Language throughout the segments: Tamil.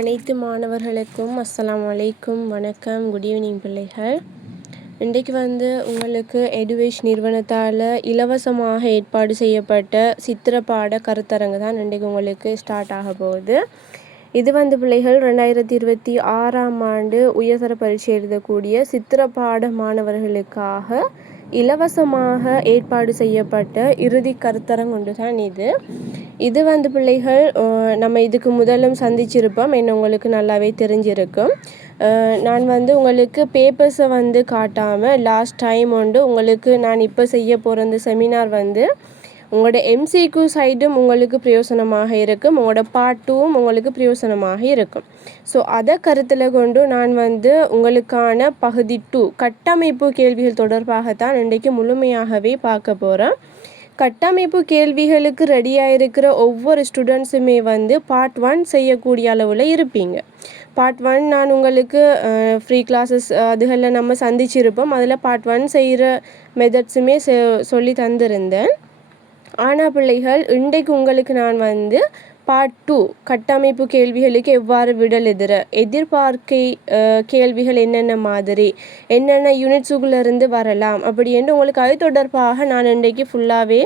அனைத்து மாணவர்களுக்கும் அஸ்ஸலாமு அலைக்கும், வணக்கம், குட் ஈவினிங் பிள்ளைகள். இன்றைக்கு உங்களுக்கு எடுவேஷ் நிறுவனத்தால் இலவசமாக ஏற்பாடு செய்யப்பட்ட சித்திரப்பாட கருத்தரங்கு தான் இன்றைக்கு உங்களுக்கு ஸ்டார்ட் ஆக போகுது. இது பிள்ளைகள் 2026ஆம் ஆண்டு உயர்தர பரீட்சை எழுதக்கூடிய சித்திரப்பாட மாணவர்களுக்காக இலவசமாக ஏற்பாடு செய்யப்பட்ட இறுதி கருத்தரங்கு ஒன்று தான் இது பிள்ளைகள் நம்ம இதுக்கு முதலும் சந்திச்சிருப்போம், என்ன உங்களுக்கு நல்லாவே தெரிஞ்சிருக்கும். நான் உங்களுக்கு பேப்பர்ஸை காட்டாமல் லாஸ்ட் டைம் உங்களுக்கு நான் இப்போ செய்ய போகிற இந்த செமினார் உங்களோட எம்சிக்யூ சைடும் உங்களுக்கு பிரயோசனமாக இருக்கும், உங்களோட பார்ட் 2வும் உங்களுக்கு பிரயோசனமாக இருக்கும். ஸோ அதை கருத்தில் கொண்டு நான் உங்களுக்கான பகுதி 2 கட்டமைப்பு கேள்விகள் தொடர்பாகத்தான் இன்றைக்கு முழுமையாகவே பார்க்க போகிறேன். கட்டமைப்பு கேள்விகளுக்கு ரெடியாக இருக்கிற ஒவ்வொரு ஸ்டூடெண்ட்ஸுமே பார்ட் 1 செய்யக்கூடிய அளவில் இருப்பீங்க. பார்ட் 1 நான் உங்களுக்கு ஃப்ரீ கிளாஸஸ் அதுகளில் நம்ம சந்திச்சிருப்போம். அதில் பார்ட் 1 செய்கிற மெத்தட்ஸுமே சொல்லி தந்திருந்தேன். ஆனால் பிள்ளைகள் இன்றைக்கு உங்களுக்கு நான் பார்ட் 2 கட்டமைப்பு கேள்விகளுக்கு எவ்வாறு விடலெதிர எதிர்பார்க்கை கேள்விகள் என்னென்ன மாதிரி என்னென்ன யூனிட்ஸுக்குள்ளேருந்து வரலாம் அப்படி என்று உங்களுக்கு அது தொடர்பாக நான் இன்றைக்கு ஃபுல்லாகவே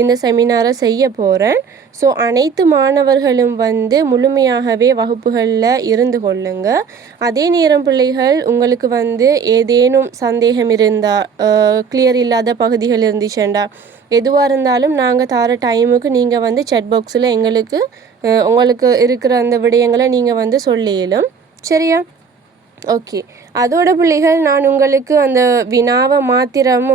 இந்த செமினாரை செய்ய போகிறேன். ஸோ அனைத்து மாணவர்களும் முழுமையாகவே வகுப்புகளில் இருந்து கொள்ளுங்க. அதே நேரம் பிள்ளைகள் உங்களுக்கு ஏதேனும் சந்தேகம் இருந்தால், கிளியர் இல்லாத பகுதிகள் இருந்துச்சுண்டா, எதுவாக இருந்தாலும் நாங்கள் தர டைமுக்கு நீங்கள் சேட் பாக்ஸில் எங்களுக்கு உங்களுக்கு இருக்கிற அந்த விடயங்களை நீங்கள் சொல்லிடலாம். சரியா? ஓகே. அதோட பிள்ளைகள் நான் உங்களுக்கு அந்த வினாவை மாத்திரம்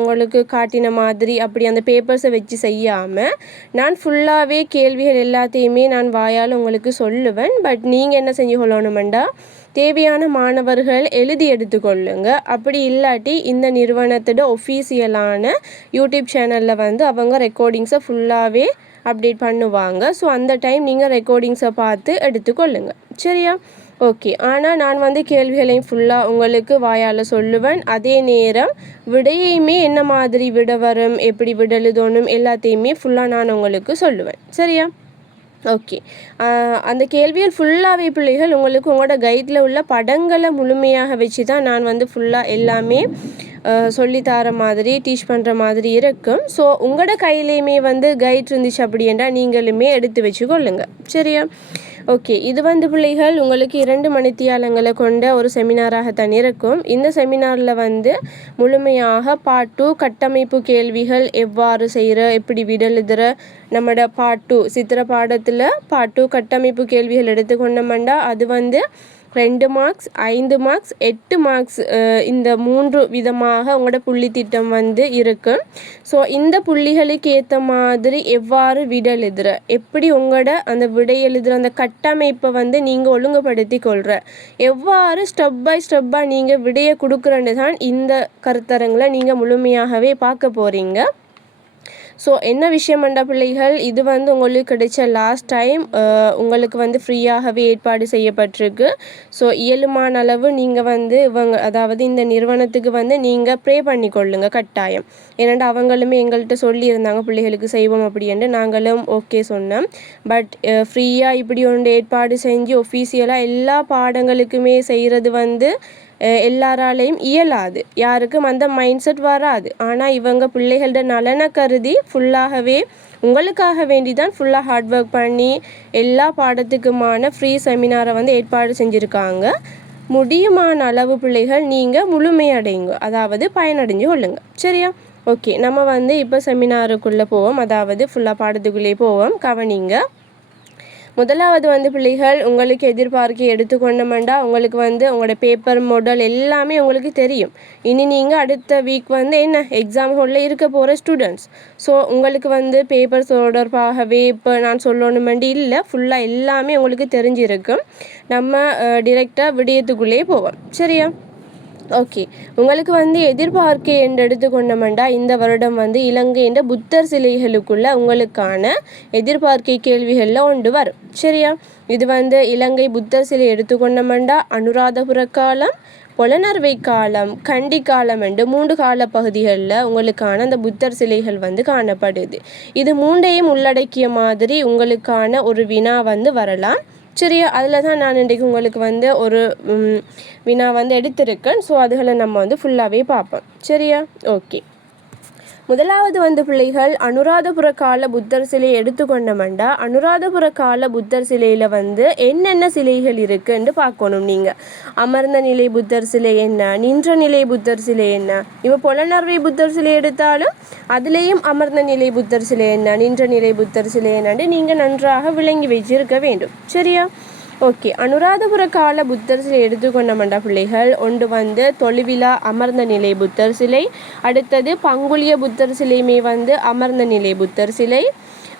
உங்களுக்கு காட்டின மாதிரி அப்படி அந்த பேப்பர்ஸை வச்சு செய்யாமல் நான் ஃபுல்லாகவே கேள்விகள் எல்லாத்தையுமே நான் வாயால் உங்களுக்கு சொல்லுவேன். பட் நீங்கள் என்ன செஞ்சு கொள்ளணுமெண்டா, தேவையான மாணவர்கள் எழுதி எடுத்துக்கொள்ளுங்க. அப்படி இல்லாட்டி இந்த நிறுவனத்தோட ஒஃபீஷியலான யூடியூப் சேனலில் அவங்க ரெக்கார்டிங்ஸை ஃபுல்லாகவே அப்டேட் பண்ணுவாங்க. ஸோ அந்த டைம் நீங்கள் ரெக்கார்டிங்ஸை பார்த்து எடுத்துக்கொள்ளுங்க. சரியா? ஓகே. ஆனால் நான் கேள்விகளையும் ஃபுல்லாக உங்களுக்கு வாயால் சொல்லுவேன். அதே நேரம் விடையுமே என்ன மாதிரி விட வரும், எப்படி விடலுதோணும் எல்லாத்தையுமே ஃபுல்லாக நான் உங்களுக்கு சொல்லுவேன். சரியா? ஓகே. அந்த கேள்விகள் ஃபுல்லாகவே பிள்ளைகள் உங்களுக்கு உங்களோட கைடில் உள்ள படங்களை முழுமையாக வச்சு தான் நான் ஃபுல்லாக எல்லாமே சொல்லித்தர மாதிரி டீச் பண்ணுற மாதிரி இருக்கும். ஸோ உங்களோட கையிலையுமே கைட் இருந்துச்சு அப்படின்னா நீங்களுமே எடுத்து வச்சு கொள்ளுங்க. சரியா? ஓகே. இது பிள்ளைகள் உங்களுக்கு 2 மணித்தியாலங்களை கொண்ட ஒரு செமினாராகத்தான் இருக்கும். இந்த செமினாரில் முழுமையாக பார்ட் 2 கட்டமைப்பு கேள்விகள் எவ்வாறு செய்கிற எப்படி விடலுதுற நம்மளோட பார்ட் 2 சித்திர பாடத்தில் பார்ட் 2 கட்டமைப்பு கேள்விகள் எடுத்துக்கொண்டோம்னா அது 2 மார்க்ஸ், 5 மார்க்ஸ், 8 மார்க்ஸ், இந்த 3 விதமாக உங்களோட புள்ளி திட்டம் இருக்கும். ஸோ இந்த புள்ளிகளுக்கு ஏற்ற மாதிரி எவ்வாறு விடல் எழுதுற, எப்படி உங்களோட அந்த விடை எழுதுகிற அந்த கட்டமைப்பை நீங்கள் ஒழுங்குபடுத்தி கொள்கிற, எவ்வாறு ஸ்டெப் பை ஸ்டெப்பாக நீங்கள் விடையை கொடுக்குறன்னு தான் இந்த கருத்தரங்கில் நீங்கள் முழுமையாகவே பார்க்க போகிறீங்க. ஸோ என்ன விஷயம்ண்டா பிள்ளைகள், இது உங்களுக்கு கிடைச்ச லாஸ்ட் டைம் உங்களுக்கு ஃப்ரீயாகவே ஏற்பாடு செய்யப்பட்டிருக்கு. ஸோ இயலுமான அளவு நீங்கள் அதாவது இந்த நிறுவனத்துக்கு நீங்கள் ப்ரே பண்ணிக்கொள்ளுங்க கட்டாயம். ஏன்னாண்டா அவங்களுமே எங்கள்கிட்ட சொல்லியிருந்தாங்க பிள்ளைகளுக்கு செய்வோம் அப்படின்ட்டு, நாங்களும் ஓகே சொன்னோம். பட் ஃப்ரீயாக இப்படி ஒன்று ஏற்பாடு செஞ்சு ஒஃபீஷியலாக எல்லா பாடங்களுக்குமே செய்கிறது எல்லாராலையும் இயலாது, யாருக்கும் அந்த மைண்ட் செட் வராது. ஆனால் இவங்க பிள்ளைகளோட நலனை கருதி ஃபுல்லாகவே உங்களுக்காக வேண்டி தான் ஃபுல்லாக ஹார்ட் ஒர்க் பண்ணி எல்லா பாடத்துக்குமான ஃப்ரீ செமினாரை ஏற்பாடு செஞ்சுருக்காங்க. முடியுமான அளவு பிள்ளைகள் நீங்கள் முழுமையடைங்க, அதாவது பயனடைஞ்சு கொள்ளுங்க. சரியா? ஓகே. நம்ம இப்போ செமினாருக்குள்ளே போவோம், அதாவது ஃபுல்லாக பாடத்துக்குள்ளே போவோம். கவனிங்க. முதலாவது பிள்ளைகள் உங்களுக்கு எதிர்பார்க்க எடுத்துக்கொண்டோம்னா உங்களுக்கு உங்களோட பேப்பர் மாடல் எல்லாமே உங்களுக்கு தெரியும். இனி நீங்கள் அடுத்த வீக் என்ன எக்ஸாம் ஹாலில் இருக்க போகிற ஸ்டூடெண்ட்ஸ். ஸோ உங்களுக்கு பேப்பர் தொடர்பாகவே இப்போ நான் சொல்லணுமெண்டி இல்லை, ஃபுல்லாக எல்லாமே உங்களுக்கு தெரிஞ்சிருக்கும். நம்ம டிரெக்டாக விடயத்துக்குள்ளே போவோம். சரியா? ஓகே. உங்களுக்கு எதிர்பார்க்க என்று எடுத்துக்கொண்டோம்னா இந்த வருடம் இலங்கை என்ற புத்தர் சிலைகளுக்குள்ள உங்களுக்கான எதிர்பார்க்கை கேள்விகளில் ஒன்று வரும். சரியா? இது இலங்கை புத்தர் சிலை எடுத்துக்கொண்டோம்னா அனுராதபுர காலம், பொலனறுவை காலம், கண்டி காலம் என்று 3 கால பகுதிகளில் உங்களுக்கான அந்த புத்தர் சிலைகள் காணப்படுது. இது 3ஐயும் உள்ளடக்கிய மாதிரி உங்களுக்கான ஒரு வினா வரலாம். சரியா? அதில் தான் நான் இன்றைக்கு உங்களுக்கு வந்து ஒரு வினா வந்து எடுத்திருக்கேன். ஸோ அதுகளை நம்ம வந்து ஃபுல்லாகவே பார்ப்போம். சரியா? ஓகே. முதலாவது வந்து பிள்ளைகள் அனுராதபுர கால புத்தர் சிலையை எடுத்துக்கொண்டோம்டா அனுராதபுர கால புத்தர் சிலையில் வந்து என்னென்ன சிலைகள் இருக்குன்னு பார்க்கணும். நீங்கள் அமர்ந்த நிலை புத்தர் சிலை என்ன, நின்ற நிலை புத்தர் சிலை என்ன, இப்போ புலனர்வை புத்தர் சிலை எடுத்தாலும் அதுலேயும் அமர்ந்த நிலை புத்தர் சிலை என்ன, நின்ற நிலை புத்தர் சிலை என்னன்னு நீங்கள் நன்றாக விளங்கி வச்சிருக்க வேண்டும். சரியா? ஓகே. அனுராதபுர கால புத்தர் சிலை எடுத்துக்கொண்டோம்டா பிள்ளைகள் ஒன்று வந்து தொழுவிழா அமர்ந்த நிலை புத்தர் சிலை, அடுத்தது பங்குலிய புத்தர் சிலையுமே வந்து அமர்ந்த நிலை புத்தர் சிலை,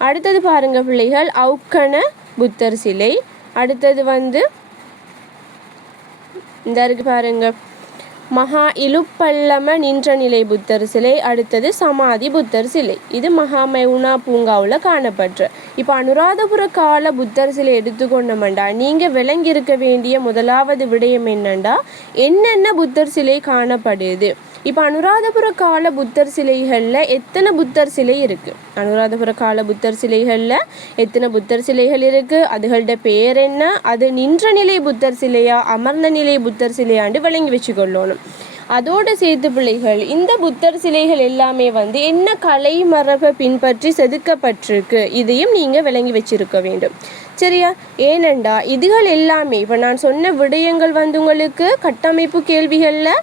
அடுத்தது பாருங்க பிள்ளைகள் அவுக்கண புத்தர் சிலை, அடுத்தது வந்து இந்த இருக்கு பாருங்க மகா இலுப்பல்லம நின்ற நிலை புத்தர் சிலை, அடுத்தது சமாதி புத்தர் சிலை. இது மகாமௌனா பூங்காவில் காணப்பட்ட. இப்போ அனுராதபுர கால புத்தர் சிலை எடுத்துக்கொண்டோம்டா நீங்கள் விளங்கி இருக்க வேண்டிய முதலாவது விடயம் என்னண்டா என்னென்ன புத்தர் சிலை காணப்படுது. இப்போ அனுராதபுர கால புத்தர் சிலைகளில் எத்தனை புத்தர் சிலை இருக்குது, அனுராதபுர கால புத்தர் சிலைகளில் எத்தனை புத்தர் சிலைகள் இருக்குது, அதுகளோட பேர் என்ன, அது நின்ற நிலை புத்தர் சிலையா அமர்ந்த நிலை புத்தர் சிலையாண்டு விளங்கி வச்சுக்கொள்ளணும். அதோடு சேர்த்து பிள்ளைகள் இந்த புத்தர் சிலைகள் எல்லாமே வந்து என்ன கலை மரபை பின்பற்றி செதுக்கப்பட்டிருக்கு இதையும் நீங்கள் விளங்கி வச்சிருக்க வேண்டும். சரியா? ஏனெண்டா இதுகள் எல்லாமே இப்போ நான் சொன்ன விடயங்கள் வந்து உங்களுக்கு கட்டமைப்பு கேள்விகளில்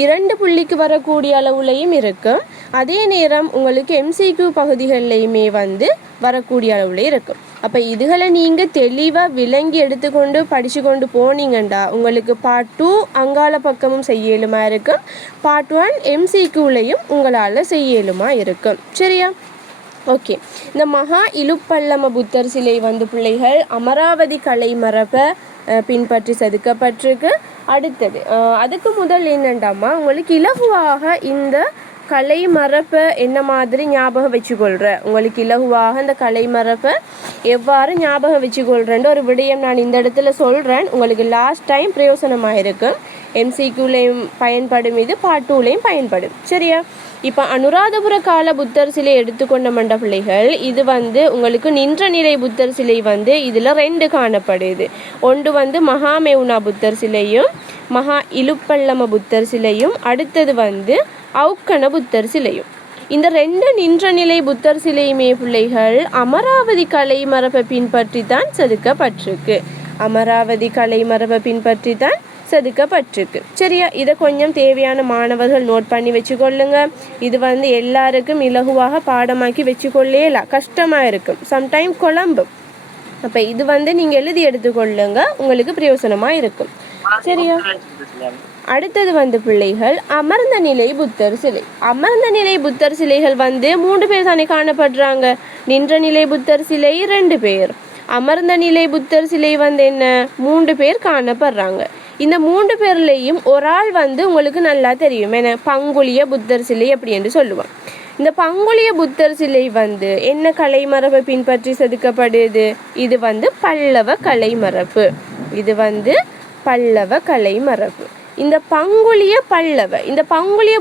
2 புள்ளிக்கு வரக்கூடிய அளவுலையும் இருக்கும், அதே நேரம் உங்களுக்கு MCQ பகுதிகள்லையுமே வந்து வரக்கூடிய அளவுலையும் இருக்கும். அப்போ இதுகளை நீங்கள் தெளிவாக விளங்கி எடுத்துக்கொண்டு படித்து கொண்டு போனீங்கண்டா உங்களுக்கு பார்ட் 2 அங்கால பக்கமும் செய்யலுமா இருக்கும், பார்ட் 1 MCQலையும் உங்களால் செய்யலுமா இருக்கும். சரியா? ஓகே. இந்த மகா இலுப்பல்லம புத்தர் சிலை வந்து பிள்ளைகள் அமராவதி கலை மரபை பின்பற்றி செதுக்கப்பட்டிருக்கு. அடுத்தது அதுக்கு முதல் என்னண்டாமா உங்களுக்கு இலகுவாக இந்த கலை மரபை என்ன மாதிரி ஞாபகம் வச்சுக்கொள்கிற, உங்களுக்கு இலகுவாக இந்த கலை மரபை எவ்வாறு ஞாபகம் வச்சுக்கொள்கிறேன்ற ஒரு விடயம் நான் இந்த இடத்துல சொல்கிறேன். உங்களுக்கு லாஸ்ட் டைம் பிரயோசனமாக இருக்கும், MCQலையும் பயன்படும், இது பார்ட் 2லையும் பயன்படும். சரியா? இப்போ அனுராதபுர கால புத்தர் சிலை எடுத்துக்கொண்ட மண்ட பிள்ளைகள் இது வந்து உங்களுக்கு நின்ற நிலை புத்தர் சிலை வந்து இதில் 2 காணப்படுது. ஒன்று வந்து மகாமௌனா புத்தர் சிலையும் மகா இலுப்பல்லம புத்தர் சிலையும், அடுத்தது வந்து அவுக்கண புத்தர் சிலையும். இந்த 2 நின்ற நிலை புத்தர் சிலையுமே பிள்ளைகள் அமராவதி கலை மரபை பின்பற்றி தான் செதுக்கப்பட்டிருக்கு, அமராவதி கலை மரபை பின்பற்றி தான் செதுக்கப்பட்டிருக்கு. சரியா? இதை கொஞ்சம் தேவையான மாணவர்கள் நோட் பண்ணி வச்சுக்கொள்ளுங்க. இது வந்து எல்லாருக்கும் இலகுவாக பாடமாக்கி வச்சுக்கொள்ளலாம், கஷ்டமாக இருக்கும், சம்டைம் குழம்பும். அப்போ இது வந்து நீங்கள் எழுதி எடுத்துக்கொள்ளுங்க, உங்களுக்கு பிரயோசனமாக இருக்கும். சரியா? அடுத்தது வந்து பிள்ளைகள் அமர்ந்த நிலை புத்தர் சிலை. அமர்ந்த நிலை புத்தர் சிலைகள் வந்து 3 பேர் தானே காணப்படுறாங்க. நின்ற நிலை புத்தர் சிலை 2 பேர், அமர்ந்த நிலை புத்தர் சிலை வந்து என்ன 3 பேர் காணப்படுறாங்க. இந்த 3 பேர்லேயும் ஒரு ஆள் வந்து உங்களுக்கு நல்லா தெரியும், என்ன பங்குலிய புத்தர் சிலை அப்படி என்று சொல்லுவான். இந்த பங்குலிய புத்தர் சிலை வந்து என்ன கலை மரபை பின்பற்றி செதுக்கப்படுது, இது வந்து பல்லவ கலை மரபு, இது வந்து பல்லவ கலை மரபு. இந்த பங்குலிய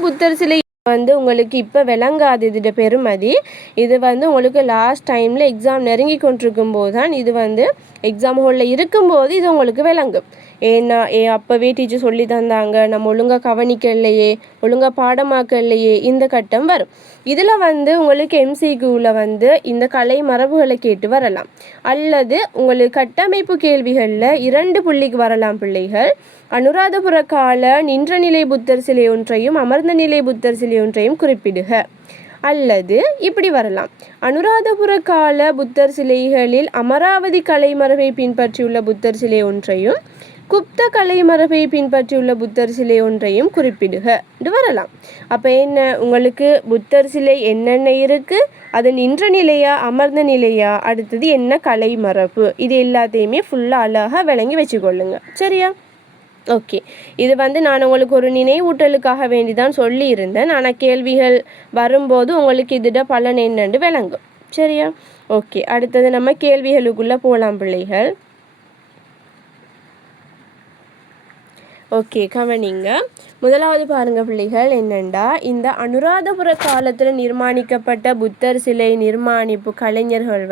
புத்தர் சிலை வந்து உங்களுக்கு இப்போ விளங்காது இதோட பெருமதி. இது வந்து உங்களுக்கு லாஸ்ட் டைமில் எக்ஸாம் நெருங்கி கொண்டிருக்கும் போது தான் இது வந்து எக்ஸாம் ஹாலில் இருக்கும்போது இது உங்களுக்கு விளங்கும். ஏன்னா அப்போவே டீச்சர் சொல்லி தந்தாங்க, நம்ம ஒழுங்காக கவனிக்கலையே, ஒழுங்காக பாடமாக்கலையே, இந்த கட்டம் வரும். இதில் வந்து உங்களுக்கு MCQவில் வந்து இந்த கலை மரபுகளை கேட்டு வரலாம், அல்லது உங்களுக்கு கட்டமைப்பு கேள்விகளில் 2 புள்ளிக்கு வரலாம் பிள்ளைகள். அனுராதபுர கால நின்ற நிலை புத்தர் சிலை ஒன்றையும் அமர்ந்த நிலை புத்தர் சிலை ஒன்றையும் குறிப்பிடுக, அல்லது இப்படி வரலாம், அனுராதபுர கால புத்தர் சிலைகளில் அமராவதி கலை மரபை பின்பற்றியுள்ள புத்தர் சிலை ஒன்றையும் குப்த கலை மரபை பின்பற்றியுள்ள புத்தர் சிலை ஒன்றையும் குறிப்பிடுக இது வரலாம். அப்போ என்ன உங்களுக்கு புத்தர் சிலை என்னென்ன இருக்குது, அது நின்ற நிலையா அமர்ந்த நிலையா, அடுத்தது என்ன கலை மரபு, இது எல்லாத்தையுமே ஃபுல்லாக அழகாக விளங்கி வச்சுக்கொள்ளுங்க. சரியா? ஓகே. இது வந்து நான் உங்களுக்கு ஒரு நினைவூட்டலுக்காக வேண்டி தான் சொல்லியிருந்தேன், ஆனால் கேள்விகள் வரும்போது உங்களுக்கு இதோட பலன் என்னன்னு விளங்கும். சரியா? ஓகே. அடுத்தது நம்ம கேள்விகளுக்குள்ளே போகலாம் பிள்ளைகள். ஓகே, கவனிங்க. முதலாவது பாருங்க பிள்ளைகள், என்னண்டா இந்த அனுராதபுர காலத்தில் நிர்மாணிக்கப்பட்ட புத்தர் சிலை நிர்மாணிப்பு கலைஞர்கள்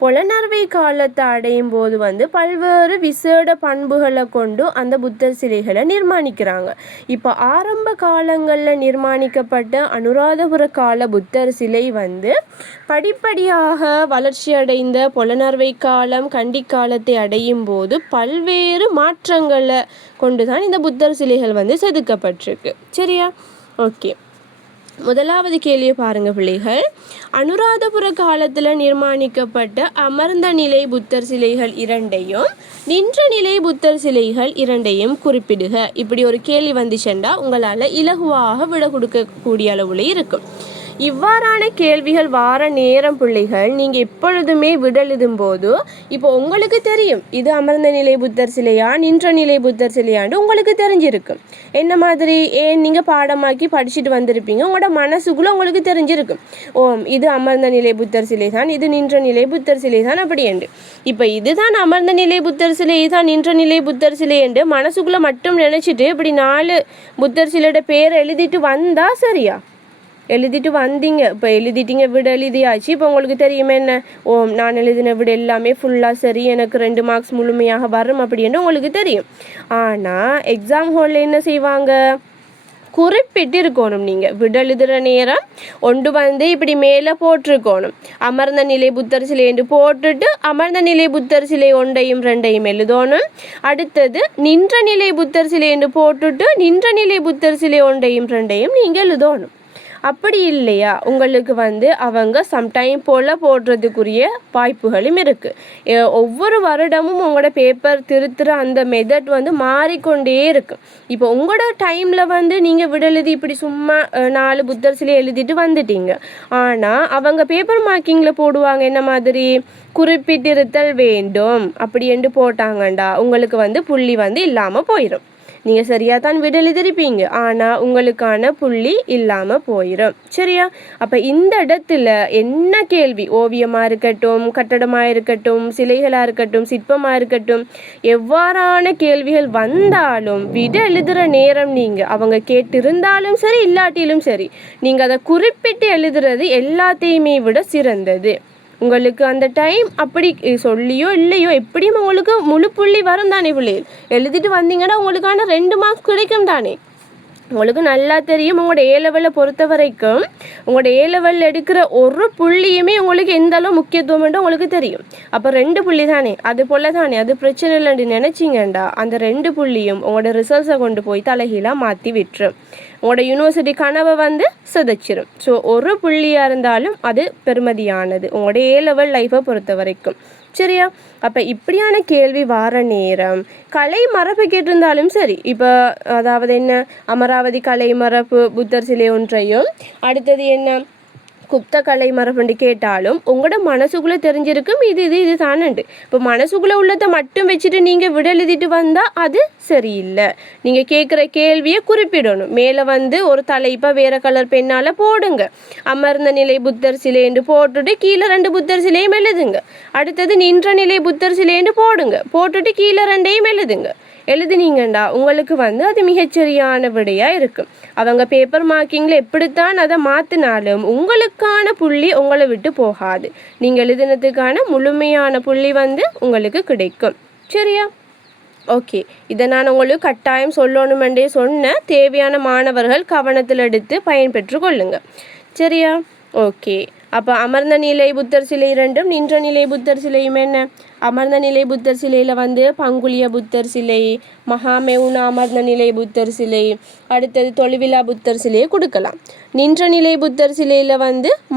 புலனறுவை காலத்தை அடையும் போது பல்வேறு விசேட பண்புகளை கொண்டு அந்த புத்தர் சிலைகளை நிர்மாணிக்கிறாங்க. இப்போ ஆரம்ப காலங்களில் நிர்மாணிக்கப்பட்ட அனுராதபுர கால புத்தர் சிலை படிப்படியாக வளர்ச்சியடைந்த புலனறுவை காலம் கண்டி காலத்தை அடையும் போது பல்வேறு மாற்றங்களை கொண்டுதான் இந்த புத்தர் சிலைகள் செதுக்கப்பட்டிருக்கு. சரியா? ஓகே, முதலாவது கேள்வியை பாருங்க பிள்ளைகள். அனுராதபுர காலத்தில் நிர்மாணிக்கப்பட்ட அமர்ந்த நிலை புத்தர் சிலைகள் இரண்டையும் நின்ற நிலை புத்தர் சிலைகள் இரண்டையும் குறிப்பிடுக. இப்படி ஒரு கேள்வி வந்துச்சுண்டா உங்களால் இலகுவாக விட கொடுக்கக்கூடிய அளவுல இருக்கும். இவ்வாறான கேள்விகள் வார நேரம் பிள்ளைகள் நீங்கள் எப்பொழுதுமே விடெழுதும் போது இப்போ உங்களுக்கு தெரியும் இது அமர்ந்த நிலை புத்தர் சிலையா நின்ற நிலை புத்தர் சிலையான்னு உங்களுக்கு தெரிஞ்சிருக்கும். என்ன மாதிரி? ஏன் நீங்கள் பாடமாக்கி படிச்சுட்டு வந்திருப்பீங்க, உங்களோட மனசுக்குள்ளே உங்களுக்கு தெரிஞ்சிருக்கும், இது அமர்ந்த நிலை புத்தர் சிலை தான், இது நின்ற நிலை புத்தர் சிலை தான் அப்படின்ட்டு. இப்போ இதுதான் அமர்ந்த நிலை புத்தர் சிலை, இதுதான் நின்ற நிலை புத்தர் சிலை என்று மனசுக்குள்ளே மட்டும் நினச்சிட்டு இப்படி 4 புத்தர் சிலையோட பேரை எழுதிட்டு வந்தா சரியா? எழுதிட்டு வந்தீங்க, இப்போ எழுதிட்டீங்க, விட எழுதியாச்சு. இப்போ உங்களுக்கு தெரியுமே என்ன, நான் எழுதின விட எல்லாமே ஃபுல்லாக சரி, எனக்கு 2 மார்க்ஸ் முழுமையாக வரும் அப்படின்னு உங்களுக்கு தெரியும். ஆனால் எக்ஸாம் ஹாலில் என்ன செய்வாங்க, குறிப்பிட்டு இருக்கணும். நீங்கள் விட எழுதுகிற நேரம் ஒன்று இப்படி மேலே போட்டிருக்கணும், அமர்ந்த நிலை புத்தர் சிலை என்று போட்டுட்டு அமர்ந்த நிலை புத்தர் சிலை 1யும் 2யும் எழுதணும். அடுத்தது நின்ற நிலை புத்தர் சிலை என்று போட்டுட்டு நின்ற நிலை புத்தர் சிலை 1யும் 2யும் நீங்கள் எழுதணும். அப்படி இல்லையா உங்களுக்கு அவங்க சம்டைம் போல் போடுறதுக்குரிய வாய்ப்புகளும் இருக்குது. ஒவ்வொரு வருடமும் உங்களோட பேப்பர் திருத்துற அந்த மெத்தட் மாறிக்கொண்டே இருக்கு. இப்போ உங்களோட டைமில் நீங்கள் விடெழுதி இப்படி சும்மா 4 புத்தர் சிலை எழுதிட்டு வந்துட்டீங்க. ஆனால் அவங்க பேப்பர் மார்க்கிங்கில் போடுவாங்க என்ன மாதிரி, குறிப்பிட்டிருத்தல் வேண்டும் அப்படி என்று போட்டாங்கண்டா உங்களுக்கு புள்ளி இல்லாமல் போயிடும். நீங்கள் சரியாக தான் விட எழுதிருப்பீங்க, ஆனால் உங்களுக்கான புள்ளி இல்லாமல் போயிடும். சரியா? அப்போ இந்த இடத்துல என்ன கேள்வி, ஓவியமாக இருக்கட்டும், கட்டடமாக இருக்கட்டும், சிலைகளாக இருக்கட்டும், சிற்பமாக இருக்கட்டும், எவ்வாறான கேள்விகள் வந்தாலும் விட எழுதுகிற நேரம் நீங்கள் அவங்க கேட்டிருந்தாலும் சரி இல்லாட்டிலும் சரி நீங்கள் அதை குறிப்பிட்டு எழுதுறது எல்லாத்தையுமே விட சிறந்தது. உங்களுக்கு அந்த டைம் அப்படி சொல்லியோ இல்லையோ எப்படியும் உங்களுக்கு முழு புள்ளி வரும் தானே பிள்ளைகள். எழுதிட்டு வந்தீங்கன்னா உங்களுக்கான 2 மார்க்ஸ் கிடைக்கும் தானே. உங்களுக்கு நல்லா தெரியும், உங்களோட A லெவலில் பொறுத்த வரைக்கும் உங்களோட A லெவலில் எடுக்கிற ஒரு புள்ளியுமே உங்களுக்கு எந்த அளவு முக்கியத்துவம்னு உங்களுக்கு தெரியும். அப்போ 2 புள்ளி தானே, அது போல் தானே, அது பிரச்சனை இல்லைன்னு நினச்சிங்கண்டா அந்த 2 புள்ளியும் உங்களோட ரிசல்ட்ஸை கொண்டு போய் தலைகீழாக மாற்றி விட்டுரும், உங்களோட யூனிவர்சிட்டி கனவை சிதைச்சிரும். ஸோ ஒரு புள்ளியாக இருந்தாலும் அது பெருமதியானது உங்களோட A லெவல் லைஃப்பை பொறுத்த வரைக்கும். சரியா? அப்போ இப்படியான கேள்வி வார நேரம் கலை மரபு கேட்டிருந்தாலும் சரி, இப்போ அதாவது என்ன, அமராவதி கலை மரபு புத்தர் சிலை ஒன்றையும் அடுத்தது என்ன குப்த கலை மரபுண்டு கேட்டாலும் உங்களோட மனசுக்குள்ளே தெரிஞ்சிருக்கும் இது தானண்டு. இப்போ மனசுக்குள்ளே உள்ளதை மட்டும் வச்சுட்டு நீங்கள் விட எழுதிட்டு வந்தால் அது சரியில்லை. நீங்கள் கேட்குற கேள்வியை குறிப்பிடணும். மேலே ஒரு தலைப்பை வேறு கலர் பெண்ணால் போடுங்க, அமர்ந்த நிலை புத்தர் சிலை என்று போட்டுட்டு கீழே 2 புத்தர் சிலையும் எழுதுங்க. அடுத்தது நின்ற நிலை புத்தர் சிலை என்று போட்டுட்டு கீழே 2யும் எழுதுங்க. எழுதுனீங்கண்டா உங்களுக்கு அது மிகச்சரியான விடையாக இருக்கும். அவங்க பேப்பர் மார்க்கிங்கில் எப்படித்தான் அதை மாற்றினாலும் உங்களுக்கான புள்ளி உங்களை விட்டு போகாது. நீங்கள் எழுதினதுக்கான முழுமையான புள்ளி உங்களுக்கு கிடைக்கும். சரியா? ஓகே, இதை நான் உங்களுக்கு கட்டாயம் சொல்லணுமென்றே சொன்ன தேவையான மாணவர்கள் கவனத்தில் எடுத்து பயன்பெற்று கொள்ளுங்க. சரியா? ஓகே, அப்போ அமர்ந்த நிலை புத்தர் சிலை 2ம் நின்ற நிலை புத்தர் சிலையும் என்ன, அமர்ந்த நிலை புத்தர் சிலையில் பங்குலிய புத்தர் சிலை, மகாமெவுன அமர்ந்த நிலை புத்தர் சிலை, அடுத்தது தொழுவிழா புத்தர் சிலையை கொடுக்கலாம். நின்ற நிலை புத்தர் சிலையில்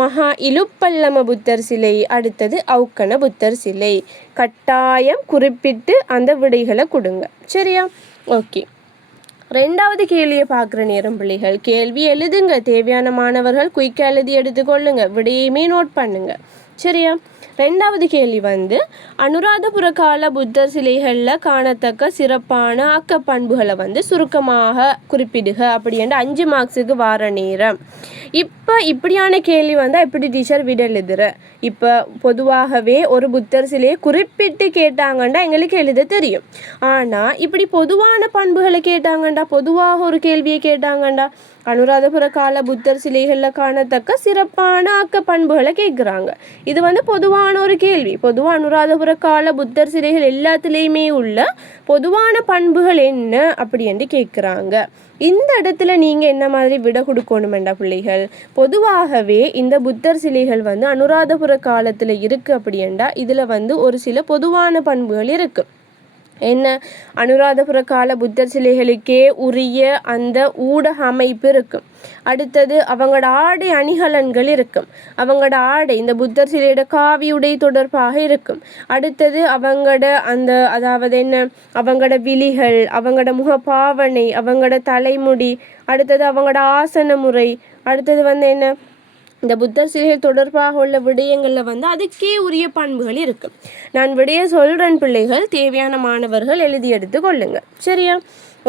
மகா இலுப்பல்லம புத்தர் சிலை, அடுத்தது அவுக்கண புத்தர் சிலை. கட்டாயம் குறிப்பிட்டு அந்த விடைகளை கொடுங்க. சரியா? ஓகே, 2வது கேள்வியை பார்க்குற நேரம் பிள்ளைகள் கேள்வி எழுதுங்க. தேவையான மாணவர்கள் குயிக்காக எழுதி எடுத்துக்கொள்ளுங்க, விடையுமே நோட் பண்ணுங்க. சரியா? ரெண்டாவது கேள்வி வந்து அனுராதபுர கால புத்தர் சிலைகளில் காணத்தக்க சிறப்பான ஆக்க பண்புகளை வந்து சுருக்கமாக குறிப்பிடுக அப்படின்ற 5 மார்க்ஸுக்கு வார நேரம். இப்போ இப்படியான கேள்வி வந்தால் எப்படி டீச்சர் விட எழுதுற? இப்போ பொதுவாகவே ஒரு புத்தர் சிலையை குறிப்பிட்டு கேட்டாங்கண்டா எங்களுக்கு எழுத தெரியும். ஆனால் இப்படி பொதுவான பண்புகளை கேட்டாங்கண்டா, பொதுவாக ஒரு கேள்வியை கேட்டாங்கண்டா, அனுராதபுர கால புத்தர் சிலைகளில் காணத்தக்க சிறப்பான ஆக்க பண்புகளை கேட்குறாங்க. இது வந்து பொதுவான ஒரு கேள்வி. பொதுவாக அனுராதபுர கால புத்தர் சிலைகள் எல்லாத்துலேயுமே உள்ள பொதுவான பண்புகள் என்ன அப்படி என்று கேட்குறாங்க. இந்த இடத்துல நீங்கள் என்ன மாதிரி விட கொடுக்கணுமெண்டா பிள்ளைகள், பொதுவாகவே இந்த புத்தர் சிலைகள் வந்து அனுராதபுர காலத்தில் இருக்குது அப்படின்டா இதில் வந்து ஒரு சில பொதுவான பண்புகள் இருக்குது. என்ன? அனுராதபுர கால புத்தர் சிலைகளுக்கே உரிய அந்த ஊடக அமைப்பு இருக்கும். அடுத்தது அவங்களோட ஆடை அணிகலன்கள் இருக்கும். அவங்களோட ஆடை இந்த புத்தர் சிலையோட காவியுடை தொடர்பாக இருக்கும். அடுத்தது அவங்களோட அந்த அதாவது என்ன, அவங்களோட விழிகள், அவங்களோட முகப்பாவனை, அவங்களோட தலைமுடி, அடுத்தது அவங்களோட ஆசன முறை, அடுத்தது வந்து என்ன, இந்த புத்தர் சிலைகள் தொடர்பாக உள்ள விடயங்களில் வந்து அதுக்கே உரிய பண்புகள் இருக்குது. நான் விடைய சொல்கிறேன் பிள்ளைகள், தேவையான மாணவர்கள் எழுதி எடுத்து கொள்ளுங்க. சரியா?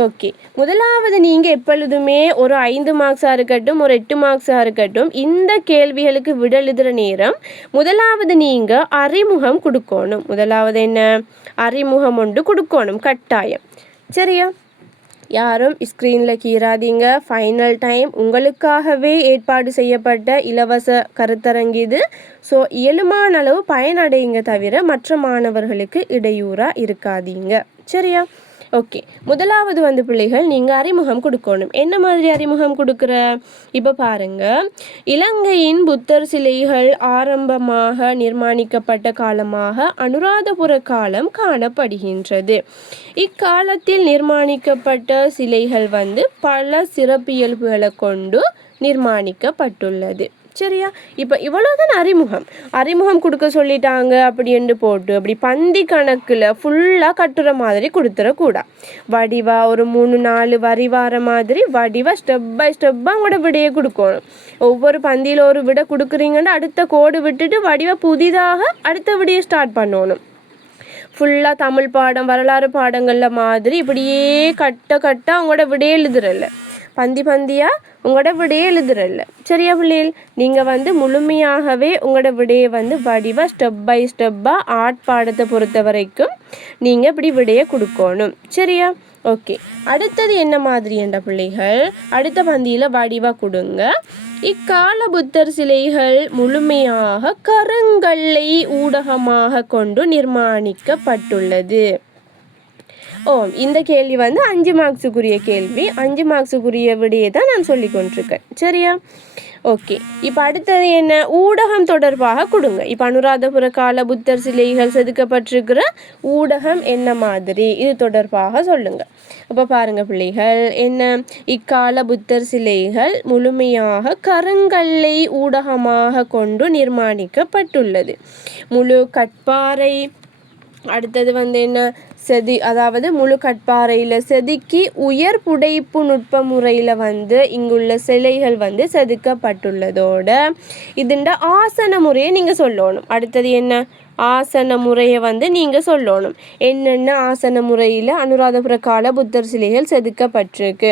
ஓகே. முதலாவது நீங்கள் எப்பொழுதுமே ஒரு 5 மார்க்ஸாக இருக்கட்டும், ஒரு 8 மார்க்ஸாக இருக்கட்டும், இந்த கேள்விகளுக்கு விட எழுதுகிற நேரம் முதலாவது நீங்கள் அறிமுகம் கொடுக்கணும். முதலாவது என்ன? அறிமுகம் ஒன்று கொடுக்கணும் கட்டாயம். சரியா? யாரும் ஸ்க்ரீனில் கீறாதீங்க. ஃபைனல் டைம் உங்களுக்காகவே ஏற்பாடு செய்யப்பட்ட இலவச கருத்தரங்கு இது. ஸோ இயலுமான அளவு பயனடைங்க தவிர மற்ற மாணவர்களுக்கு இடையூறாக இருக்காதீங்க. சரியா? ஓகே. முதலாவது வந்து பிள்ளைகள் நீங்கள் அறிமுகம் கொடுக்கணும். என்ன மாதிரி அறிமுகம் கொடுக்குற? இப்போ பாருங்கள், இலங்கையின் புத்தர் சிலைகள் ஆரம்பமாக நிர்மாணிக்கப்பட்ட காலமாக அனுராதபுர காலம் காணப்படுகின்றது. இக்காலத்தில் நிர்மாணிக்கப்பட்ட சிலைகள் வந்து பல சிறப்பியல்புகளை கொண்டு நிர்மாணிக்கப்பட்டுள்ளது. சரியா? இப்போ இவ்வளோதான் அறிமுகம் கொடுக்க சொல்லிட்டாங்க அப்படின்னு போட்டு அப்படி பந்தி கணக்கில் ஃபுல்லாக கட்டுற மாதிரி கொடுத்துடக்கூடா. வடிவாக ஒரு 3-4 வரி வார மாதிரி வடிவாக ஸ்டெப் பை ஸ்டெப்பாக உங்களோட விடையை கொடுக்கணும். ஒவ்வொரு பந்தியில் ஒரு விடை கொடுக்குறீங்கன்னா அடுத்த கோடு விட்டுட்டு வடிவாக புதிதாக அடுத்த விடையை ஸ்டார்ட் பண்ணணும். ஃபுல்லாக தமிழ் பாடம் வரலாறு பாடங்களில் மாதிரி இப்படியே கட்ட அவங்களோட விடையை எழுதுறல, பந்தியாக உங்களோட விடையை எழுதுறல. சரியா பிள்ளைகள்? நீங்கள் வந்து முழுமையாகவே உங்களோட விடையை வந்து வடிவாக ஸ்டெப் பை ஸ்டெப்பாக ஆர்ட் பாடத்தை பொறுத்த வரைக்கும் நீங்கள் இப்படி விடையை கொடுக்கணும். சரியா? ஓகே. அடுத்தது என்ன மாதிரி என்ற பிள்ளைகள், அடுத்த பந்தியில் வடிவாக கொடுங்க. இக்கால புத்தர் சிலைகள் முழுமையாக கருங்கல்லை ஊடகமாக கொண்டு நிர்மாணிக்கப்பட்டுள்ளது. இந்த கேள்வி வந்து 5 மார்க்ஸுக்குரிய கேள்வி. 5 மார்க்ஸுக்குரிய விடையை தான் நான் சொல்லி கொண்டிருக்கேன். சரியா? ஓகே. இப்போ அடுத்தது என்ன? ஊடகம் தொடர்பாக கொடுங்க. இப்போ அனுராதபுர கால புத்தர் சிலைகள் செதுக்கப்பட்டிருக்கிற ஊடகம் என்ன மாதிரி, இது தொடர்பாக சொல்லுங்க. அப்போ பாருங்கள் பிள்ளைகள், என்ன? இக்கால புத்தர் சிலைகள் முழுமையாக கருங்கல்லை ஊடகமாக கொண்டு நிர்மாணிக்கப்பட்டுள்ளது. முழு கட்பாறை, அடுத்தது வந்து என்ன, அதாவது முழு கட்பாறையில் செதுக்கி உயர் புடைப்பு நுட்ப முறையில் வந்து இங்குள்ள சிலைகள் வந்து செதுக்கப்பட்டுள்ளதோட இதுண்ட ஆசன முறையை நீங்கள் சொல்லணும். அடுத்தது என்ன? ஆசன முறையை வந்து நீங்கள் சொல்லணும். என்னென்ன ஆசன முறையில் அனுராதபுர கால புத்தர் சிலைகள் செதுக்கப்பட்டிருக்கு.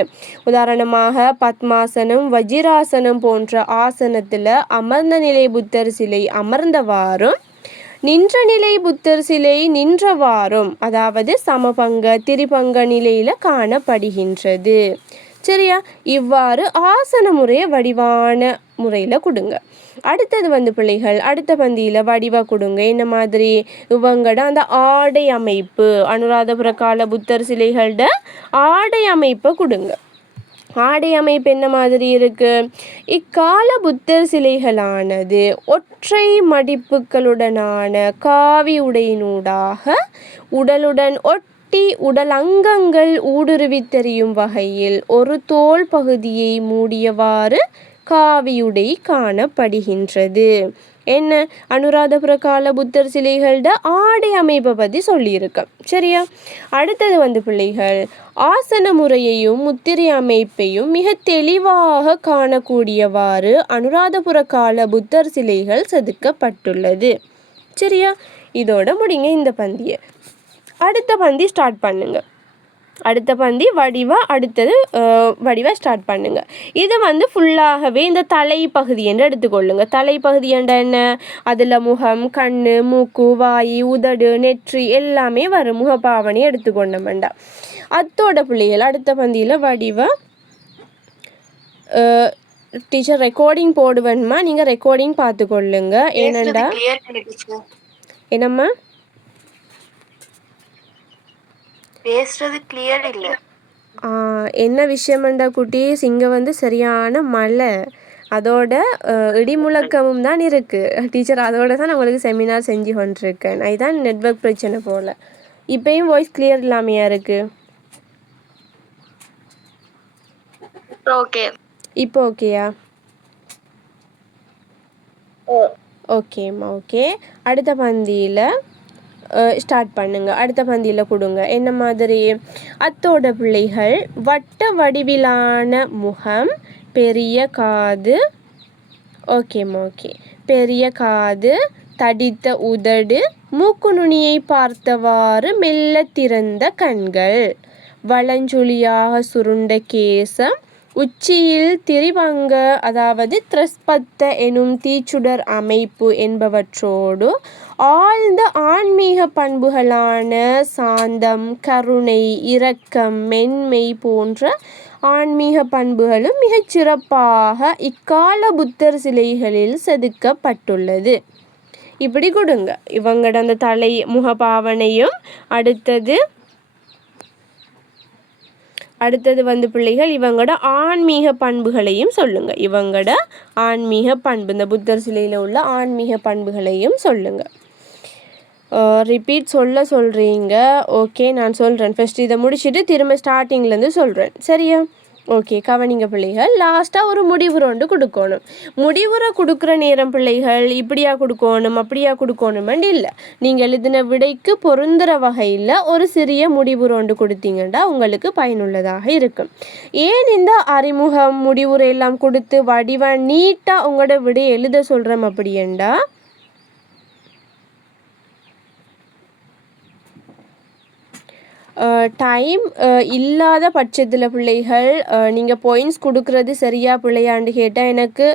உதாரணமாக பத்மாசனம், வஜிராசனம் போன்ற ஆசனத்தில் அமர்ந்த நிலை புத்தர் சிலை அமர்ந்தவாறும் நின்ற நிலை புத்தர் சிலை நின்றவாறும், அதாவது சமபங்க திரிபங்க நிலையில் காணப்படுகின்றது. சரியா? இவ்வாறு ஆசன முறையை வடிவான முறையில் கொடுங்க. அடுத்தது வந்து பிள்ளைகள், அடுத்த பந்தியில் வடிவாக கொடுங்க. என்ன மாதிரி? இவங்கட அந்த ஆடை அமைப்பு, அனுராதபுர கால புத்தர் சிலைகளோட ஆடை அமைப்பை கொடுங்க. ஆடை அமைப்பு என்ன மாதிரி இருக்கு? இக்கால புத்தர் சிலைகளானது ஒற்றை மடிப்புகளுடனான காவி உடையினூடாக உடலுடன் ஒட்டி உடல் அங்கங்கள் ஊடுருவி தெரியும் வகையில் ஒரு தோல் பகுதியை மூடியவாறு காவியுடை காணப்படுகின்றது. என்ன அனுராதபுர கால புத்தர் சிலைகளோட ஆடை அமைப்பை பற்றி சொல்லியிருக்கேன். சரியா? அடுத்தது வந்து பிள்ளைகள் ஆசன முறையையும் முத்திரை அமைப்பையும் மிக தெளிவாக காணக்கூடியவாறு அனுராதபுர கால புத்தர் சிலைகள் செதுக்கப்பட்டுள்ளது. சரியா? இதோட முடிங்க இந்த பந்தியை. அடுத்த பந்தி ஸ்டார்ட் பண்ணுங்க. அடுத்த பந்தி அடுத்தது வடிவா ஸ்டார்ட் பண்ணுங்க. இது வந்து ஃபுல்லாகவே இந்த தலைப்பகுதி என்று எடுத்துக்கொள்ளுங்க. தலைப்பகுதி என்ற என்ன? அதில் முகம், கண், மூக்கு, வாய், உதடு, நெற்றி எல்லாமே வரும். முகப்பாவனை எடுத்துக்கொண்ட வேண்டாம். அத்தோட பிள்ளைகள் அடுத்த பந்தியில் வடிவா டீச்சர் ரெக்கார்டிங் போடுவேன்மா, நீங்கள் ரெக்கார்டிங் பார்த்துக்கொள்ளுங்க. ஏனண்டா என்னம்மா பேசுறது கிளியர் இல்லை. என்ன விஷயம்ண்டா குட்டீஸ், இங்கே வந்து சரியான மழை, அதோட இடி முழக்கமும் தான் இருக்குது டீச்சர். அதோட தான் நான் உங்களுக்கு செமினார் செஞ்சு கொண்டிருக்கேன். அதுதான் நெட்வொர்க் பிரச்சனை போல். இப்போயும் வாய்ஸ் கிளியர் இல்லாமையா இருக்குது? ஓகே, இப்போ ஓகேயா? ஓகேம்மா, ஓகே. அடுத்த பந்தியில் ஸ்டார்ட் பண்ணுங்க. அடுத்த பந்தியில் கொடுங்க. என்ன மாதிரி? அத்தோட பிள்ளைகள் வட்ட வடிவிலான முகம், பெரிய காது. ஓகேம்மா, ஓகே. பெரிய காது, தடித்த உதடு, மூக்கு நுனியை பார்த்தவாறு மெல்ல திறந்த கண்கள், வளஞ்சுழியாக சுருண்ட கேசம், உச்சியில் திரிபங்க அதாவது திரஸ்பத்த எனும் தீச்சுடர் அமைப்பு என்பவற்றோடு ஆழ்ந்த ஆன்மீக பண்புகளான சாந்தம், கருணை, இரக்கம், மென்மை போன்ற ஆன்மீக பண்புகளும் மிகச் சிறப்பாக இக்கால புத்தர் சிலைகளில் செதுக்கப்பட்டுள்ளது. இப்படி கொடுங்க. இவங்களோட அந்த தலை முகபாவனையும் அடுத்தது வந்து பிள்ளைகள் இவங்களோட ஆன்மீக பண்புகளையும் சொல்லுங்க. இவங்களோட ஆன்மீக பண்பு, இந்த புத்தர் சிலையில் உள்ள ஆன்மீக பண்புகளையும் சொல்லுங்க. ரிப்பீட் சொல்கிறீங்க. ஓகே, நான் சொல்கிறேன். ஃபஸ்ட்டு இதை முடிச்சுட்டு திரும்ப ஸ்டார்டிங்லேருந்து சொல்கிறேன். சரியா? ஓகே, கவனிங்க பிள்ளைகள். லாஸ்ட்டாக ஒரு முடிவுரை கொடுக்கணும். முடிவுரை கொடுக்குற நேரம் பிள்ளைகள் இப்படியா கொடுக்கணும் அப்படியா கொடுக்கணுமெண்டு இல்லை. நீங்கள் எழுதின விடைக்கு பொருந்துகிற வகையில் ஒரு சிறிய முடிவுரை கொடுத்தீங்கன்னா உங்களுக்கு பயனுள்ளதாக இருக்கும். ஏன் இந்த அறிமுகம் முடிவுரை எல்லாம் கொடுத்து வடிவாக நீட்டாக உங்களோட விடை எழுத சொல்கிறோம் அப்படியேண்டா, டைம் இல்லாத பட்சத்தில் பிள்ளைகள் நீங்கள் பாயிண்ட்ஸ் கொடுக்குறது சரியா பிள்ளையாண்டு கேட்டால் எனக்கு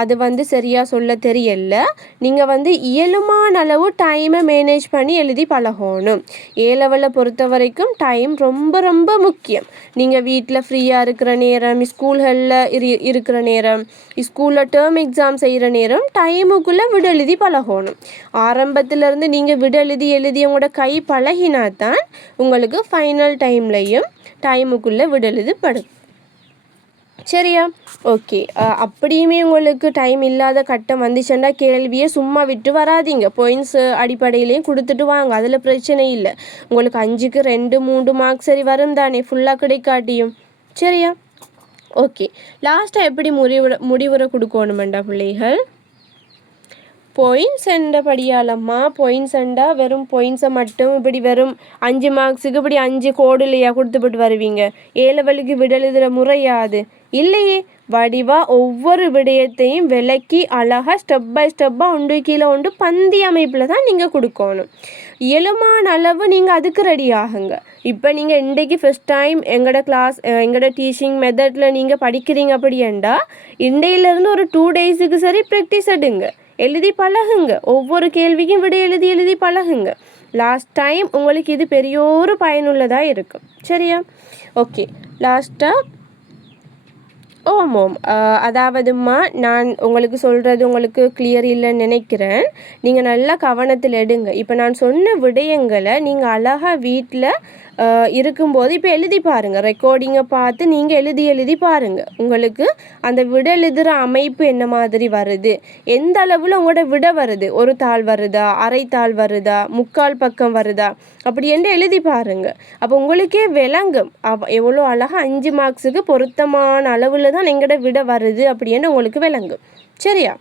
அது வந்து சரியாக சொல்ல தெரியல. நீங்கள் வந்து இயலுமான அளவு டைமை மேனேஜ் பண்ணி எழுதி பழகணும். ஏ-லெவலில் பொறுத்த வரைக்கும் டைம் ரொம்ப ரொம்ப முக்கியம். நீங்கள் வீட்டில் ஃப்ரீயாக இருக்கிற நேரம், ஸ்கூல்களில் இருக்கிற நேரம், ஸ்கூலில் டேர்ம் எக்ஸாம் செய்கிற நேரம் டைமுக்குள்ளே விட எழுதி பழகணும். ஆரம்பத்திலேருந்து நீங்கள் விட எழுதி உங்களோட கை பழகினா தான் உங்களுக்கு ஃபைனல் டைம்லையும் டைமுக்குள்ளே விடலுது படும். சரியா? ஓகே. அப்படியுமே உங்களுக்கு டைம் இல்லாத கட்டம் வந்துச்சுன்னா கேள்வியை சும்மா விட்டு வராதிங்க. பாயிண்ட்ஸ் அடிப்படையிலையும் கொடுத்துட்டு வாங்க. அதில் பிரச்சனை இல்லை. உங்களுக்கு 5க்கு 2, 3 மார்க்ஸ் சரி வரும் தானே, ஃபுல்லாக கிடைக்காட்டியும். சரியா? ஓகே. லாஸ்ட்டாக எப்படி முடிவுரை கொடுக்கணுமெண்டா பிள்ளைகள், பாயிண்ட்ஸ் என்றபடியாலம்மா, பாயிண்ட்ஸ் என்றா வெறும் பாயிண்ட்ஸை மட்டும் இப்படி வெறும் 5 மார்க்ஸுக்கு இப்படி 5 கோடு இல்லையா கொடுத்துப்பட்டு வருவீங்க. ஏ-லெவலுக்கு விடலுதுற முறையாது இல்லையே. வடிவாக ஒவ்வொரு விடயத்தையும் விளக்கி அழகாக ஸ்டெப் பை ஸ்டெப்பாக ஒன்று கீழே ஒன்று பந்தி அமைப்பில் தான் நீங்கள் கொடுக்கணும். இயலுமான அளவு நீங்கள் அதுக்கு ரெடி ஆகுங்க. இப்போ நீங்கள் இன்றைக்கு ஃபஸ்ட் டைம் எங்களோட டீச்சிங் மெத்தடில் நீங்கள் படிக்கிறீங்க அப்படின்டா இன்றையிலேருந்து ஒரு 2 டேஸுக்கு சரி ப்ராக்டிஸ் எடுங்க, எழுதி பழகுங்க. ஒவ்வொரு கேள்விக்கும் விட எழுதி பழகுங்க. லாஸ்ட் டைம் உங்களுக்கு இது பெரிய ஒரு பயனுள்ளதாக இருக்கும். சரியா? ஓகே. லாஸ்ட்டாக ஓம் அதாவதுமா நான் உங்களுக்கு சொல்கிறது உங்களுக்கு கிளியர் இல்லைன்னு நினைக்கிறேன். நீங்கள் நல்லா கவனத்தில் எடுங்க. இப்போ நான் சொன்ன விடயங்களை நீங்கள் அழகாக வீட்டில் இருக்கும்போது இப்போ எழுதி பாருங்கள். ரெக்கார்டிங்கை பார்த்து நீங்கள் எழுதி பாருங்கள். உங்களுக்கு அந்த விட எழுதுகிற அமைப்பு என்ன மாதிரி வருது, எந்த அளவில் உங்களோட விட வருது, ஒரு தாள் வருதா, அரை தாள் வருதா, முக்கால் பக்கம் வருதா, அப்படி என்று எழுதி பாருங்கள். அப்போ உங்களுக்கே விளங்கும் எவ்வளோ அழகாக 5 மார்க்ஸுக்கு பொருத்தமான அளவில் தான் எங்களோட விட வருது அப்படின்னு உங்களுக்கு விளங்கும். சரியா?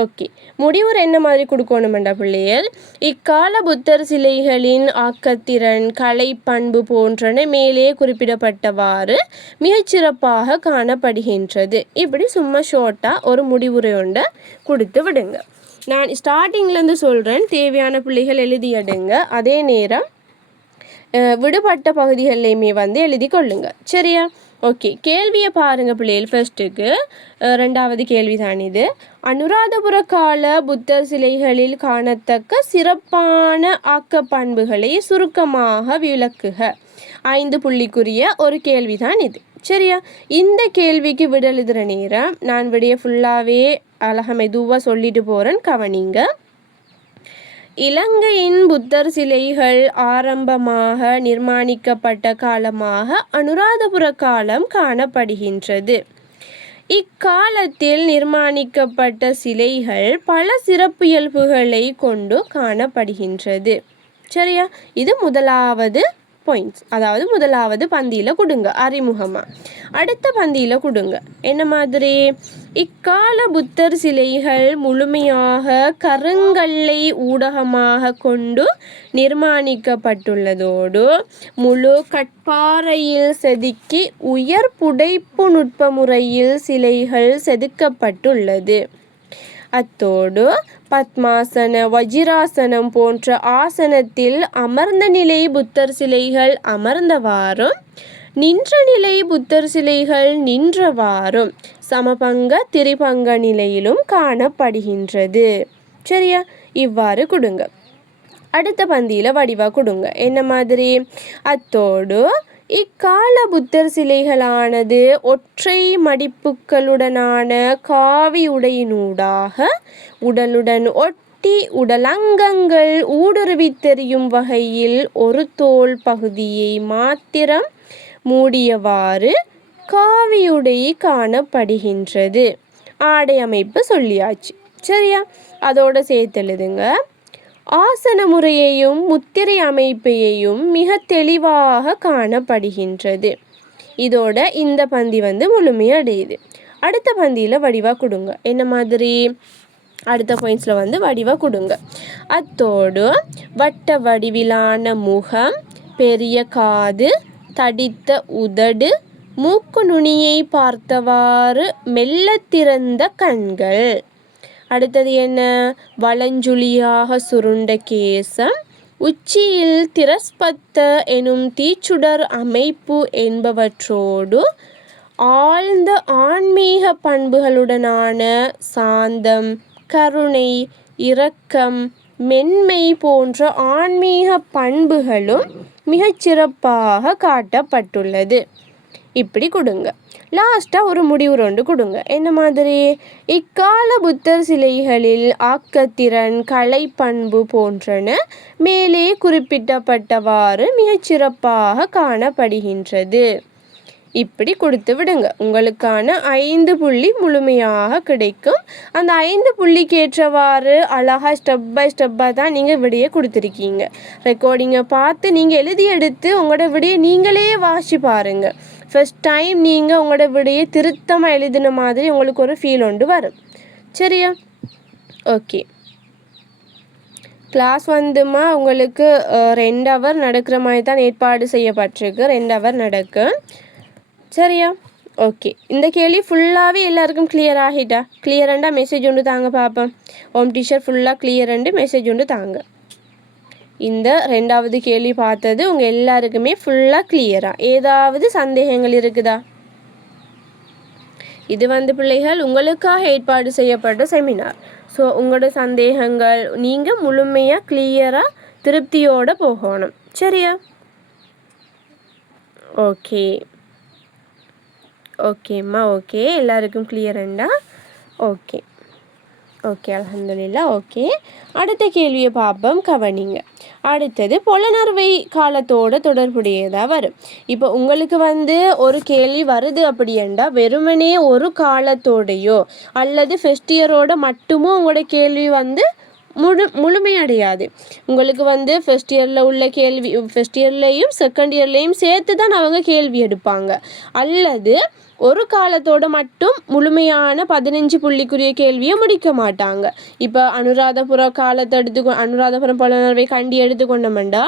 ஓகே, முடிவுரை என்ன மாதிரி கொடுக்கணுமெண்டா பிள்ளைகள், இக்கால புத்தர் சிலைகளின் ஆக்கத்திறன், கலை பண்பு போன்றன மேலே குறிப்பிடப்பட்டவாறு மிகச்சிறப்பாக காணப்படுகின்றது. இப்படி சும்மா ஷார்ட்டாக ஒரு முடிவுரை ஒன்றை கொடுத்து விடுங்க. நான் ஸ்டார்டிங்லேருந்து சொல்கிறேன், தேவையான பிள்ளைகள் எழுதிடுங்க. அதே நேரம் விடுபட்ட பகுதிகள்லையுமே வந்து எழுதி கொள்ளுங்க. சரியா? ஓகே, கேள்வியை பாருங்கள் பிள்ளைகள். ஃபர்ஸ்ட்டுக்கு ரெண்டாவது கேள்வி தான் இது. அனுராதபுர கால புத்தர் சிலைகளில் காணத்தக்க சிறப்பான ஆக்க பண்புகளை சுருக்கமாக விளக்குக. 5 புள்ளிக்குரிய ஒரு கேள்வி தான் இது. சரியா? இந்த கேள்விக்கு விட எழுதுகிற நேரம் நான் விடைய ஃபுல்லாகவே அழகாக மெதுவாக சொல்லிட்டு போகிறேன், கவனிங்க. இலங்கையின் புத்தர் சிலைகள் ஆரம்பமாக நிர்மாணிக்கப்பட்ட காலமாக அனுராதபுர காலம் காணப்படுகின்றது. இக்காலத்தில் நிர்மாணிக்கப்பட்ட சிலைகள் பல சிறப்பியல்புகளை கொண்டு காணப்படுகின்றது. சரியா? இது முதலாவது பாயிண்ட்ஸ், அதாவது முதலாவது பந்தியில் கொடுங்க அறிமுகமாக. அடுத்த பந்தியில் கொடுங்க என்ன மாதிரி, இக்கால புத்தர் சிலைகள் முழுமையாக கருங்கல்லை ஊடகமாக கொண்டு நிர்மாணிக்கப்பட்டுள்ளதோடு முழு கட்பாறையில் செதுக்கி உயர் புடைப்பு நுட்ப முறையில் சிலைகள் செதுக்கப்பட்டுள்ளது. அத்தோடு பத்மாசன, வஜிராசனம் போன்ற ஆசனத்தில் அமர்ந்த நிலை புத்தர் சிலைகள் அமர்ந்தவாறும் நின்ற நிலை புத்தர் சிலைகள் நின்றவாறும் சமபங்க திரிபங்க நிலையிலும் காணப்படுகின்றது. சரியா? இவ்வாறு கொடுங்க. அடுத்த பந்தியில் வடிவாக கொடுங்க என்ன மாதிரி, அத்தோடு இக்கால புத்தர் சிலைகளானது ஒற்றை மடிப்புகளுடனான காவி உடையினூடாக உடலுடன் ஒட்டி உடலங்கங்கள் ஊடுருவி தெரியும் வகையில் ஒரு தோல் பகுதியை மாத்திரம் மூடியவாறு காவியுடை காணப்படுகின்றது. ஆடை அமைப்பு சொல்லியாச்சு. சரியா? அதோட சேர்த்து எழுதுங்க. ஆசன முறையையும் முத்திரை அமைப்பையும் மிக தெளிவாக காணப்படுகின்றது. இதோட இந்த பந்தி வந்து முழுமையடையுது. அடுத்த பந்தியில் வடிவாக கொடுங்க என்ன மாதிரி, அடுத்த பாயிண்ட்ஸில் வந்து வடிவாக கொடுங்க. அத்தோடு வட்ட வடிவிலான முகம், பெரிய காது, தடித்த உதடு, மூக்கு நுனியை பார்த்தவாறு மெல்ல திறந்த கண்கள். அடுத்தது என்ன, வலஞ்சுழியாக சுருண்ட கேசம், உச்சியில் திரஸ்பத்த எனும் தீச்சுடர் அமைப்பு என்பவற்றோடு ஆழ்ந்த ஆன்மீக பண்புகளுடனான சாந்தம், கருணை, இரக்கம், மென்மை போன்ற ஆன்மீக பண்புகளும் மிகச்சிறப்பாக காட்டப்பட்டுள்ளது. இப்படி கொடுங்க. லாஸ்ட்டாக ஒரு முடிவு ரெண்டு கொடுங்க என்ன மாதிரி, இக்கால புத்தர் சிலைகளில் ஆக்கத்திறன், கலை பண்பு போன்றன மேலே குறிப்பிட்டப்பட்டவாறு மிகச்சிறப்பாக காணப்படுகின்றது. இப்படி கொடுத்து விடுங்க. உங்களுக்கான 5 புள்ளி முழுமையாக கிடைக்கும். அந்த 5 புள்ளிக்கு ஏற்றவாறு அழகாக ஸ்டெப் பை ஸ்டெப்பாக தான் நீங்கள் விடையை கொடுத்துருக்கீங்க. ரெக்கார்டிங்கை பார்த்து நீங்கள் எழுதி எடுத்து உங்களோட விடையை நீங்களே வாசி பாருங்கள். ஃபர்ஸ்ட் டைம் நீங்கள் உங்களோட விடையை திருத்தமாக எழுதின மாதிரி உங்களுக்கு ஒரு ஃபீல் ஒன்று வரும். சரியா? ஓகே, கிளாஸ் வந்துமா உங்களுக்கு 2 ஹவர் நடக்கிற மாதிரி தான் ஏற்பாடு செய்யப்பட்டிருக்கு. 2 ஹவர் நடக்கும். சரியா? ஓகே, இந்த கேள்வி ஃபுல்லாகவே எல்லாருக்கும் கிளியர் ஆகிட்டா? கிளியரண்டா மெசேஜ் ஒன்று தாங்க பார்ப்போம். ஹோம் டீச்சர் ஃபுல்லாக கிளியரண்டு மெசேஜ் ஒன்று தாங்க. இந்த 2வது கேள்வி பார்த்தது உங்கள் எல்லாருக்குமே ஃபுல்லாக கிளியராக? ஏதாவது சந்தேகங்கள் இருக்குதா? இது வந்து பிள்ளைகள் உங்களுக்காக ஏற்பாடு செய்யப்பட்ட செமினார். ஸோ உங்களோட சந்தேகங்கள் நீங்கள் முழுமையாக கிளியராக திருப்தியோடு போகணும். சரியா? ஓகே ஓகேம்மா. ஓகே, எல்லாருக்கும் கிளியரண்டா? ஓகே ஓகே, அல்ஹம்துலில்லாஹ். ஓகே, அடுத்த கேள்வியை பார்ப்போம், கவனிங்க. அடுத்தது புலனறுவை காலத்தோட தொடர்புடையதாக வரும். இப்போ உங்களுக்கு வந்து ஒரு கேள்வி வருது அப்படின்னா வெறுமனே ஒரு காலத்தோடையோ அல்லது ஃபெஸ்ட் இயரோட மட்டுமோ உங்களோட கேள்வி வந்து முழுமையடையாது. உங்களுக்கு வந்து ஃபர்ஸ்ட் இயரில் உள்ள கேள்வி ஃபர்ஸ்ட் இயர்லேயும் செகண்ட் இயர்லேயும் சேர்த்து தான் அவங்க கேள்வி எடுப்பாங்க. அல்லது ஒரு காலத்தோட மட்டும் முழுமையான 15 புள்ளிக்குரிய கேள்வியை முடிக்க மாட்டாங்க. இப்போ அனுராதபுர காலத்தை அனுராதபுரம் புலனறுவை கண்டி எடுத்துக்கொண்டோம்னா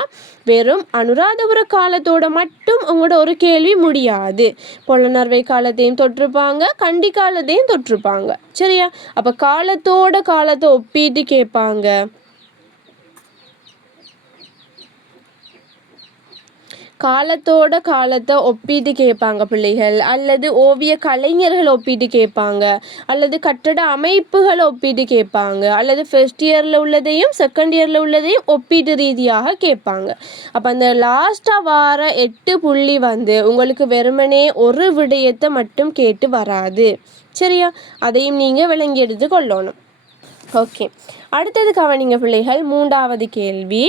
வெறும் அனுராதபுர காலத்தோட மட்டும் உங்களோட ஒரு கேள்வி முடியாது. புலனறுவை காலத்தையும் தொட்டிருப்பாங்க, கண்டி காலத்தையும் தொட்டிருப்பாங்க. சரியா? அப்போ காலத்தோட காலத்தை ஒப்பிட்டு கேட்பாங்க. காலத்தோட காலத்தை ஒப்பிட்டு கேட்பாங்க பிள்ளைகள், அல்லது ஓவிய கலைஞர்கள் ஒப்பிட்டு கேட்பாங்க, அல்லது கட்டட அமைப்புகளை ஒப்பிட்டு கேட்பாங்க, அல்லது ஃபர்ஸ்ட் இயரில் உள்ளதையும் செகண்ட் இயரில் உள்ளதையும் ஒப்பீட்டு ரீதியாக கேட்பாங்க. அப்போ அந்த லாஸ்ட்டாக வார 8 புள்ளி வந்து உங்களுக்கு வெறுமனே ஒரு விடயத்தை மட்டும் கேட்டு வராது. சரியா? அதையும் நீங்கள் விளங்கி எடுத்து கொள்ளணும். ஓகே, அடுத்தது கவனிங்க பிள்ளைகள். 3வது கேள்வி.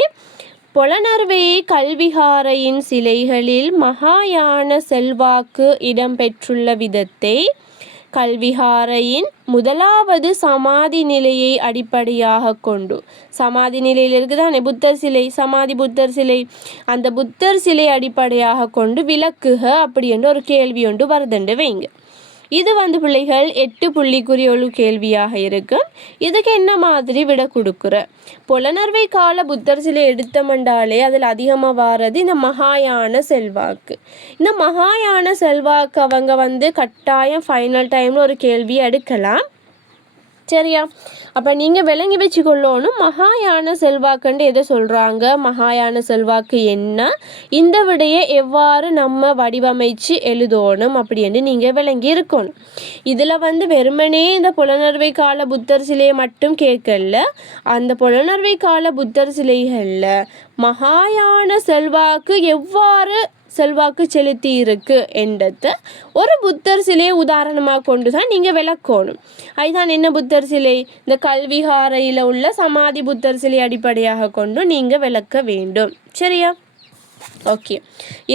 புலனறுவை கல்விகாரையின் சிலைகளில் மகாயான செல்வாக்கு இடம்பெற்றுள்ள விதத்தை கல்விகாரையின் முதலாவது சமாதி நிலையை அடிப்படையாக கொண்டு, சமாதி நிலையில் இருக்குதானே புத்தர் சிலை, சமாதி புத்தர் சிலை, அந்த புத்தர் சிலை அடிப்படையாக கொண்டு விளக்குக அப்படி என்று ஒரு கேள்வி ஒன்று வருதுண்டு வைங்க. இது வந்து பிள்ளைகள் 8 புள்ளிக்குரிய ஒரு கேள்வியாக இருக்கும். இதுக்கு என்ன மாதிரி விட கொடுக்குற? புலனறுவை கால புத்தர் சிலை எடுத்தமண்டாலே அதில் அதிகமாக வாரது இந்த மகாயான செல்வாக்கு. இந்த மகாயான செல்வாக்கு அவங்க வந்து கட்டாயம் ஃபைனல் டைமில் ஒரு கேள்வி எடுக்கலாம். சரியா? அப்போ நீங்கள் விளங்கி வச்சுக்கொள்ளணும் மகாயான செல்வாக்குன்னு எதை சொல்கிறாங்க, மகாயான செல்வாக்கு என்ன, இந்த விடையை எவ்வாறு நம்ம வடிவமைச்சு எழுதணும் அப்படின்னு நீங்கள் விளங்கி இருக்கணும். இதில் வந்து வெறுமனே இந்த புலனறுவை கால புத்தர் சிலையை மட்டும் கேட்கல, அந்த புலனறுவை கால புத்தர் சிலைகளில் மகாயான செல்வாக்கு எவ்வாறு செல்வாக்கு செலுத்தி இருக்கு என்றத ஒரு புத்தர் சிலையை உதாரணமாக கொண்டு தான் நீங்கள் விளக்கணும். அதுதான் என்ன புத்தர் சிலை? இந்த கல்விகாரையில் உள்ள சமாதி புத்தர் சிலை அடிப்படையாக கொண்டு நீங்கள் விளக்க வேண்டும். சரியா? ஓகே,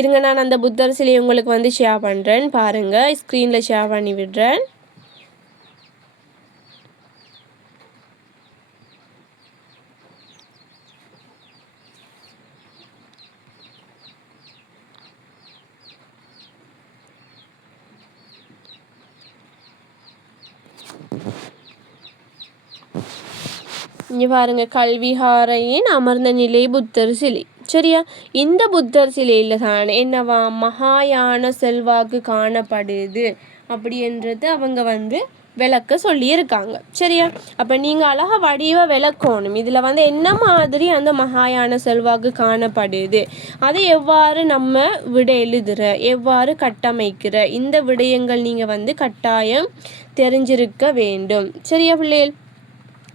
இருங்க, நான் அந்த புத்தர் சிலையை உங்களுக்கு வந்து ஷேர் பண்ணுறேன். பாருங்கள், ஸ்க்ரீனில் ஷேர் பண்ணி விடுறேன். இங்கே பாருங்க, கல்விகாரையின் அமர்ந்த நிலை புத்தர் சிலை. சரியா? இந்த புத்தர் சிலையில் தானே என்னவா மகாயான செல்வாக்கு காணப்படுது அப்படின்றது அவங்க வந்து விளக்க சொல்லியிருக்காங்க. சரியா? அப்போ நீங்கள் அழகாக வடிவ விளக்கணும். இதில் வந்து என்ன மாதிரி அந்த மகாயான செல்வாக்கு காணப்படுது, அதை எவ்வாறு நம்ம விட எழுதுகிற, எவ்வாறு கட்டமைக்கிற, இந்த விடயங்கள் நீங்கள் வந்து கட்டாயம் தெரிஞ்சிருக்க வேண்டும். சரியா பிள்ளைகள்?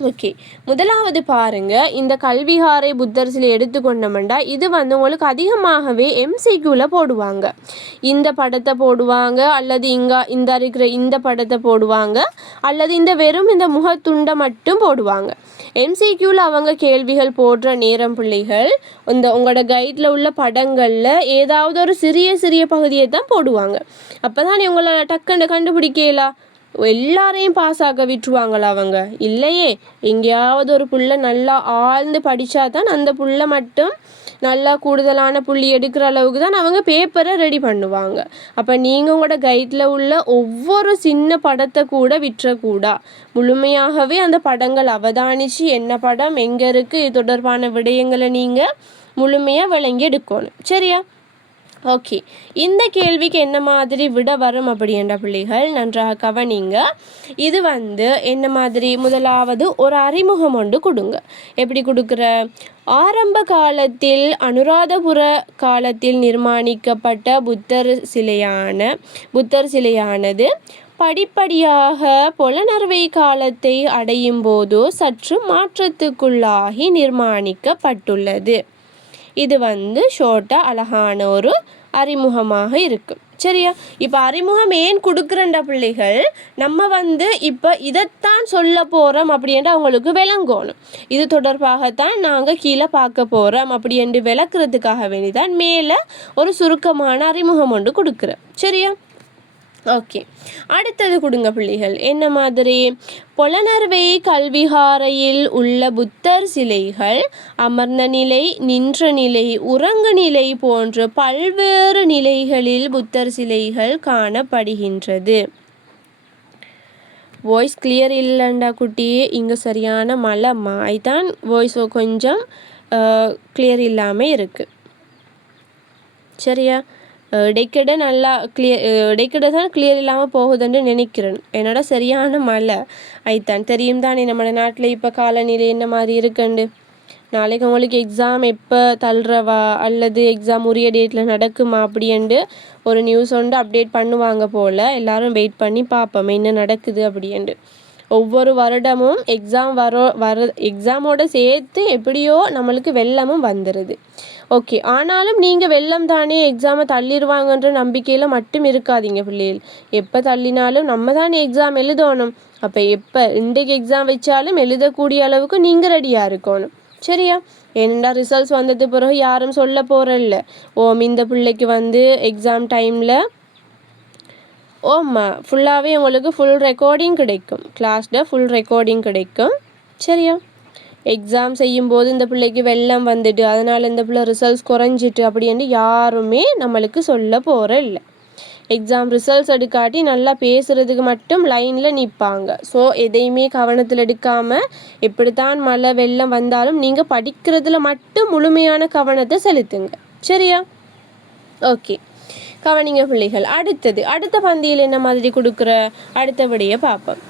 ஓகே, முதலாவது பாருங்க, இந்த கல்விகாரை புத்தர் சிலை எடுத்துக்கொண்டோம்னா இது வந்து உங்களுக்கு அதிகமாகவே எம்சிக்யூவில் போடுவாங்க. இந்த படத்தை போடுவாங்க, அல்லது இந்த இருக்கிற இந்த படத்தை போடுவாங்க, அல்லது இந்த வெறும் இந்த முகத்துண்டை மட்டும் போடுவாங்க. எம்சிக்யூவில் அவங்க கேள்விகள் போடுற நேரம் பிள்ளைகள் இந்த உங்களோட கைடில் உள்ள படங்களில் ஏதாவது ஒரு சிறிய சிறிய பகுதியை தான் போடுவாங்க. அப்போ தான் உங்களை டக்குன்னு கண்டுபிடிக்கலாம். எல்லாரையும் பாஸ் ஆக விட்டுருவாங்களா அவங்க? இல்லையே, எங்கேயாவது ஒரு புள்ள நல்லா ஆழ்ந்து படித்தா தான் அந்த புள்ள மட்டும் நல்லா கூடுதலான புள்ளி எடுக்கிற அளவுக்கு தான் அவங்க பேப்பரை ரெடி பண்ணுவாங்க. அப்போ நீங்கள் உங்களோட கைடில் உள்ள ஒவ்வொரு சின்ன படத்தை கூட விட்டுறக்கூடா. முழுமையாகவே அந்த படங்கள் அவதானித்து என்ன படம் எங்கே இருக்குது இது தொடர்பான விடயங்களை நீங்கள் முழுமையாக விளங்கி எடுக்கணும். சரியா? ஓகே, இந்த கேள்விக்கு என்ன மாதிரி விட வரும் அப்படின்ற பிள்ளைகள் நன்றாக கவனிங்க. இது வந்து என்ன மாதிரி, முதலாவது ஒரு அறிமுகம் ஒன்று கொடுங்க. எப்படி கொடுக்குற? ஆரம்ப காலத்தில் அனுராதபுர காலத்தில் நிர்மாணிக்கப்பட்ட புத்தர் சிலையானது படிப்படியாக புலனறுவை காலத்தை அடையும் போது சற்று மாற்றத்துக்குள்ளாகி நிர்மாணிக்கப்பட்டுள்ளது. இது வந்து ஷோர்ட்டாக அழகான ஒரு அறிமுகமாக இருக்கும். சரியா? இப்போ அறிமுகம் ஏன் கொடுக்குறேன்டா பிள்ளைகள், நம்ம வந்து இப்போ இதைத்தான் சொல்ல போகிறோம் அப்படின்ட்டு அவங்களுக்கு விளங்கணும். இது தொடர்பாகத்தான் நாங்கள் கீழே பார்க்க போகிறோம் அப்படி என்று விளக்குறதுக்காக வேண்டிதான் மேலே ஒரு சுருக்கமான அறிமுகம் ஒன்று கொடுக்குறேன். சரியா? ஓகே, அடுத்தது கொடுங்க பிள்ளைகள். என்ன மாதிரி? பொலனறுவை கல்விகாரையில் உள்ள புத்தர் சிலைகள் அமர்ந்த நிலை, நின்ற நிலை, உறங்கு நிலை போன்ற பல்வேறு நிலைகளில் புத்தர் சிலைகள் காணப்படுகின்றது. வாய்ஸ் கிளியர் இல்லைண்டா குட்டி, இங்கே சரியான மழை மாய்தான் வாய்ஸ் கொஞ்சம் கிளியர் இல்லாமல் இருக்குது. சரியா? இடைக்கிட நல்லா இடைக்கிட தான் கிளியர் இல்லாமல் போகுதுன்னு நினைக்கிறேன். என்னோட சரியான மழை ஐத்தான் தெரியும் தானே நம்ம நாட்டில் இப்போ காலநிலை என்ன மாதிரி இருக்குண்டு. நாளைக்கு உங்களுக்கு எக்ஸாம் எப்போ தள்ளுறவா அல்லது எக்ஸாம் உரிய டேட்டில் நடக்குமா அப்படின்ட்டு ஒரு நியூஸ் ஒன்று அப்டேட் பண்ணுவாங்க போல். எல்லோரும் வெயிட் பண்ணி பார்ப்போம் என்ன நடக்குது அப்படின்ட்டு. ஒவ்வொரு வருடமும் எக்ஸாமோடு சேர்த்து எப்படியோ நம்மளுக்கு வெள்ளமும் வந்துடுது. ஓகே, ஆனாலும் நீங்கள் வெள்ளம் தானே எக்ஸாமை தள்ளிடுவாங்கன்ற நம்பிக்கையில் மட்டும் இருக்காதீங்க பிள்ளைகள். எப்போ தள்ளினாலும் நம்ம தானே எக்ஸாம் எழுதணும். அப்போ எப்போ இன்றைக்கு எக்ஸாம் வச்சாலும் எழுதக்கூடிய அளவுக்கு நீங்கள் ரெடியாக இருக்கணும். சரியா? ஏனெண்டா ரிசல்ட்ஸ் வந்தது பிறகு யாரும் சொல்ல போகிறல்ல, இந்த பிள்ளைக்கு எக்ஸாம் டைமில் ஃபுல்லாகவே உங்களுக்கு ஃபுல் ரெக்கார்டிங் கிடைக்கும். கிளாஸில் ஃபுல் ரெக்கார்டிங் கிடைக்கும். சரியா? எக்ஸாம் செய்யும்போது இந்த பிள்ளைக்கு வெள்ளம் வந்துட்டு அதனால் இந்த பிள்ளை ரிசல்ட்ஸ் குறைஞ்சிட்டு அப்படின்னு யாருமே நம்மளுக்கு சொல்ல போகிற இல்லை. எக்ஸாம் ரிசல்ட்ஸ் எடுக்காட்டி நல்லா பேசுகிறதுக்கு மட்டும் லைனில் நிற்பாங்க. ஸோ எதையுமே கவனத்தில் எடுக்காமல் எப்படித்தான் மழை வெள்ளம் வந்தாலும் நீங்கள் படிக்கிறதுல மட்டும் முழுமையான கவனத்தை செலுத்துங்க. சரியா? ஓகே, கவனிங்க பிள்ளைகள். அடுத்த பந்தியில் என்ன மாதிரி கொடுக்குற அடுத்தபடியை பார்ப்போம்.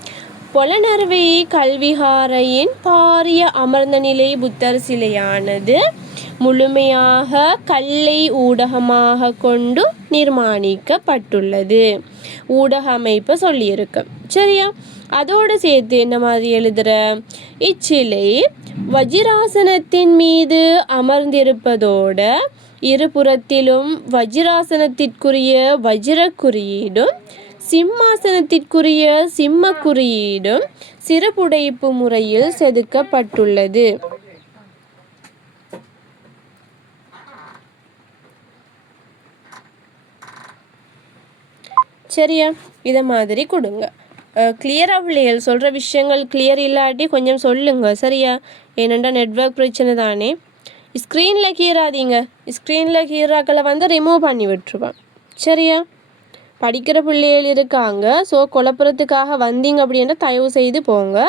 பொலனறுவை கல்விகாரையின் பாரிய அமர்ந்த நிலை புத்தர் சிலையானது முழுமையாக கல்லை ஊடகமாக கொண்டு நிர்மாணிக்கப்பட்டுள்ளது. ஊடக அமைப்பு சொல்லியிருக்கு. சரியா? அதோடு சேர்த்து என்ன மாதிரி எழுதுற? இச்சிலை வஜிராசனத்தின் மீது அமர்ந்திருப்பதோட இருபுறத்திலும் வஜிராசனத்திற்குரிய வஜிர குறியீடும் சிம்மாசனத்திற்குரிய சிம்ம குறியீடும் சிறப்புடைப்பு முறையில் செதுக்கப்பட்டுள்ளது. சரியா? இதை மாதிரி கொடுங்க. கிளியராக பிள்ளைகள் சொல்கிற விஷயங்கள் கிளியர் இல்லாட்டி கொஞ்சம் சொல்லுங்க. சரியா? ஏனெண்டா நெட்வொர்க் பிரச்சனை தானே. ஸ்க்ரீனில் கீறாதீங்க. ஸ்க்ரீனில் கீறாக்களை ரிமூவ் பண்ணி விட்டுருவான். சரியா? படிக்கிற பிள்ளைகள் இருக்காங்க. ஸோ குழப்பறதுக்காக வந்தீங்க அப்படின்னா தயவு செய்து போங்க.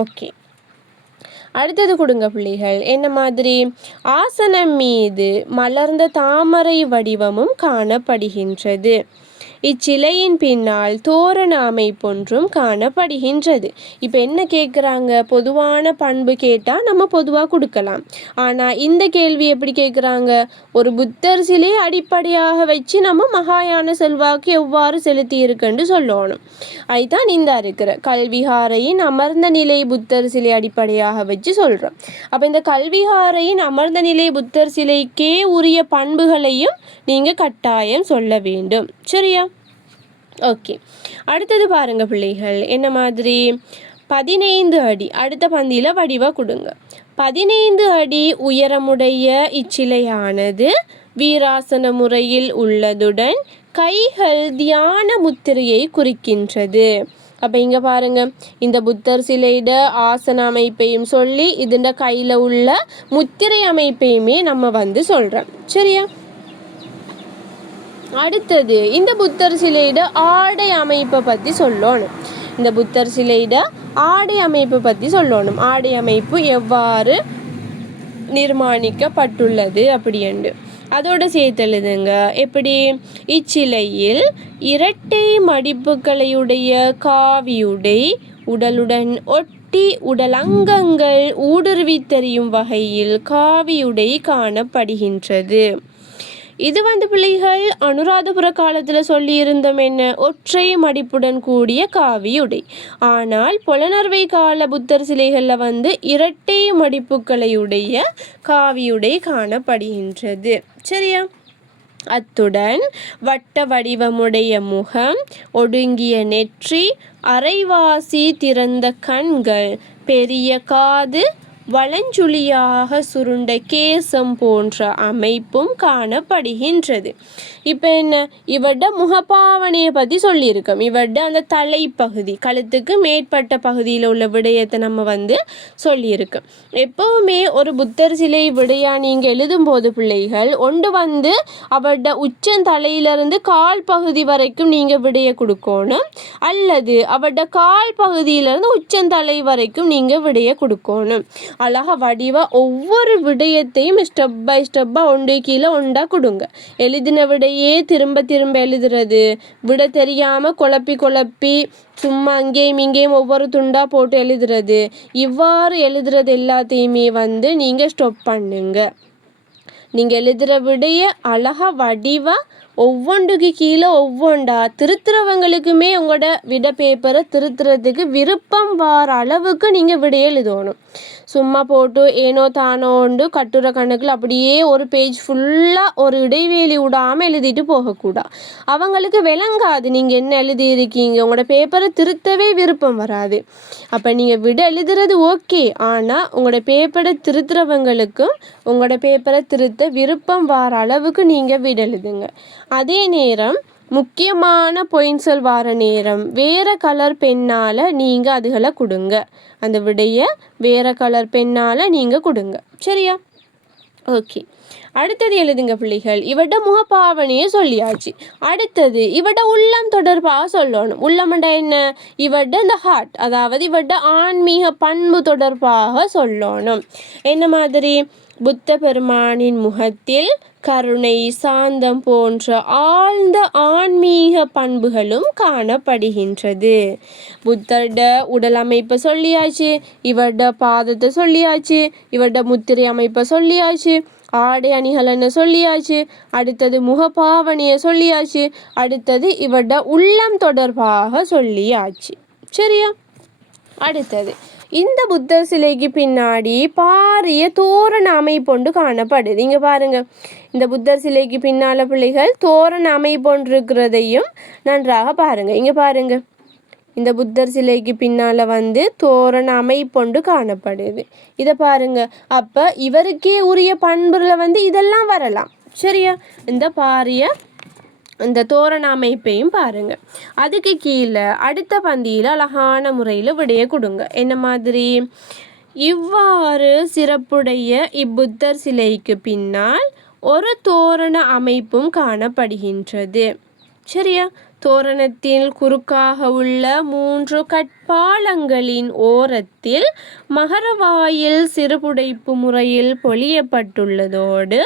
ஓகே, அடுத்தது கொடுங்க பிள்ளைகள். என்ன மாதிரி? ஆசனம் மீது மலர்ந்த தாமரை வடிவமும் காணப்படுகின்றது. இச்சிலையின் பின்னால் தோரண அமைப்பொன்றும் காணப்படுகின்றது. இப்போ என்ன கேட்குறாங்க? பொதுவான பண்பு கேட்டால் நம்ம பொதுவாக கொடுக்கலாம். ஆனால் இந்த கேள்வி எப்படி கேட்குறாங்க? ஒரு புத்தர் சிலை அடிப்படையாக வச்சு நம்ம மகாயான செல்வாக்கு எவ்வாறு செலுத்தி இருக்குன்னு சொல்லணும். அதுதான் இந்த இருக்கிற கல்விகாரையின் அமர்ந்த நிலை புத்தர் சிலை அடிப்படையாக வச்சு சொல்கிறோம். அப்போ இந்த கல்விகாரையின் அமர்ந்த நிலை புத்தர் சிலைக்கே உரிய பண்புகளையும் நீங்கள் கட்டாயம் சொல்ல வேண்டும். சரியா? ஓகே, அடுத்தது பாருங்க பிள்ளைகள். என்ன மாதிரி? 15 அடி. அடுத்த பந்தியில் வடிவாக கொடுங்க. 15 அடி உயரமுடைய இச்சிலையானது வீராசன முறையில் உள்ளதுடன் கைகள் தியான முத்திரையை குறிக்கின்றது. அப்போ இங்கே பாருங்க, இந்த புத்தர் சிலையோட ஆசன அமைப்பையும் சொல்லி இதுண்ட கையில் உள்ள முத்திரை அமைப்பையுமே நம்ம சொல்கிறோம். சரியா? அடுத்தது இந்த புத்தர் சிலையோட ஆடை அமைப்பை பற்றி சொல்லணும். இந்த புத்தர் சிலையோட ஆடை அமைப்பை பற்றி சொல்லணும். ஆடை அமைப்பு எவ்வாறு நிர்மாணிக்கப்பட்டுள்ளது அப்படின்ட்டு அதோடு சேர்த்து எழுதுங்க. எப்படி? இச்சிலையில் இரட்டை மடிப்புகளையுடைய காவியுடை உடலுடன் ஒட்டி உடல் அங்கங்கள் ஊடுருவி தெரியும் வகையில் காவியுடை காணப்படுகின்றது. இது பிள்ளைகள் அனுராதபுர காலத்தில் சொல்லியிருந்தோம். என்ன? ஒற்றை மடிப்புடன் கூடிய காவியுடை. ஆனால் பொலனறுவை கால புத்தர் சிலைகளில் இரட்டை மடிப்புகளையுடைய காவியுடை காணப்படுகின்றது. சரியா? அத்துடன் வட்ட வடிவமுடைய முகம், ஒடுங்கிய நெற்றி, அரைவாசி திறந்த கண்கள், பெரிய காது, வலஞ்சுழியாக சுருண்ட கேசம் போன்ற அமைப்பும் காணப்படுகின்றது. இப்போ என்ன, இவட முகப்பாவனையை பற்றி சொல்லியிருக்கோம். இவட அந்த தலைப்பகுதி, கழுத்துக்கு மேற்பட்ட பகுதியில் உள்ள விடயத்தை நம்ம சொல்லியிருக்கோம். எப்பவுமே ஒரு புத்தர் சிலை விடையா நீங்கள் எழுதும்போது பிள்ளைகள் ஒன்று அவட உச்சந்தலையிலிருந்து கால் பகுதி வரைக்கும் நீங்கள் விடைய கொடுக்கணும், அல்லது அவட கால் பகுதியிலிருந்து உச்சந்தலை வரைக்கும் நீங்கள் விடைய கொடுக்கணும். அழகா வடிவா ஒவ்வொரு விடயத்தையும் ஸ்டெப் பை ஸ்டெப்பாக ஒன்று கீழே ஒன்றா கொடுங்க. எழுதின விடையே திரும்ப திரும்ப எழுதுறது, விட தெரியாமல் குழப்பி சும்மா அங்கேயும் இங்கேயும் ஒவ்வொரு துண்டா போட்டு எழுதுறது, இவ்வாறு எழுதுறது எல்லாத்தையுமே நீங்கள் ஸ்டாப் பண்ணுங்க. நீங்கள் எழுதுகிற விடைய அழகா வடிவாக ஒவ்வொன்றுக்கு கீழே ஒவ்வொன்றா திருத்துறவங்களுக்குமே உங்களோட விட பேப்பரை திருத்துறதுக்கு விருப்பம் வர அளவுக்கு நீங்கள் விடைய எழுதணும். சும்மா போட்டு ஏனோ தானோண்டு கட்டுரை கணக்கில் அப்படியே ஒரு பேஜ் ஃபுல்லாக ஒரு இடைவேளி விடாமல் எழுதிட்டு போகக்கூடாது. அவங்களுக்கு விளங்காது நீங்கள் என்ன எழுதியிருக்கீங்க, உங்களோட பேப்பரை திருத்தவே விருப்பம் வராது. அப்போ நீங்கள் விட எழுதுறது ஓகே, ஆனால் உங்களோட பேப்பரை திருத்துறவங்களுக்கும் உங்களோட பேப்பரை திருத்த விருப்பம் வர அளவுக்கு நீங்கள் விட எழுதுங்க. அதே நேரம் முக்கியமான பாயிண்ட்ஸல் வார நேரம் வேறு கலர் பெண்ணால் நீங்கள் அதுகளை கொடுங்க. அந்த விடைய வேறு கலர் பெண்ணால் நீங்கள் கொடுங்க. சரியா? ஓகே, அடுத்தது எழுதுங்க பிள்ளைகள். இவட முகப்பாவனையை சொல்லியாச்சு. அடுத்தது இவட உள்ளம் தொடர்பாக சொல்லணும். உள்ளம்ண்டா என்ன? இவட இந்த ஹார்ட், அதாவது இவட ஆன்மீக பண்பு தொடர்பாக சொல்லணும். என்ன மாதிரி? புத்த பெருமானின் முகத்தில் கருணை, சாந்தம் போன்ற ஆழ்ந்த ஆன்மீக பண்புகளும் காணப்படுகின்றது. புத்தரோட உடல் அமைப்பை சொல்லியாச்சு, இவரோட பாதத்தை சொல்லியாச்சு, இவரோட முத்திரை அமைப்பை சொல்லியாச்சு, ஆடை அணிகலன்னு சொல்லியாச்சு, அடுத்தது முகப்பாவனையை சொல்லியாச்சு, அடுத்தது இவரோட உள்ளம் தொடர்பாக சொல்லியாச்சு. சரியா? அடுத்தது இந்த புத்தர் சிலைக்கு பின்னாடி பாரிய தோரண அமைப்பொண்டு காணப்படுது. இங்கே பாருங்க, இந்த புத்தர் சிலைக்கு பின்னால் பிள்ளைகள் தோரண அமைப்பொன்று இருக்கிறதையும் நன்றாக பாருங்க. இங்கே பாருங்க, இந்த புத்தர் சிலைக்கு பின்னால் தோரண அமைப்பொண்டு காணப்படுது. இதை பாருங்க. அப்போ இவருக்கே உரிய பண்புல இதெல்லாம் வரலாம். சரியா? இந்த பாரிய இந்த தோரண அமைப்பையும் பாருங்க. அதுக்கு கீழே அடுத்த பந்தியில் அழகான முறையில் விடைய கொடுங்க. என்ன மாதிரி? இவ்வாறு சிறப்புடைய இப்புத்தர் சிலைக்கு பின்னால் ஒரு தோரண அமைப்பும் காணப்படுகின்றது. சரியா? தோரணத்தில் குறுக்காக உள்ள 3 கற்பாலங்களின் ஓரத்தில் மகரவாயில் சிறுபுடைப்பு முறையில் பொழியப்பட்டுள்ளதோடு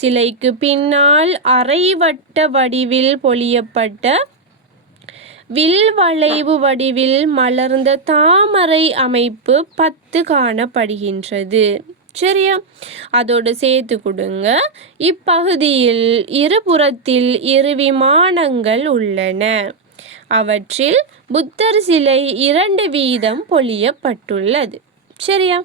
சிலைக்கு பின்னால் அரைவட்ட வடிவில் பொழியப்பட்ட வில்வளைவு வடிவில் மலர்ந்த தாமரை அமைப்பு 10 காணப்படுகின்றது. சரியா? அதோடு சேர்த்து கொடுங்க. இப்பகுதியில் இருபுறத்தில் 2 விமானங்கள் உள்ளன. அவற்றில் புத்தர் சிலை 2 வீதம் பொழியப்பட்டுள்ளது. சரியா?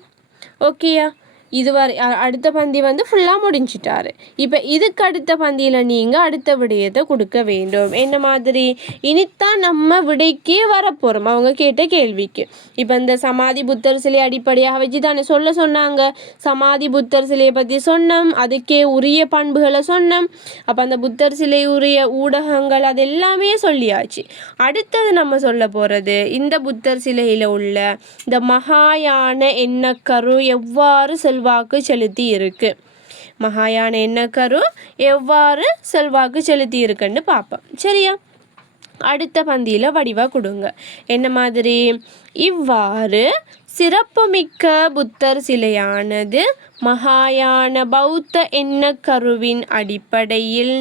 ஓகேயா? இதுவரை அடுத்த பந்தி ஃபுல்லாக முடிஞ்சிட்டாரு. இப்போ இதுக்கு அடுத்த பந்தியில் நீங்கள் அடுத்த விடயத்தை கொடுக்க வேண்டும். என்ன மாதிரி? இனித்தான் நம்ம விடைக்கே வரப்போகிறோம் அவங்க கேட்ட கேள்விக்கு. இப்போ இந்த சமாதி புத்தர் சிலை அடிப்படையாக வச்சு தானே சொன்னாங்க. சமாதி புத்தர் சிலையை பற்றி சொன்னோம், அதுக்கே உரிய பண்புகளை சொன்னோம். அப்போ அந்த புத்தர் சிலை உரிய ஊடகங்கள் அது எல்லாமே சொல்லியாச்சு. அடுத்தது நம்ம சொல்ல போகிறது இந்த புத்தர் சிலையில் உள்ள இந்த மகாயான எண்ணக்கரு எவ்வாறு செல்வாக்கு செலுத்தி இருக்கு, மகாயான எண்ணக்கரு எவ்வாறு செல்வாக்கு செலுத்தி இருக்குன்னு பார்ப்போம். சரியா? அடுத்த பந்தியில் வடிவாக கொடுங்க. என்ன மாதிரி? இவ்வாறு சிறப்புமிக்க புத்தர் சிலையானது மகாயான பௌத்த எண்ணக்கருவின் அடிப்படையில்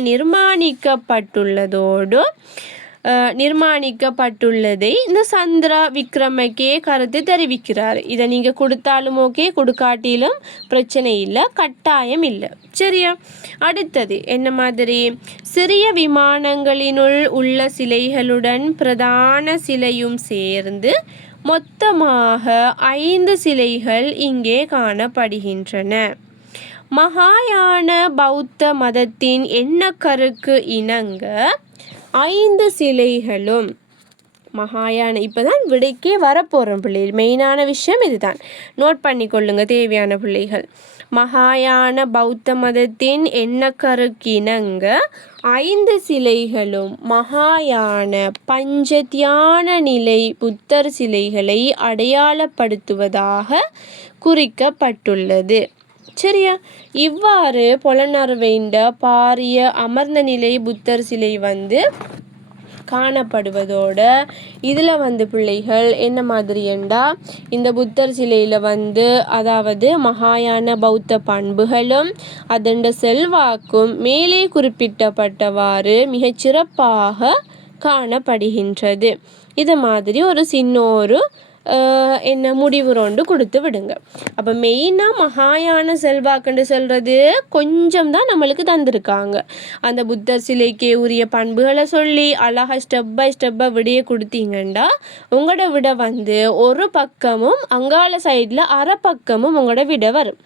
நிர்மாணிக்கப்பட்டுள்ளதை இந்த சந்திரா விக்ரமகே கருத்து தெரிவிக்கிறார். இதை நீங்கள் கொடுத்தாலும் ஓகே, கொடுக்காட்டிலும் பிரச்சனை இல்லை, கட்டாயம் இல்லை. சரியா? அடுத்தது என்ன மாதிரி? சிறிய விமானங்களினுள் உள்ள சிலைகளுடன் பிரதான சிலையும் சேர்ந்து மொத்தமாக 5 சிலைகள் இங்கே காணப்படுகின்றன. மகாயான பௌத்த மதத்தின் எண்ணக்கருக்கு இணங்க 5 சிலைகளும் மகாயான இப்போ தான் விடைக்கே வரப்போகிறோம் பிள்ளைகள். மெயினான விஷயம் இதுதான், நோட் பண்ணிக்கொள்ளுங்க தேவையான பிள்ளைகள். மகாயான பௌத்த மதத்தின் எண்ணக்கருக்கிணங்க 5 சிலைகளும் மகாயான பஞ்ச தியான நிலை புத்தர் சிலைகளை அடையாளப்படுத்துவதாக குறிக்கப்பட்டுள்ளது. சரியா? இவ்வாறு பொலனறுவைண்ட பாரிய அமர்ந்த நிலை புத்தர் சிலை வந்து காணப்படுவதோட இதில் பிள்ளைகள் என்ன மாதிரி என்றா, இந்த புத்தர் சிலையில் அதாவது மகாயான பௌத்த பண்புகளும் அதன் செல்வாக்கும் மேலே குறிப்பிட்டப்பட்டவாறு மிகச்சிறப்பாக காணப்படுகின்றது. இது மாதிரி ஒரு சின்ன என்ன முடிவுரோண்டு கொடுத்து விடுங்க. அப்போ மெயினாக மகாயான செல்வாக்குன்னு சொல்கிறது கொஞ்சம் தான் நம்மளுக்கு தந்திருக்காங்க. அந்த புத்தர் சிலைக்கே உரிய பண்புகளை சொல்லி அழகாக ஸ்டெப் பை ஸ்டெப்பாக விடையை கொடுத்தீங்கன்னா உங்களோட விடை ஒரு பக்கமும் அங்கால சைடில் அரை பக்கமும் உங்களோட விடை வரும்.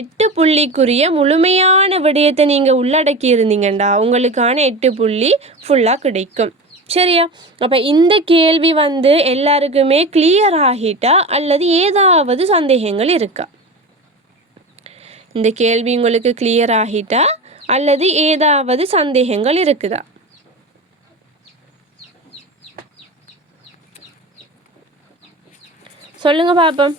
8 புள்ளிக்குரிய முழுமையான விடயத்தை நீங்கள் உள்ளடக்கி இருந்தீங்கண்டா உங்களுக்கான 8 புள்ளி ஃபுல்லாக கிடைக்கும். சரியா? அப்போ இந்த கேள்வி எல்லாருக்குமே கிளியர் ஆகிட்டா அல்லது ஏதாவது சந்தேகங்கள் இருக்கா? இந்த கேள்வி உங்களுக்கு கிளியர் ஆகிட்டா அல்லது ஏதாவது சந்தேகங்கள் இருக்குதா? சொல்லுங்க பாப்போம்.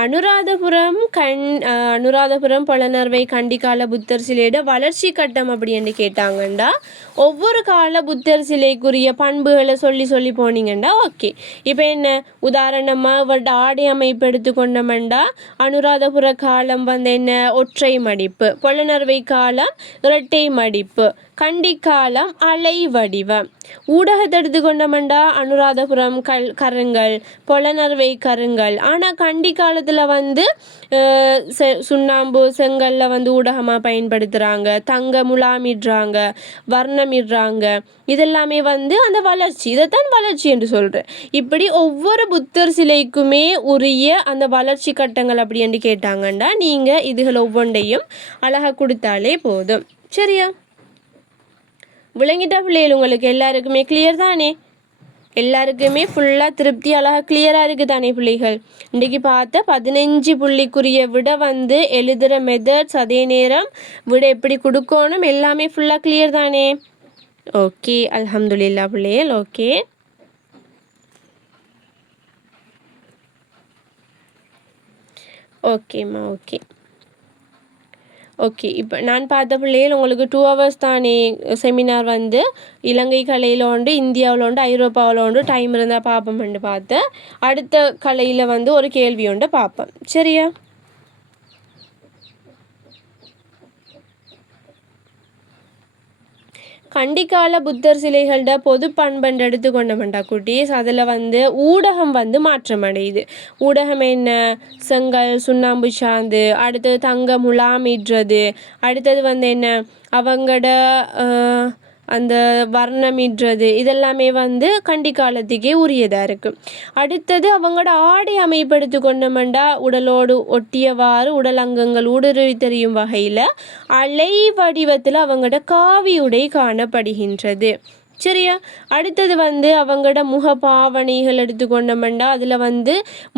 அனுராதபுரம் பொலனறுவை கண்டிக்கால புத்தர் சிலையோட வளர்ச்சி கட்டம் அப்படின்னு கேட்டாங்கண்டா ஒவ்வொரு கால புத்தர் சிலைக்குரிய பண்புகளை சொல்லி போனீங்கண்டா ஓகே. இப்போ என்ன உதாரணமாக அவரோட ஆடை அமைப்பு எடுத்துக்கொண்டோம்டா அனுராதபுர காலம் என்ன ஒற்றை மடிப்பு, பொலனறுவை காலம் இரட்டை மடிப்பு, கண்டிக்காலம் அலை வடிவம். ஊடகத்தை எடுத்துக்கொண்டோம்டா அனுராதபுரம் கருங்கல், பொலனறுவை கருங்கல். ஆனால் கண்டி காலத்தில் சுண்ணாம்பு செங்கல்ல ஊடகமாக பயன்படுத்துகிறாங்க, தங்க முலாமிடுறாங்க, வர்ணமிடுறாங்க. இதெல்லாமே அந்த வளர்ச்சி, இதைத்தான் வளர்ச்சி என்று சொல்கிறேன். இப்படி ஒவ்வொரு புத்தர் சிலைக்குமே உரிய அந்த வளர்ச்சி கட்டங்கள் அப்படி என்று கேட்டாங்கண்டா நீங்கள் இதுகள் ஒவ்வொன்றையும் அழகாக கொடுத்தாலே போதும். சரியா? விளங்கிட்டா பிள்ளைகள்? உங்களுக்கு எல்லாருக்குமே கிளியர் தானே? எல்லாருக்குமே ஃபுல்லாக திருப்தி அழகாக கிளியராக இருக்குது தானே பிள்ளைகள்? இன்றைக்கி பார்த்த 15 புள்ளிக்குரிய விடை எழுதுகிற மெத்தட்ஸ், அதே நேரம் விடை எப்படி கொடுக்கணும் எல்லாமே ஃபுல்லாக கிளியர் தானே? ஓகே, அல்ஹம்துலில்லாஹ் பிள்ளைகள். ஓகே ஓகேம்மா. Okay okay. இப்போ நான் பார்த்த பிள்ளைகள் உங்களுக்கு 2 hours தானே செமினார் இலங்கை கலையில் உண்டு, இந்தியாவில் உண்டு, ஐரோப்பாவில் உண்டு. டைம் இருந்தால் பார்ப்போம்னு பார்த்தேன். அடுத்த கலையில் ஒரு கேள்வி உண்டு பார்ப்பேன். சரியா? கண்டிக்கால புத்தர் சிலைகளோட பொது பண்பண்டு எடுத்துக்கொண்டோம்டா குட்டீஸ், அதில் ஊடகம் மாற்றம் அடையுது. ஊடகம் என்ன? செங்கல் சுண்ணாம்பு சாந்து, அடுத்தது தங்க முலாமிடுறது, அடுத்தது என்ன அவங்களோட அந்த வர்ணமிடுறது. இதெல்லாமே கண்டிக்காலத்துக்கே உரியதாக இருக்குது. அடுத்தது அவங்களோட ஆடை அமைப்படுத்தி கொண்டோம்டா உடலோடு ஒட்டியவாறு உடல் அங்கங்கள் ஊடுருவி தெரியும் வகையில் அலை வடிவத்தில் அவங்களோட காவி உடை காணப்படுகின்றது. சரியா? அடுத்தது அவங்களோட முக பாவனைகள் எடுத்துக்கொண்டோம்டா அதில்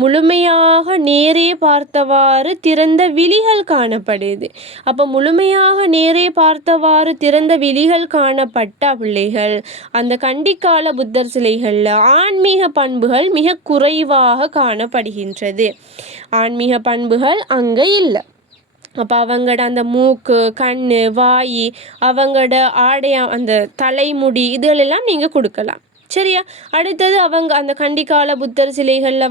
முழுமையாக நேரே பார்த்தவாறு திறந்த விழிகள் காணப்படுது. அப்போ முழுமையாக நேரே பார்த்தவாறு திறந்த விழிகள் காணப்பட்ட பிள்ளைகள் அந்த கண்டிக்கால புத்தர் சிலைகளில் ஆன்மீக பண்புகள் மிக குறைவாக காணப்படுகின்றது. ஆன்மீக பண்புகள் அங்கே இல்லை. அப்போ அவங்களோட அந்த மூக்கு, கண், வாய், அவங்களோட ஆடைய அந்த தலைமுடி இதுகளெல்லாம் நீங்கள் கொடுக்கலாம். சரியா? அடுத்தது அவங்க அந்த கண்டிக்கால புத்தர் சிலைகளில்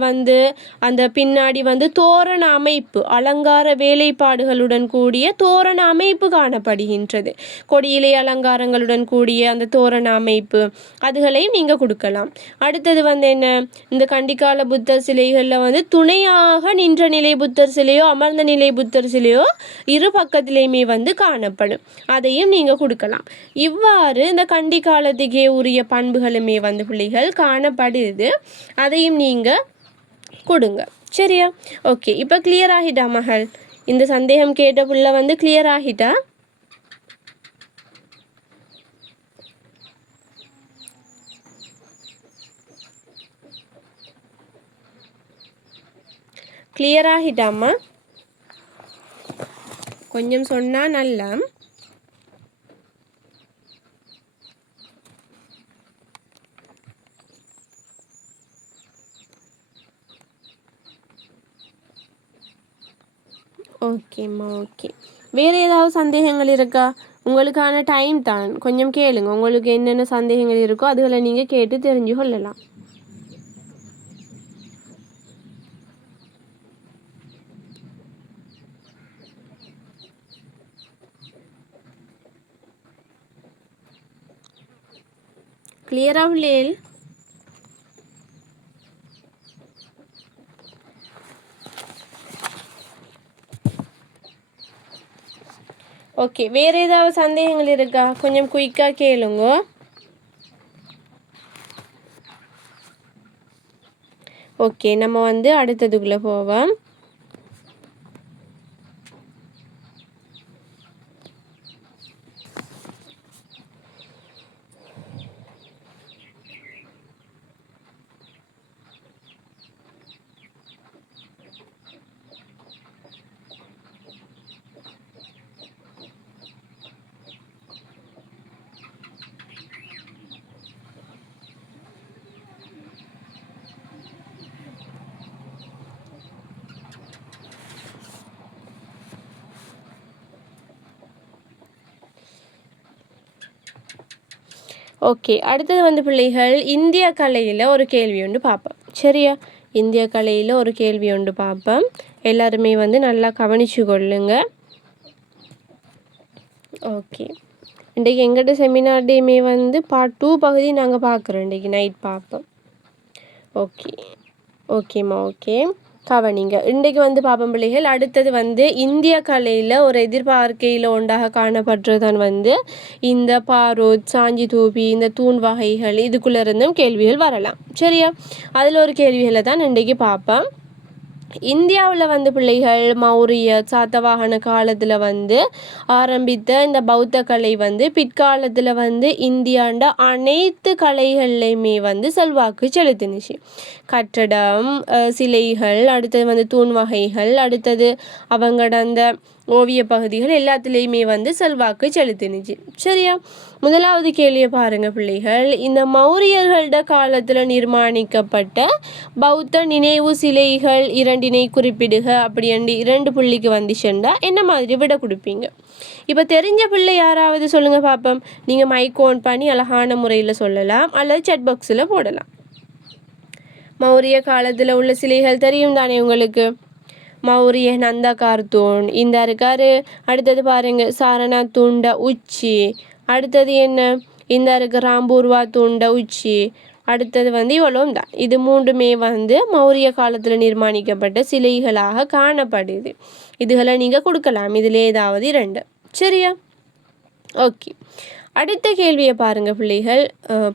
அந்த பின்னாடி தோரண அமைப்பு, அலங்கார வேலைப்பாடுகளுடன் கூடிய தோரண அமைப்பு காணப்படுகின்றது. கொடியிலை அலங்காரங்களுடன் கூடிய அந்த தோரண அமைப்பு அதுகளையும் நீங்கள் கொடுக்கலாம். அடுத்தது என்ன? இந்த கண்டிக்கால புத்தர் சிலைகளில் துணையாக நின்ற நிலை புத்தர் சிலையோ அமர்ந்த நிலை புத்தர் சிலையோ இரு பக்கத்திலையுமே காணப்படும். அதையும் நீங்கள் கொடுக்கலாம். இவ்வாறு இந்த கண்டிக்காலத்துக்கே உரிய பண்புகளுமே பிள்ளைகள் காணப்படுது. அதையும் நீங்கள் கொடுங்க. சரியா? ஓகே. இப்போ கிளியர் ஆகிட்டா மகள்? இந்த சந்தேகம் கேட்ட புள்ள வந்து கிளியர் ஆகிட்டா? கிளியர் ஆகிட்டாம்மா? கொஞ்சம் சொன்னா நல்லா. ஓகேம்மா, ஓகே. வேறு ஏதாவது சந்தேகங்கள் இருக்கா? உங்களுக்கான டைம் தான், கொஞ்சம் கேளுங்க. உங்களுக்கு என்னென்ன சந்தேகங்கள் இருக்கோ அதுகளை நீங்கள் கேட்டு தெரிஞ்சு கொள்ளலாம். கிளியரா பிள்ளைகள்? ஓகே, வேறு ஏதாவது சந்தேகங்கள் இருக்கா? கொஞ்சம் குயிக்காக கேளுங்க. ஓகே, நம்ம வந்து அடுத்ததுக்குள்ளே போவோம். ஓகே, அடுத்தது வந்து பிள்ளைகள் இந்திய கலையில் ஒரு கேள்வி ஒன்று பார்ப்போம். சரியா? இந்திய கலையில் ஒரு கேள்வி ஒன்று பார்ப்போம். எல்லாருமே வந்து நல்லா கவனிச்சு கொள்ளுங்க. ஓகே, இன்றைக்கு எங்கிட்ட செமினார் டேமே வந்து பார்ட் 2 பகுதி நாங்கள் பார்க்குறோம். இன்றைக்கு நைட் பார்ப்போம். ஓகே, ஓகேம்மா, ஓகே. கவனிங்க. இன்றைக்கு வந்து பாப்பம் பிள்ளைகள். அடுத்தது வந்து இந்திய கலையில் ஒரு எதிர்பார்க்கையில் ஒன்றாக காணப்படுறதான் வந்து இந்த பாரோத், சாஞ்சி தூபி, இந்த தூண் வகைகள் இதுக்குள்ளே இருந்தும் கேள்விகள் வரலாம். சரியா? அதில் ஒரு கேள்விகளை தான் இன்றைக்கு பார்ப்போம். இந்தியாவில் வந்து பிள்ளைகள் மௌரிய சாத்தவாகன காலத்தில் வந்து ஆரம்பித்த இந்த பௌத்த கலை வந்து பிற்காலத்தில் வந்து இந்தியாண்ட அனைத்து கலைகள்லையுமே வந்து செல்வாக்கு செலுத்தினுச்சு. கட்டடம், சிலைகள், அடுத்தது வந்து தூண் வகைகள், அடுத்தது அவங்களோட அந்த ஓவிய பகுதிகள் எல்லாத்துலேயுமே வந்து செல்வாக்கு செலுத்தினுச்சு. சரியா? முதலாவது கேள்வியை பாருங்கள் பிள்ளைகள். இந்த மௌரியர்களோட காலத்தில் நிர்மாணிக்கப்பட்ட பௌத்த நினைவு சிலைகள் இரண்டினை குறிப்பிடுக அப்படின்ட்டு 2 புள்ளிக்கு வந்துச்சுண்டா என்ன மாதிரி விட கொடுப்பீங்க? இப்போ தெரிஞ்ச பிள்ளை யாராவது சொல்லுங்கள் பார்ப்போம். நீங்கள் மைக் ஆன் பண்ணி அழகான முறையில் சொல்லலாம், அல்லது செட் பாக்ஸில் போடலாம். மௌரிய காலத்தில் உள்ள சிலைகள் தெரியும் தானே உங்களுக்கு? மௌரிய நந்தகார் தூண் இந்த இருக்காரு. அடுத்தது பாருங்க சாரநாத் தூண்ட உச்சி. அடுத்தது என்ன? இந்த இருக்கு ராம்பூர்வா தூண்ட உச்சி. அடுத்தது வந்து இவ்வளவும் தான். இது 3மே வந்து மௌரிய காலத்தில் நிர்மாணிக்கப்பட்ட சிலைகளாக காணப்படுது. இதுகளை நீங்கள் கொடுக்கலாம், இதில் ஏதாவது 2. சரியா? ஓகே, அடுத்த கேள்வியை பாருங்க பிள்ளைகள்.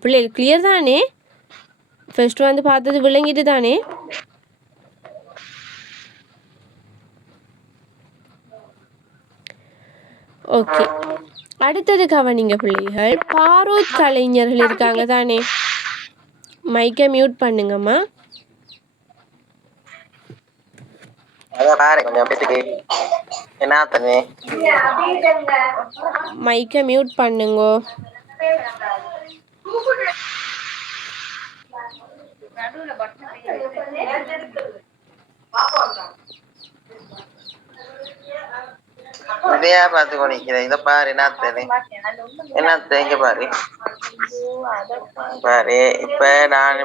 பிள்ளைகள் கிளியர் தானே? ஃபர்ஸ்ட் வந்து பார்த்தது விளங்கிட்டு தானே? ஓகே, அடுத்தது கவனிங்க பிள்ளைகள். பாரோத் கலைஞர்கள் இருக்காங்க தானே? மைக்கை மியூட் பண்ணுங்கம்மா. மைக்கை மியூட் பண்ணுங்க. இதையா பார்த்து கொண்டிருக்கிறேன். இதை பாரு, என்ன இங்க பாரு பாரு. இப்ப நான்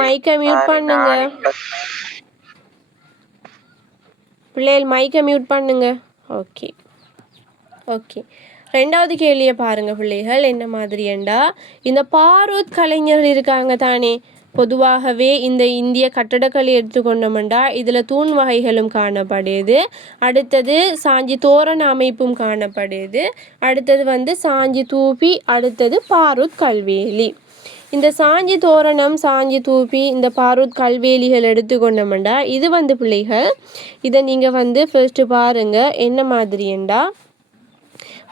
மைக்கை மியூட் பண்ணுங்க பிள்ளைகள், மைக்கை மியூட் பண்ணுங்க. Okay, okay. 2வது கேள்வியை பாருங்க பிள்ளைகள். என்ன மாதிரியண்டா இந்த பாரோத் கலைஞர்கள் இருக்காங்க தானே? பொதுவாகவே இந்த இந்திய கட்டடக்கலை எடுத்துக்கொண்டோம்டா இதில் தூண் வகைகளும் காணப்படுது. அடுத்தது சாஞ்சி தோரண அமைப்பும் காணப்படுது. அடுத்தது வந்து சாஞ்சி தூபி, அடுத்தது பாரூத் கல்வேலி. இந்த சாஞ்சி தோரணம், சாஞ்சி தூபி, இந்த பாரூத் கல்வேலிகள் எடுத்துக்கொண்டோம்டா இது வந்து பிள்ளைகள் இதை நீங்கள் வந்து ஃபர்ஸ்ட்டு பாருங்கள் என்ன மாதிரியண்டா.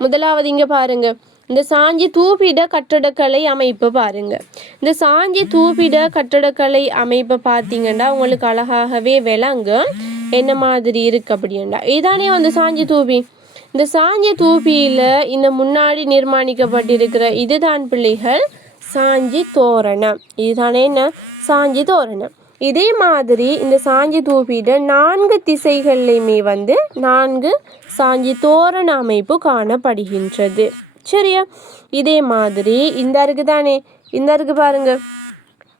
முதலாவது இங்கே பாருங்க, இந்த சாஞ்சி தூபிட கட்டடக்கலை அமைப்பு பாருங்க. இந்த சாஞ்சி தூபிட கட்டடக்கலை அமைப்பை பார்த்தீங்கன்னா உங்களுக்கு அழகாகவே விளங்கும் என்ன மாதிரி இருக்கு அப்படின்னா. இதானே வந்து சாஞ்சி தூபி. இந்த சாஞ்சி தூபியில் இந்த முன்னாடி நிர்மாணிக்கப்பட்டிருக்கிற இதுதான் பிள்ளைகள் சாஞ்சி தோரணம். இதுதானே என்ன சாஞ்சி தோரணம். இதே மாதிரி இந்த சாஞ்சி தூபிட 4 திசைகள்லையுமே வந்து 4 சாஞ்சி தோரண அமைப்பு காணப்படுகின்றது. சரியா? இதே மாதிரி இந்த இருக்கு தானே, இந்த இருக்கு பாருங்க,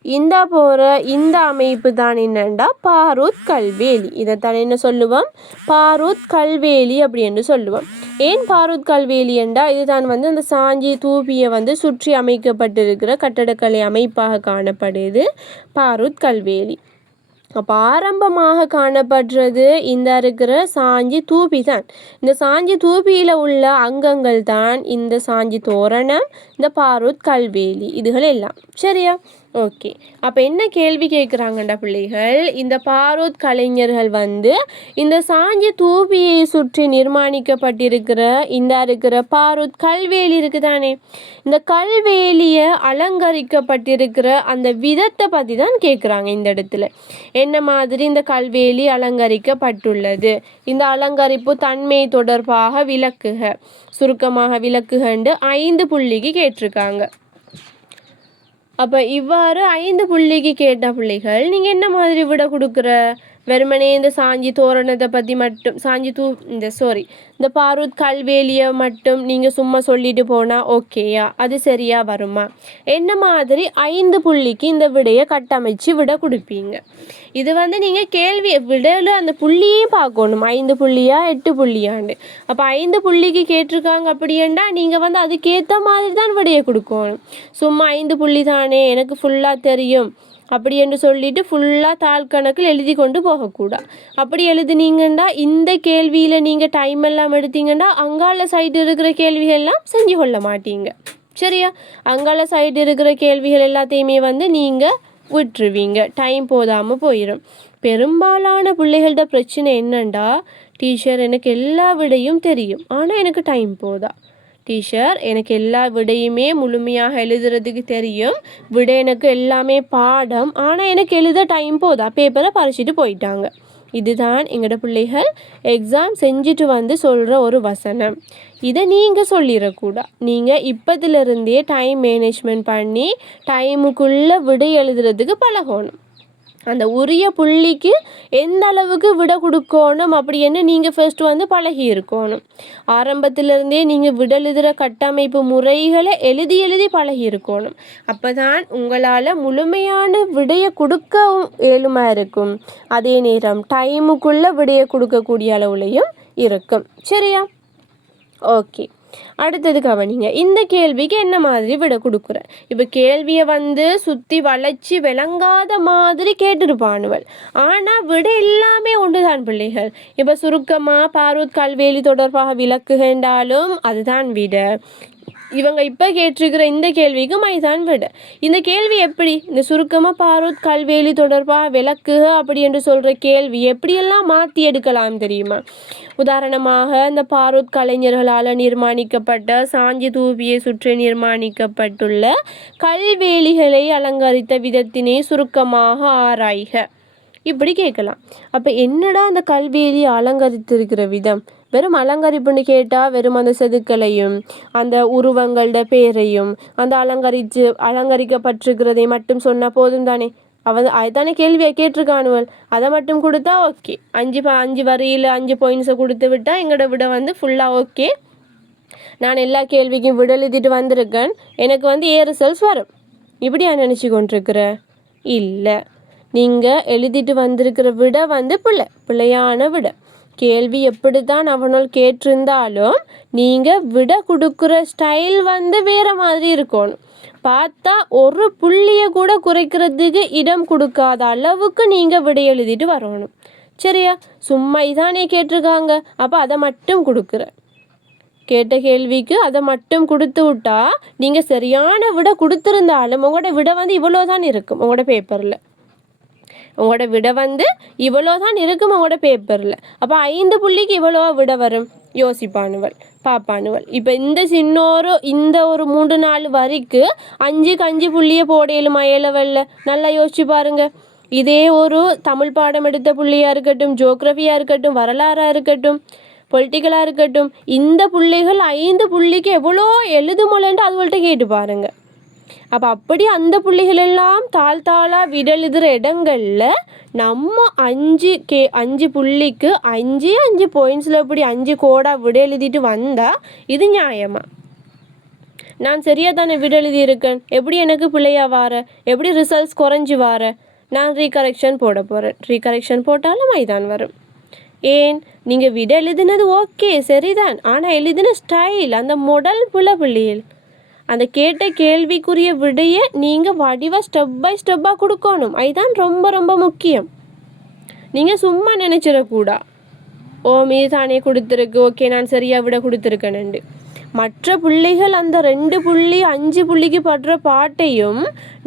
இந்த போகிற இந்த அமைப்பு தான் என்னண்டா பாரூத் கல்வேலி. இதைத்தான் என்ன சொல்லுவோம், பாரூத் கல்வேலி அப்படின்னு சொல்லுவோம். ஏன் பாரூத் கல்வேலி என்றா இதுதான் வந்து அந்த சாஞ்சி தூபியை வந்து சுற்றி அமைக்கப்பட்டிருக்கிற கட்டடக்கலை அமைப்பாக காணப்படுது பாரூத் கல்வேலி. அப்போ ஆரம்பமாக காணப்படுறது இந்த இருக்கிற சாஞ்சி தூபி தான். இந்த சாஞ்சி தூபியில் உள்ள அங்கங்கள் தான் இந்த சாஞ்சி தோரணம், இந்த பாரூத் கல்வேலி இதுகள் எல்லாம். சரியா? ஓகே. அப்போ என்ன கேள்வி கேட்குறாங்கண்டா பிள்ளைகள், இந்த பாரூத் கலைஞர்கள் வந்து இந்த சாஞ்சி தூபியை சுற்றி நிர்மாணிக்கப்பட்டிருக்கிற இந்த இருக்கிற பாரூத் கல்வேலி இருக்குதானே, இந்த கல்வேலியை அலங்கரிக்கப்பட்டிருக்கிற அந்த விதத்தை பற்றி தான் கேட்குறாங்க இந்த இடத்துல. என்ன மாதிரி இந்த கல்வேலி அலங்கரிக்கப்பட்டுள்ளது, இந்த அலங்கரிப்பு தன்மை தொடர்பாக விளக்குக, சுருக்கமாக விளக்குகண்டு 5 புள்ளிக்கு கேட்டிருக்காங்க. அப்போ இவ்வாறு 5 புள்ளிக்கு கேட்ட பிள்ளைகள் நீங்கள் என்ன மாதிரி விட கொடுக்குற, வெறுமனே இந்த சாஞ்சி தோரணத்தை பற்றி மட்டும் இந்த பாரூத் கல்வேலியை மட்டும் நீங்கள் சும்மா சொல்லிட்டு போனால் ஓகேயா, அது சரியாக வருமா? என்ன மாதிரி 5 புள்ளிக்கு இந்த விடையை கட்டமைச்சு விட கொடுப்பீங்க? இது வந்து நீங்கள் கேள்வி விடையில் அந்த புள்ளியையும் பார்க்கணும், 5 புள்ளியா 8 புள்ளியாண்டு. அப்போ 5 புள்ளிக்கு கேட்டிருக்காங்க அப்படின்னா நீங்கள் வந்து அதுக்கேற்ற மாதிரி தான் விடையை கொடுக்கணும். சும்மா 5 புள்ளி தானே எனக்கு ஃபுல்லாக தெரியும் அப்படி என்று சொல்லிட்டு ஃபுல்லாக தாள் கணக்கில் எழுதி கொண்டு போகக்கூடாது. அப்படி எழுதுனீங்கன்னா இந்த கேள்வியில் நீங்கள் டைம் எல்லாம் எடுத்தீங்கன்னா அங்கால சைடு இருக்கிற கேள்விகள்லாம் செஞ்சு கொள்ள மாட்டீங்க. சரியா? அங்கால சைடு இருக்கிற கேள்விகள் எல்லாத்தையுமே வந்து நீங்கள் விட்டுருவீங்க, டைம் போதாமல் போயிடும். பெரும்பாலான பிள்ளைகளோட பிரச்சனை என்னண்டா, டீச்சர் எனக்கு எல்லா விடையும் தெரியும் ஆனால் எனக்கு டைம் போதா, டீச்சர் எனக்கு எல்லா விடையுமே முழுமையாக எழுதுறதுக்கு தெரியும், விடை எனக்கு எல்லாமே பாடம் ஆனால் எனக்கு எழுத டைம் போதா, பேப்பரை பறிச்சிட்டு போயிட்டாங்க. இதுதான் எங்களோட பிள்ளைகள் எக்ஸாம் செஞ்சுட்டு வந்து சொல்கிற ஒரு வசனம். இதை நீங்கள் சொல்லிடக்கூடாது. நீங்கள் இப்போதிலிருந்தே டைம் மேனேஜ்மெண்ட் பண்ணி டைமுக்குள்ளே விடை எழுதுறதுக்கு பழகணும். அந்த உரிய புள்ளிக்கு எந்த அளவுக்கு விட கொடுக்கணும் அப்படின்னு நீங்கள் ஃபர்ஸ்ட் வந்து பழகி இருக்கணும். ஆரம்பத்திலிருந்தே நீங்கள் விட எழுதுகிற கட்டமைப்பு முறைகளை எழுதி பழகி இருக்கணும். அப்போ தான் உங்களால் முழுமையான விடையை கொடுக்கவும் ஏழுமா இருக்கும், அதே நேரம் டைமுக்குள்ளே விடையை கொடுக்கக்கூடிய அளவுலையும் இருக்கும். சரியா? ஓகே. அடுத்தது கவனிங்க, இந்த கேள்விக்கு என்ன மாதிரி விட கொடுக்குற. இப்போ கேள்வியை வந்து சுற்றி வளைச்சி விளங்காத மாதிரி கேட்டுருப்பானுவல், ஆனால் விட எல்லாமே ஒன்று தான் பிள்ளைகள். இப்போ சுருக்கமாக பாரூத் கல்வேலி தொடர்பாக விளக்குகின்றாலும் அதுதான் விட. இவங்க இப்போ கேட்டிருக்கிற இந்த கேள்விக்கு மைதான் விட. இந்த கேள்வி எப்படி, இந்த சுருக்கமாக பாரூத் கல்வேலி தொடர்பாக விளக்குக அப்படி என்று சொல்கிற கேள்வி எப்படியெல்லாம் மாற்றி எடுக்கலாம் தெரியுமா? உதாரணமாக இந்த பாரூத் கலைஞர்களால் நிர்மாணிக்கப்பட்ட சாஞ்சி தூபியை சுற்றி நிர்மாணிக்கப்பட்டுள்ள கல்வேலிகளை அலங்கரித்த விதத்தினை சுருக்கமாக ஆராய்க, இப்படி கேட்கலாம். அப்போ என்னடா அந்த கல்வேலி அலங்கரித்திருக்கிற விதம்? வெறும் அலங்கரிப்புன்னு கேட்டால் வெறும் அந்த செதுக்கலையும் அந்த உருவங்களோட பேரையும் அந்த அலங்கரிக்கப்பட்டிருக்கிறதை மட்டும் சொன்னால் போதும் தானே? அதுதானே கேள்வியை கேட்டிருக்கானுவல். அதை மட்டும் கொடுத்தா ஓகே, 5 வரியில் 5 பாயிண்ட்ஸை கொடுத்து விட்டால் எங்களோட விட வந்து ஃபுல்லாக ஓகே, நான் எல்லா கேள்விக்கும் விட எழுதிட்டு வந்திருக்கேன், எனக்கு வந்து ஏ ரிசல்ட்ஸ் வரும், இப்படியா நினச்சி கொண்டிருக்கிற? இல்லை, நீங்கள் எழுதிட்டு வந்திருக்கிற விட வந்து பிள்ளையான விட. கேள்வி எப்படி தான் அவனால் கேட்டிருந்தாலும் நீங்கள் விட கொடுக்குற ஸ்டைல் வந்து வேறு மாதிரி இருக்கணும். பார்த்தா ஒரு புள்ளியை கூட குறைக்கிறதுக்கு இடம் கொடுக்காத அளவுக்கு நீங்கள் விடை எழுதிட்டு வரணும். சரியா? சும்மா இதானே கேட்டிருக்காங்க, அப்போ அதை மட்டும் கொடுக்குற. கேட்ட கேள்விக்கு அதை மட்டும் கொடுத்து விட்டா நீங்கள் சரியான விட கொடுத்துருந்தாலும் உங்களோட விட வந்து இவ்வளோ தான் இருக்கும் உங்களோட பேப்பரில். உங்களோட விட வந்து இவ்வளோ தான் இருக்கும் உங்களோட பேப்பரில். அப்போ 5 புள்ளிக்கு இவ்வளோவா விட வரும் யோசிப்பானுவல் பாப்பானுவல். இப்போ இந்த ஒரு 3-4 வரிக்கு 5க்கு 5 புள்ளியை போடையிலுமா ஏலவல்ல? நல்லா யோசிச்சு பாருங்க. இதே ஒரு தமிழ் பாடம் எடுத்த புள்ளியாக இருக்கட்டும், ஜோக்ரஃபியாக இருக்கட்டும், வரலாறாக இருக்கட்டும், பொலிட்டிக்கலாக இருக்கட்டும், இந்த புள்ளிகள் 5 புள்ளிக்கு எவ்வளோ எழுதுமோலன்ட்டு அதுவள்கிட்ட கேட்டு பாருங்க. அப்போ அப்படி அந்த புள்ளிகள் எல்லாம் தாழ்த்தாளாக விடெழுதுகிற இடங்களில் நம்ம 5 புள்ளிக்கு 5 பாயிண்ட்ஸில் இப்படி 5 கோடாக விட எழுதிட்டு வந்தால் இது நியாயமா? நான் சரியாக தானே விட எழுதியிருக்கேன், எப்படி எனக்கு பிள்ளையா வார, எப்படி ரிசல்ட்ஸ் குறைஞ்சி வார? நான் ரீகரெக்ஷன் போட போகிறேன். ரீகரெக்ஷன் போட்டாலும் மைதான் வரும். ஏன்? நீங்கள் விட எழுதினது ஓகே சரிதான், ஆனால் எழுதின ஸ்டைல் அந்த மொடல் புள்ளியில் அந்த கேட்ட கேள்விக்குரிய விடையை நீங்கள் வடிவாக ஸ்டெப் பை ஸ்டெப்பாக கொடுக்கணும். அதுதான் ரொம்ப ரொம்ப முக்கியம். நீங்கள் சும்மா நினச்சிடக்கூடா ஓ மீது தானே கொடுத்துருக்கு, ஓகே நான் சரியாக விட கொடுத்துருக்கேன்னு. மற்ற புள்ளிகள் அந்த 2 புள்ளி 5 புள்ளிக்கு படுற பாட்டையும்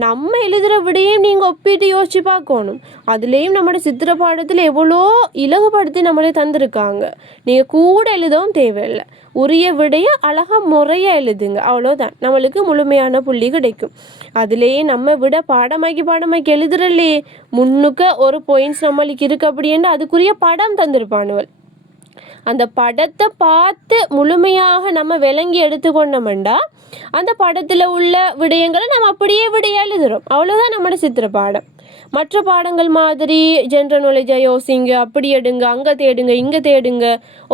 நம்ம எழுதுகிற விடையும் நீங்கள் ஒப்பிட்டு யோசிச்சு பார்க்கணும். அதுலேயும் நம்மளோட சித்திர பாடத்தில் எவ்வளோ இலகுபடுத்தி நம்மளே தந்திருக்காங்க. நீங்கள் கூட எழுதவும் தேவையில்லை, உரிய விடையை அழகாக முறையாக எழுதுங்க, அவ்வளோதான் நம்மளுக்கு முழுமையான புள்ளி கிடைக்கும். அதுலேயே நம்ம விட பாடமாக்கி எழுதுறல்லையே முன்னுக்க ஒரு பாயிண்ட்ஸ் நம்மளுக்கு இருக்கு அப்படின்ட்டு அதுக்குரிய படம் தந்திருப்பானுவல். அந்த படத்தை பார்த்து முழுமையாக நம்ம விளங்கி எடுத்துக்கொண்டோம்டா அந்த படத்தில் உள்ள விடயங்களை நம்ம அப்படியே விடைய எழுதுகிறோம், அவ்வளோதான் நம்மளோட சித்திர பாடம். மற்ற பாடங்கள் மாதிரி ஜென்ரல் நாலேஜை யோசிங்க, அப்படி எடுங்க, அங்கே தேடுங்க, இங்கே தேடுங்க,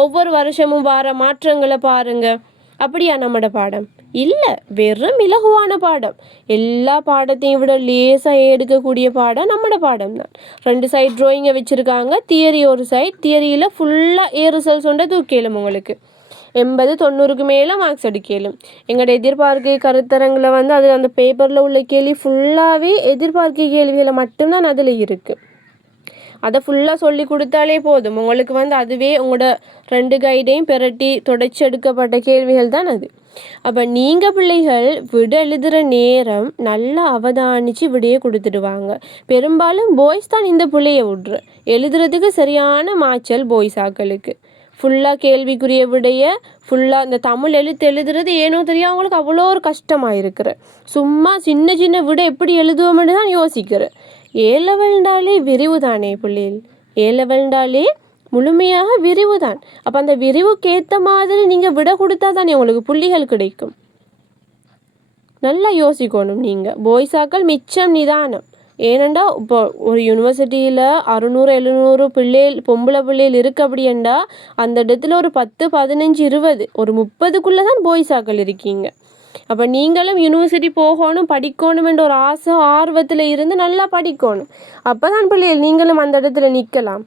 ஒவ்வொரு வருஷமும் வர மாற்றங்களை பாருங்கள், அப்படியா நம்மளோட பாடம்? இல்லை, வெறும் இலகுவான பாடம். எல்லா பாடத்தையும் விட லேசாக எடுக்கக்கூடிய பாடம் நம்மளோட பாடம் தான். 2 சைட் ட்ராயிங்கை வச்சுருக்காங்க, தியரி ஒரு சைட், தியரியில் ஃபுல்லாக ரிசல்ட்ஸ் ஒன்றை தூக்கிலும் உங்களுக்கு 80-90க்கு மேலே மார்க்ஸ் எடுக்கலும். எங்களோட எதிர்பார்க்கை கருத்தரங்கில் வந்து அது அந்த பேப்பரில் உள்ள கேள்வி ஃபுல்லாகவே எதிர்பார்க்கை கேள்விகளை மட்டும்தான் அதில் இருக்குது. அதை ஃபுல்லாக சொல்லி கொடுத்தாலே போதும் உங்களுக்கு வந்து அதுவே உங்களோட 2 கைடையும் பெரட்டி தொடச்சி எடுக்கப்பட்ட கேள்விகள் தான் அது. அப்போ நீங்கள் பிள்ளைகள் விட எழுதுகிற நேரம் நல்லா அவதானித்து விடையை கொடுத்துடுவாங்க. பெரும்பாலும் பாய்ஸ் தான் இந்த பிள்ளையை விட்ரு எழுதுறதுக்கு சரியான மாய்ச்சல் பாய்ஸ் ஆக்களுக்கு. ஃபுல்லாக கேள்விக்குரிய விடைய ஃபுல்லாக இந்த தமிழ் எழுதுறது ஏனோ தெரியும் அவங்களுக்கு அவ்வளோ ஒரு கஷ்டமாக இருக்கிற. சும்மா சின்ன சின்ன விட எப்படி எழுதுவோம்னு தான் யோசிக்கிறேன். ஏலவல்ண்டாலே விரிவு தானே பிள்ளைகள், ஏலவல்ண்டாலே முழுமையாக விரிவு தான். அப்போ அந்த விரிவுக்கு ஏற்ற மாதிரி நீங்கள் விட கொடுத்தா தானே உங்களுக்கு புள்ளிகள் கிடைக்கும். நல்லா யோசிக்கணும் நீங்கள் பாய்ஸாக்கள் மிச்சம் நிதானம். ஏனண்டா இப்போ ஒரு யூனிவர்சிட்டியில் 600-700 பொம்பளை பிள்ளைகள் இருக்குது அப்படின்டா அந்த இடத்துல ஒரு 10-15-20 ஒரு 30க்குள்ளே தான் பாய்ஸாக்கள் இருக்கீங்க. அப்போ நீங்களும் யூனிவர்சிட்டி போகணும் படிக்கணும் என்ற ஒரு ஆசை ஆர்வத்தில் இருந்து நல்லா படிக்கணும். அப்போ தான் பிள்ளைகள் நீங்களும் அந்த இடத்துல நிற்கலாம்.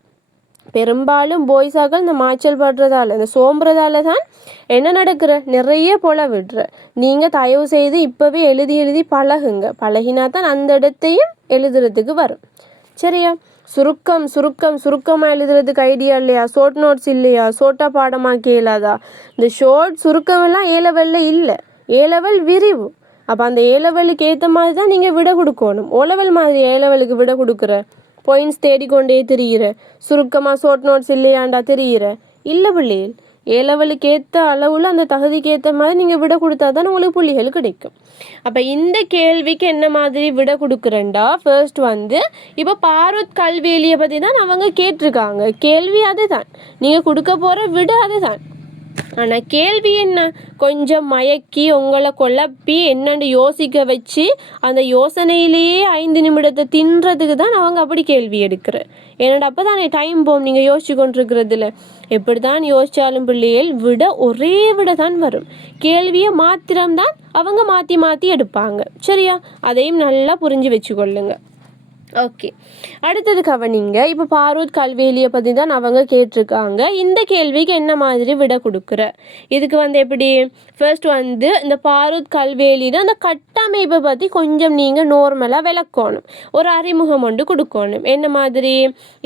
பெரும்பாலும் பாய்ஸாக்கள் இந்த மாய்ச்சல் படுறதால இந்த சோம்புறதால தான் என்ன நடக்கிற நிறைய போல விடுற. நீங்கள் தயவு செய்து இப்போவே எழுதி பழகுங்க, பழகினா தான் அந்த இடத்தையும் எழுதுறதுக்கு வரும். சரியா? சுருக்கமாக எழுதுறதுக்கு ஐடியா இல்லையா? ஷார்ட் நோட்ஸ் இல்லையா? ஷார்ட்டாக பாடமாக்கி இயலாதா? இந்த ஷார்ட் சுருக்கமெல்லாம் ஏலவல்ல இல்லை, ஏலவல் விரிவு. அப்போ அந்த ஏலவலுக்கு ஏற்ற மாதிரி தான் நீங்கள் விட கொடுக்கணும். ஓலவல் மாதிரி ஏலவலுக்கு விட கொடுக்குற பாயிண்ட்ஸ் தேடிக்கொண்டே தெரிகிற, சுருக்கமாக ஷார்ட் நோட்ஸ் இல்லையாண்டா தெரிகிற இல்லை பிள்ளைகள். ஏலவலுக்கு ஏற்ற அளவில் அந்த தகுதிக்கு ஏற்ற மாதிரி நீங்கள் விட கொடுத்தா தான் உங்களுக்கு புள்ளிகள் கிடைக்கும். அப்போ இந்த கேள்விக்கு என்ன மாதிரி விட கொடுக்குறேன்டா, ஃபர்ஸ்ட் வந்து இப்போ பாரூத் கல்வேலியை பற்றி தான் அவங்க கேட்டிருக்காங்க. கேள்வி அதுதான், நீங்கள் கொடுக்க போகிற விட அதுதான். ஆனால் கேள்வி என்ன, கொஞ்சம் மயக்கி உங்களை குழப்பி என்னென்னு யோசிக்க வச்சு அந்த யோசனையிலேயே 5 நிமிடத்தை தின்றதுக்கு தான் அவங்க அப்படி கேள்வி எடுக்கிற. ஏன்னா அப்போ தானே டைம் போகும் நீங்கள் யோசிச்சு கொண்டிருக்கிறதுல. எப்படி தான் யோசித்தாலும் பிள்ளைகள் விட ஒரே விட தான் வரும். கேள்வியை மாத்திரம்தான் அவங்க மாற்றி எடுப்பாங்க. சரியா? அதையும் நல்லா புரிஞ்சு வச்சுக்கொள்ளுங்க. ஓகே, அடுத்தது கவனிங்க. இப்போ பாரூத் கல்வேலியை பற்றி தான் அவங்க கேட்டிருக்காங்க. இந்த கேள்விக்கு என்ன மாதிரி விட கொடுக்குற? இதுக்கு எப்படி ஃபர்ஸ்ட் இந்த பாரூத் கல்வேலின்னு அந்த கட்டமைப்பை பற்றி கொஞ்சம் நீங்கள் நார்மலாக விளக்கணும். ஒரு அறிமுகம் ஒன்று கொடுக்கணும். என்ன மாதிரி?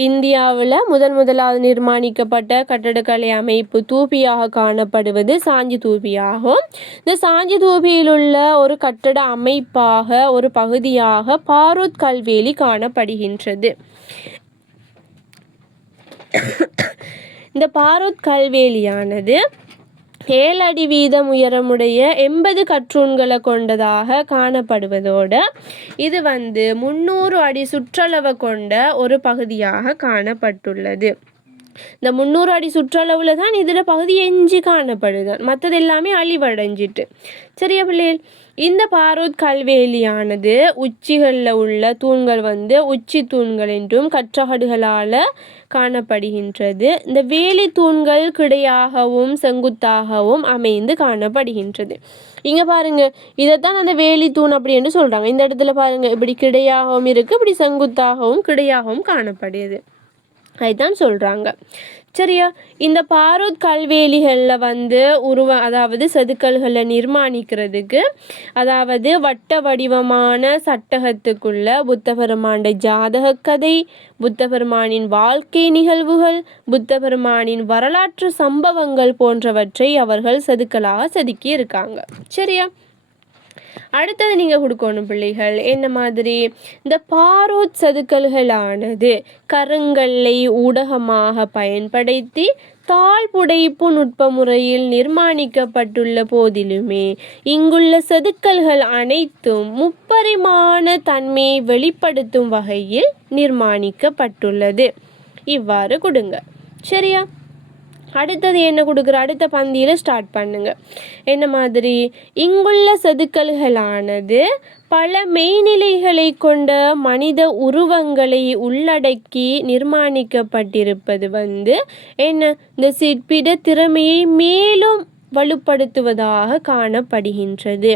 இந்தியாவில் முதலாவது நிர்மாணிக்கப்பட்ட கட்டடக்கலை அமைப்பு தூபியாக காணப்படுவது சாஞ்சி தூபியாகும். இந்த சாஞ்சி தூபியில் உள்ள ஒரு கட்டட அமைப்பாக ஒரு பகுதியாக பாரூத் கல்வேலி காணப்படுகின்றது. இந்த பாரூத் கல்வேலியானது 7 அடி வீதம் உயரமுடைய 80 கற்றூன்களை கொண்டதாக காணப்படுவதோடு இது 300 அடி சுற்றளவை கொண்ட ஒரு பகுதியாக காணப்பட்டுள்ளது. இந்த 300 அடி சுற்றளவில் தான் இதில் பகுதி எஞ்சி காணப்படுது, மற்றது எல்லாமே அழிவடைஞ்சிட்டு. சரியா பிள்ளைகள்? இந்த பாரூத் கல்வேலியானது உச்சிகளில் உள்ள தூண்கள் உச்சி தூண்கள் என்றும் கற்றகடுகளால் காணப்படுகின்றது. இந்த வேலி தூண்கள் கிடையாகவும் செங்குத்தாகவும் அமைந்து காணப்படுகின்றது. இங்கே பாருங்க, இதைத்தான் அந்த வேலி தூண் அப்படின்னு சொல்கிறாங்க. இந்த இடத்துல பாருங்க, இப்படி கிடையாகவும் இருக்குது, இப்படி செங்குத்தாகவும் கிடையாகவும் காணப்படுது. அதுதான் சொல்கிறாங்க. சரியா? இந்த பாரூத் கல்வேலிகளில் அதாவது செதுக்கல்களை நிர்மாணிக்கிறதுக்கு வட்ட வடிவமான சட்டகத்துக்குள்ள புத்த பெருமாண்ட ஜாதக கதை, புத்த பெருமானின் வாழ்க்கை நிகழ்வுகள், புத்த பெருமானின் வரலாற்று சம்பவங்கள் போன்றவற்றை அவர்கள் செதுக்கலாக செதுக்கி இருக்காங்க. சரியா? அடுத்தது நீங்கள் கொடுக்கணும் பிள்ளைகள். என்ன மாதிரி? இந்த பாரூத் செதுக்கல்களானது கருங்கல்லை ஊடகமாக பயன்படுத்தி தாழ் புடைப்பு நுட்ப முறையில் நிர்மாணிக்கப்பட்டுள்ள போதிலுமே இங்குள்ள செதுக்கல்கள் அனைத்தும் முப்பரிமாண தன்மையை வெளிப்படுத்தும் வகையில் நிர்மாணிக்கப்பட்டுள்ளது. இவ்வாறு கொடுங்க. சரியா? அடுத்தது என்ன கொடுக்குற? அடுத்த பந்தியில் ஸ்டார்ட் பண்ணுங்க. என்ன மாதிரி? இங்குள்ள செதுக்கல்களானது பல மெய்நிலைகளை கொண்ட மனித உருவங்களை உள்ளடக்கி நிர்மாணிக்கப்பட்டிருப்பது என்ன இந்த சிற்பிட திறமையை மேலும் வலுப்படுத்துவதாக காணப்படுகின்றது.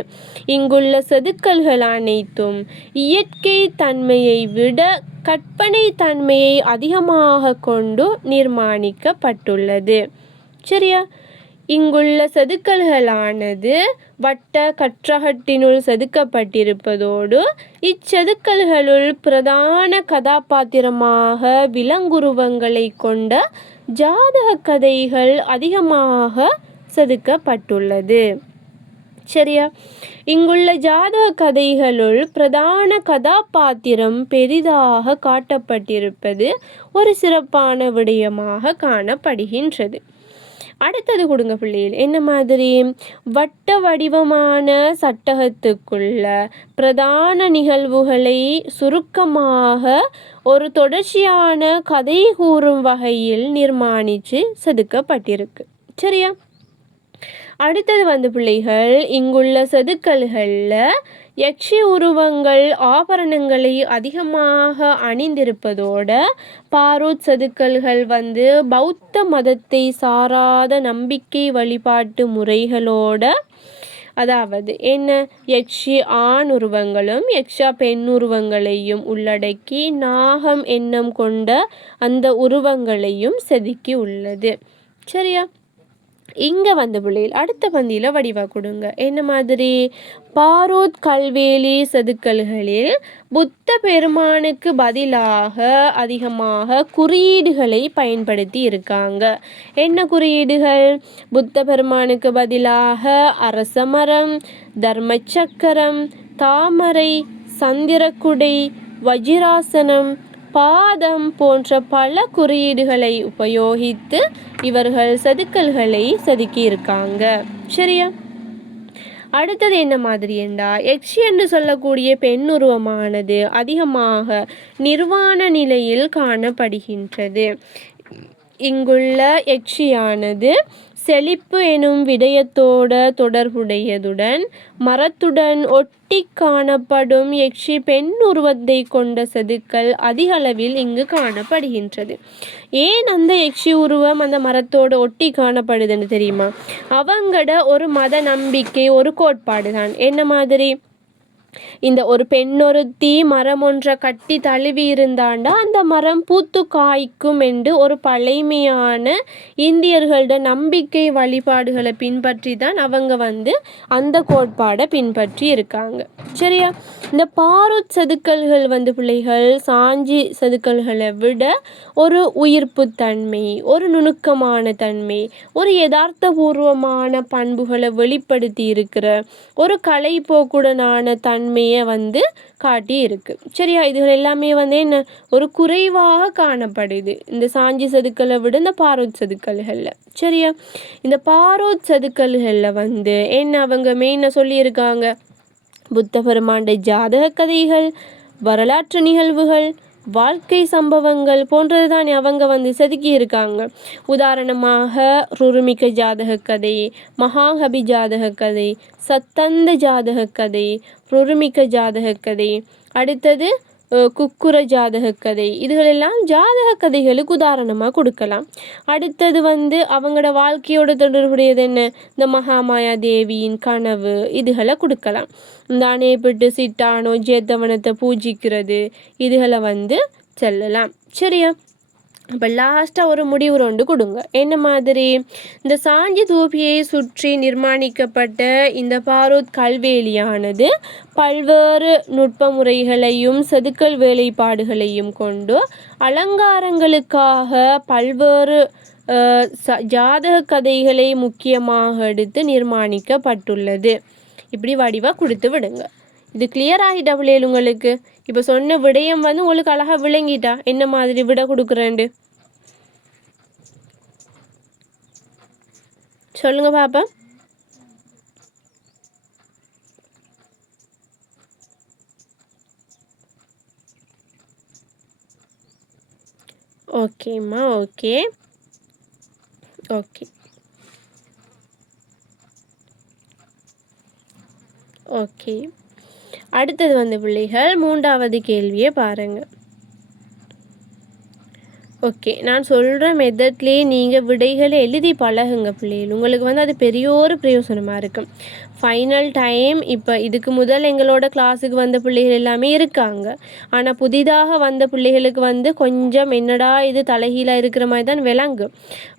இங்குள்ள செதுக்கல்கள் அனைத்தும் இயற்கை தன்மையை விட கற்பனை தன்மையை அதிகமாக கொண்டு நிர்மாணிக்கப்பட்டுள்ளது. சரியா? இங்குள்ள செதுக்கல்களானது வட்ட கற்றகட்டினுள் செதுக்கப்பட்டிருப்பதோடு இச்செதுக்கல்களுள் பிரதான கதாபாத்திரமாக விலங்குருவங்களை கொண்ட ஜாதக கதைகள் அதிகமாக செதுக்கப்பட்டுள்ளது. சரியா? இங்குள்ள ஜாதக கதைகளுள் பிரதான கதாபாத்திரம் பெரிதாக காட்டப்பட்டிருப்பது ஒரு சிறப்பான விடயமாக காணப்படுகின்றது. அடுத்தது கொடுங்க பிள்ளைகள். என்ன மாதிரி? வட்ட வடிவமான சட்டகத்துக்குள்ள பிரதான நிகழ்வுகளை சுருக்கமாக ஒரு தொடர்ச்சியான கதை கூறும் வகையில் நிர்மாணித்து செதுக்கப்பட்டிருக்கு. சரியா? அடுத்தது பிள்ளைகள், இங்குள்ள செதுக்கல்களில் யக்ஷி உருவங்கள் ஆபரணங்களை அதிகமாக அணிந்திருப்பதோடு பாரூத் செதுக்கல்கள் பௌத்த மதத்தை சாராத நம்பிக்கை வழிபாட்டு முறைகளோட என்ன யக்ஷி ஆண் உருவங்களும் யக்ஷா பெண் உருவங்களையும் உள்ளடக்கி நாகம் எண்ணம் கொண்ட அந்த உருவங்களையும் செதுக்கி உள்ளது. சரியா? இங்கே பிள்ளைகள் அடுத்த பந்தியில் வடிவா கொடுங்க. என்ன மாதிரி? பாரூத் கல்வேலி செதுக்கல்களில் புத்த பெருமானுக்கு பதிலாக அதிகமாக குறியீடுகளை பயன்படுத்தி இருக்காங்க. என்ன குறியீடுகள்? புத்த பெருமானுக்கு பதிலாக அரசமரம், தர்மச்சக்கரம், தாமரை, சந்திரக்குடை, வஜிராசனம், பாதம் போன்ற பல குறியீடுகளை உபயோகித்து இவர்கள் செதுக்கல்களை செதுக்கி இருக்காங்க. சரியா? அடுத்தது என்ன மாதிரி என்றால் யக்ஷி என்று சொல்லக்கூடிய பெண் உருவமானது அதிகமாக நிர்வாண நிலையில் காணப்படுகின்றது. இங்குள்ள யக்ஷியானது செழிப்பு எனும் விடயத்தோட தொடர்புடையதுடன் மரத்துடன் ஒட்டி காணப்படும் யக்ஷி பெண் உருவத்தை கொண்ட செதுக்கல் அதிக அளவில் இங்கு காணப்படுகின்றது. ஏன் அந்த யக்ஷி உருவம் அந்த மரத்தோடு ஒட்டி காணப்படுதுன்னு தெரியுமா? அவங்களோட ஒரு மத நம்பிக்கை, ஒரு கோட்பாடு தான். என்ன மாதிரி? இந்த ஒரு பெண்ணொருத்தி மரம் ஒன்றை கட்டி தழுவி இருந்தாண்டா அந்த மரம் பூத்து காய்க்கும் என்று ஒரு பழைமையான இந்தியர்களோட நம்பிக்கை வழிபாடுகளை பின்பற்றி தான் அவங்க அந்த கோட்பாடை பின்பற்றி இருக்காங்க. சரியா? இந்த பாரூத் செதுக்கல்கள் பிள்ளைகள் சாஞ்சி செதுக்கல்களை விட ஒரு உயிர்ப்பு தன்மை, ஒரு நுணுக்கமான தன்மை, ஒரு யதார்த்தபூர்வமான பண்புகளை வெளிப்படுத்தி இருக்கிற ஒரு கலைப்போக்குடனான தன்மையை காட்டி இருக்கு. சரியா? இதுகள் எல்லாமே என்ன ஒரு குறைவாக காணப்படுது இந்த சாஞ்சி செதுக்கலை விட இந்த பாரூத் செதுக்கல்கள்ல. சரியா? இந்த பாரூத் செதுக்கல்கள்ல என்ன அவங்க மெயினா சொல்லியிருக்காங்க, புத்த பெருமாண்ட ஜாதக கதைகள், வரலாற்று நிகழ்வுகள், வாழ்க்கை சம்பவங்கள் போன்றது தான் அவங்க செதுக்கி இருக்காங்க. உதாரணமாக ருருமிக்க ஜாதக கதை, மகாகபி ஜாதக கதை, சத்தந்த ஜாதக கதை, ருருமிக்க ஜாதக கதை, அடுத்தது குக்குர ஜாதக கதை, இதுகளெல்லாம் ஜாதக கதைகளுக்கு உதாரணமாக கொடுக்கலாம். அடுத்தது அவங்களோட வாழ்க்கையோட தொடர்புடையது என்ன, இந்த மகாமாயா தேவியின் கனவு, இதுகளை கொடுக்கலாம். இந்த அணையப்பட்டு சிட்டானோ ஜேத்தவனத்தை பூஜிக்கிறது, இதுகளை செல்லலாம். சரியா? அப்போ லாஸ்ட்டாக ஒரு முடிவு ரெண்டு கொடுங்க. என்ன மாதிரி, இந்த சாஞ்சி தூபியை சுற்றி நிர்மாணிக்கப்பட்ட இந்த பாரூத் கல்வேலியானது பல்வேறு நுட்ப முறைகளையும் செதுக்கல் வேலைப்பாடுகளையும் கொண்டு அலங்காரங்களுக்காக பல்வேறு ஜாதக கதைகளை முக்கியமாக எடுத்து நிர்மாணிக்கப்பட்டுள்ளது. இப்படி வடிவாக கொடுத்து விடுங்க. இது கிளியர் ஆகிட்டா பிள்ளைகள் உங்களுக்கு? இப்போ சொன்ன விடயம் உங்களுக்கு அழகாக விளங்கிட்டா என்ன மாதிரி விட கொடுக்குறேன்டு சொல்லுங்க பாப்பா. ஓகேம்மா, ஓகே ஓகே ஓகே. அடுத்தது பிள்ளைகள் 3வது கேள்வியை பாருங்கள். ஓகே, நான் சொல்கிற மெத்தட்லேயே நீங்கள் விடைகளை எழுதி பழகுங்க பிள்ளைகள். உங்களுக்கு அது பெரிய ஒரு பிரயோசனமாக இருக்கும். ஃபைனல் டைம் இப்போ இதுக்கு முதல் எங்களோட கிளாஸுக்கு வந்த பிள்ளைகள் எல்லாமே இருக்காங்க. ஆனால் புதிதாக வந்த பிள்ளைகளுக்கு கொஞ்சம் என்னடா இது தலைகீழாக இருக்கிற மாதிரி தான் விளங்கும்.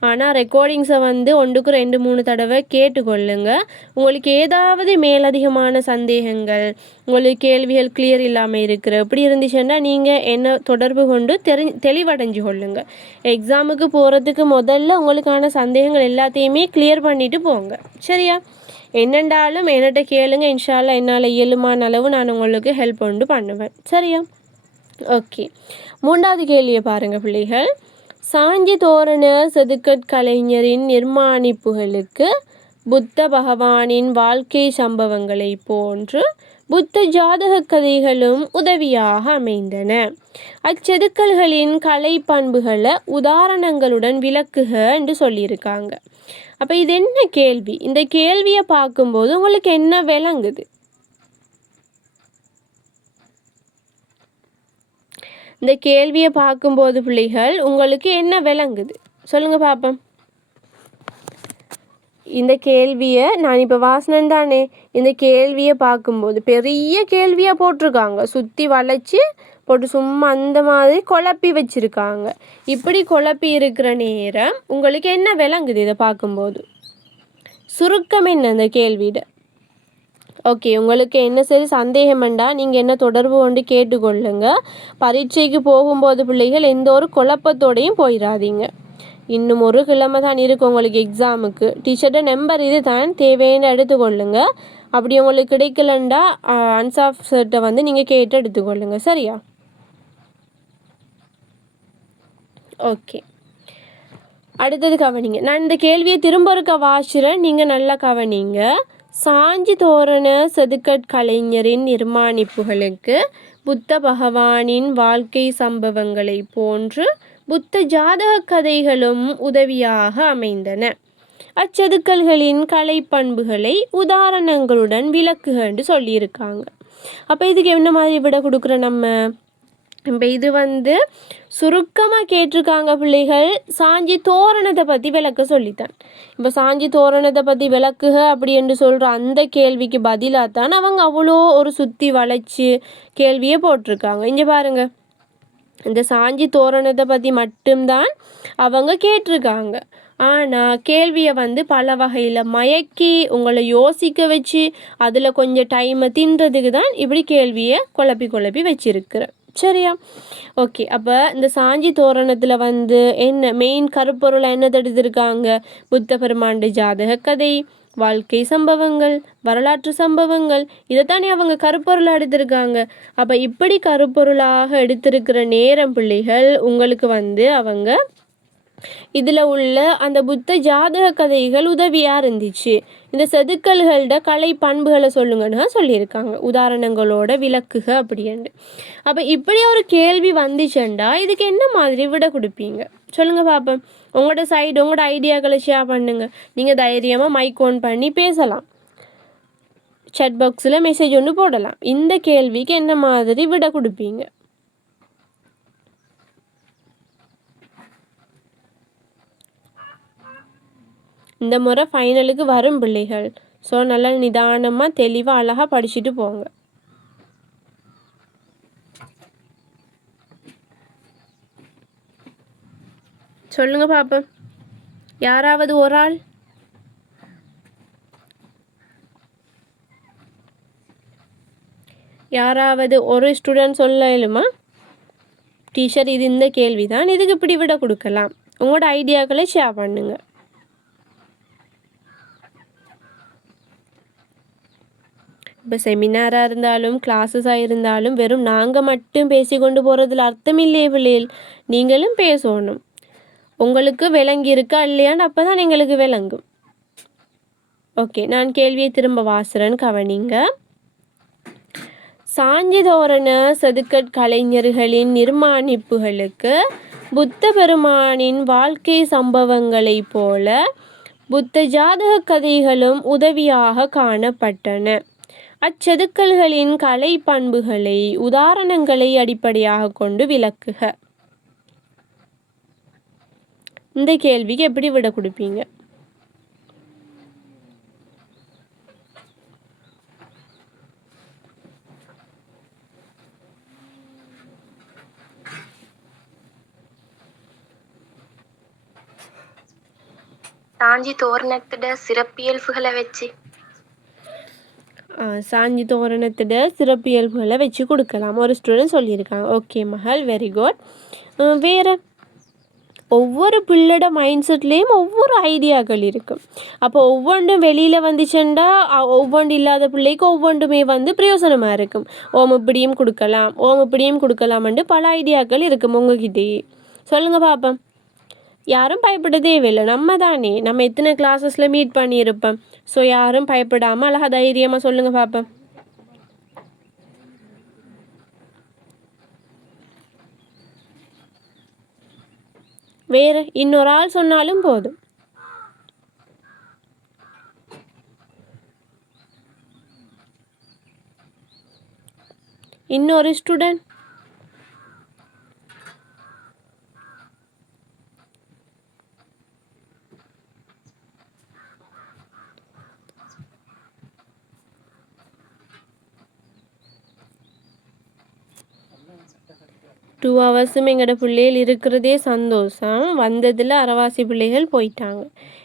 ஆனால் ரெக்கார்டிங்ஸை 1க்கு 2-3 தடவை கேட்டுக்கொள்ளுங்க. உங்களுக்கு ஏதாவது மேலதிகமான சந்தேகங்கள், உங்களுக்கு கேள்விகள் கிளியர் இல்லாமல் இருக்கிற இப்படி இருந்துச்சுன்னா நீங்கள் என்ன தொடர்பு கொண்டு தெளிவடைஞ்சு கொள்ளுங்க. எக்ஸாமுக்கு போகிறதுக்கு முதல்ல உங்களுக்கான சந்தேகங்கள் எல்லாத்தையுமே கிளியர் பண்ணிட்டு போங்க. சரியா? என்னென்றாலும் என்கிட்ட கேளுங்க. இன்ஷால்லா என்னால் இயலுமான அளவு நான் உங்களுக்கு ஹெல்ப் பண்ணுவேன். சரியா? ஓகே, 3வது கேள்வியை பாருங்கள் பிள்ளைகள். சாஞ்சி தோரண செதுக்கற் கலைஞரின் நிர்மாணிப்புகளுக்கு புத்த பகவானின் வாழ்க்கை சம்பவங்களை போன்று புத்த ஜாதக கதைகளும் உதவியாக அமைந்தன. அச்செதுக்கல்களின் கலை பண்புகளை உதாரணங்களுடன் விளக்குக என்று சொல்லியிருக்காங்க. அப்போ இது என்ன கேள்வி? இந்த கேள்வியை பார்க்கும்போது உங்களுக்கு என்ன விளங்குது? இந்த கேள்வியை பார்க்கும்போது பிள்ளைகள் உங்களுக்கு என்ன விளங்குது சொல்லுங்க பாப்போம். இந்த கேள்வியை நான் இப்போ வாசனன் தானே, இந்த கேள்வியை பார்க்கும்போது பெரிய கேள்வியாக போட்டிருக்காங்க, சுற்றி வளைச்சி போட்டு சும்மா அந்த மாதிரி குழப்பி வச்சுருக்காங்க. இப்படி குழப்பி இருக்கிற நேரம் உங்களுக்கு என்ன விளங்குது இதை பார்க்கும்போது? சுருக்கம் என்ன அந்த கேள்வியிட? ஓகே, உங்களுக்கு என்ன சரி சந்தேகம்ண்டா நீங்கள் என்ன தொடர்பு கொண்டு கேட்டுக்கொள்ளுங்க. பரீட்சைக்கு போகும்போது பிள்ளைகள் எந்த ஒரு குழப்பத்தோடையும் போயிடாதீங்க. இன்னும் ஒரு கிழமை தான் இருக்குது உங்களுக்கு எக்ஸாமுக்கு. டீச்சர்ட நம்பர் இது தான், தேவையான எடுத்துக்கொள்ளுங்க. அப்படி உங்களுக்கு கிடைக்கலண்டா அன்சாஃப் சர்ட்டை நீங்கள் கேட்டு எடுத்துக்கொள்ளுங்க. சரியா? ஓகே, அடுத்தது கவனிங்க. நான் இந்த கேள்வியை திரும்ப இருக்க வாசிறேன், நீங்கள் நல்லா கவனிங்க. சாஞ்சி தோரண செதுக்கற் கலைஞரின் நிர்மாணிப்புகளுக்கு புத்த பகவானின் வாழ்க்கை சம்பவங்களை போன்று புத்த ஜாதக கதைகளும் உதவியாக அமைந்தன. அச்செதுக்கல்களின் கலை பண்புகளை உதாரணங்களுடன் விளக்குக என்று சொல்லியிருக்காங்க. அப்போ இதுக்கு என்ன மாதிரி விட கொடுக்குற நம்ம? இப்போ இது வந்து சுருக்கமாக கேட்டிருக்காங்க பிள்ளைகள். சாஞ்சி தோரணத்தை பற்றி விளக்க சொல்லித்தான். இப்போ சாஞ்சி தோரணத்தை பற்றி விளக்குக அப்படி என்று சொல்கிற அந்த கேள்விக்கு பதிலாக தான் அவங்க அவ்வளோ ஒரு சுற்றி வளைச்சி கேள்வியை போட்டிருக்காங்க. இங்கே பாருங்கள், இந்த சாஞ்சி தோரணத்தை பற்றி மட்டும்தான் அவங்க கேட்டிருக்காங்க. ஆனால் கேள்வியை வந்து பல வகையில் மயக்கி உங்களை யோசிக்க வச்சு அதில் கொஞ்சம் டைமை தின்றதுக்கு தான் இப்படி கேள்வியை குழப்பி வச்சிருக்கிறேன். சரியா? ஓகே. அப்போ இந்த சாஞ்சி தோரணத்தில் வந்து என்ன மெயின் கருப்பொருளை என்ன தடுத்திருக்காங்க? புத்த பெருமாண்டு ஜாதக கதை, வாழ்க்கை சம்பவங்கள், வரலாற்று சம்பவங்கள், இதைத்தானே அவங்க கருப்பொருளாக எடுத்திருக்காங்க. அப்போ இப்படி கருப்பொருளாக எடுத்திருக்கிற நேரம் பிள்ளைகள் உங்களுக்கு வந்து அவங்க இதில் உள்ள அந்த புத்த ஜாதக கதைகள் உதவியாக இருந்துச்சு. இந்த செதுக்கல்களோட கலை பண்புகளை சொல்லுங்கன்னு சொல்லியிருக்காங்க, உதாரணங்களோட விளக்குக அப்படின்ட்டு. அப்போ இப்படி ஒரு கேள்வி வந்துச்சுண்டா இதுக்கு என்ன மாதிரி விட கொடுப்பீங்க சொல்லுங்கள் பார்ப்போம். உங்களோட சைடு உங்களோட ஐடியாக்களை ஷேர் பண்ணுங்க. நீங்கள் தைரியமாக மைக் ஆன் பண்ணி பேசலாம், சாட் பாக்ஸில் மெசேஜ் ஒன்று போடலாம். இந்த கேள்விக்கு என்ன மாதிரி விட கொடுப்பீங்க? இந்த முறை ஃபைனலுக்கு வரும் பிள்ளைகள். ஸோ நல்லா நிதானமாக தெளிவாக அழகாக படிச்சுட்டு போங்க. சொல்லுங்க பாப்போம், யாராவது ஒரு ஆள்? யாராவது ஒரு ஸ்டூடெண்ட் சொல்லலுமா? டீச்சர் இது இந்த கேள்வி தான், இதுக்கு இப்படி விட கொடுக்கலாம். உங்களோட ஐடியாக்களை ஷேர் பண்ணுங்க. இப்போ செமினாராக இருந்தாலும் கிளாஸஸாக இருந்தாலும் வெறும் நாங்கள் மட்டும் பேசி கொண்டு போகிறதுல அர்த்தம் இல்லையே பிள்ளைகள். நீங்களும் பேசணும். உங்களுக்கு விளங்கி இருக்கா இல்லையான்னு அப்போ தான் எங்களுக்கு விளங்கும். ஓகே, நான் கேள்வியை திரும்ப வாசுறேன், கவனிங்க. சாஞ்சி தோரண செதுக்கட் கலைஞர்களின் நிர்மாணிப்புகளுக்கு புத்த பெருமானின் வாழ்க்கை சம்பவங்களை போல புத்த ஜாதக கதைகளும் உதவியாக காணப்பட்டன. அச்செதுக்கல்களின் கலை பண்புகளை உதாரணங்களை அடிப்படையாக கொண்டு விளக்குக. இந்த கேள்விக்கு எப்படி விட கொடுப்பீங்க? சாஞ்சி தோரணத்தோட சிறப்பியல்புகளை வச்சு சாஞ்சி தோரணத்தோட சிறப்பியல்புகளை வச்சு கொடுக்கலாம் ஒரு ஸ்டூடெண்ட் சொல்லியிருக்காங்க. ஓகே மகள், வெரி குட். வேறு ஒவ்வொரு பிள்ளையோட மைண்ட் செட்லேயும் ஒவ்வொரு ஐடியாக்கள் இருக்கும். அப்போ ஒவ்வொன்றும் வெளியில் வந்துச்சுண்டா ஒவ்வொன்று இல்லாத பிள்ளைக்கு ஒவ்வொன்றுமே வந்து பிரயோசனமாக இருக்கும். ஓம் இப்படியும் கொடுக்கலாம், ஓம் இப்படியும் கொடுக்கலாம்ன்ட்டு பல ஐடியாக்கள் இருக்கும் உங்ககிட்டயே. சொல்லுங்கள் பாப்போம். யாரும் பயப்பட தேவையில்லை, நம்ம தானே, நம்ம எத்தனை கிளாஸஸில் மீட் பண்ணியிருப்போம். ஸோ யாரும் பயப்படாமல் அழகாக தைரியமாக சொல்லுங்கள் பாப்போம். வேறு இன்னொரு ஆள் சொன்னாலும் போதும். இன்னொரு ஸ்டூடெண்ட். டூ ஹவர்ஸும் எங்களோட பிள்ளைகள் இருக்கிறதே சந்தோஷம். வந்ததில் அரைவாசி பிள்ளைகள் போயிட்டாங்க.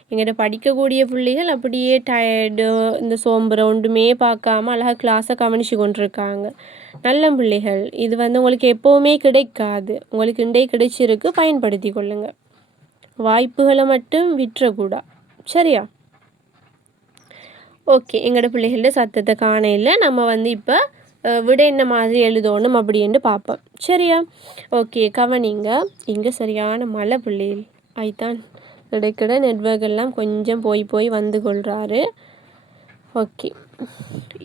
எங்கள்கிட்ட படிக்கக்கூடிய பிள்ளைகள் அப்படியே டயர்டு, இந்த சோம்பரை ஒன்றுமே பார்க்காம அழகாக கிளாஸை கவனித்து கொண்டிருக்காங்க. நல்ல பிள்ளைகள். இது வந்து உங்களுக்கு எப்போவுமே கிடைக்காது. உங்களுக்கு இண்டே கிடைச்சிருக்கு, பயன்படுத்தி கொள்ளுங்கள். வாய்ப்புகளை மட்டும் விட்டுறக்கூடா. சரியா? ஓகே, எங்களோட பிள்ளைகளோட சத்தத்தை காண இல்லை. நம்ம வந்து இப்போ விட என்ன மாதிரி எழுதணும் அப்படின்ட்டு பார்ப்போம். சரியா? ஓகே, கவனிங்க. இங்கே சரியான மழை பிள்ளைகள் ஆயித்தான். இடைக்கிட நெட்வொர்க் எல்லாம் கொஞ்சம் போய் வந்து கொள்கிறாரு. ஓகே,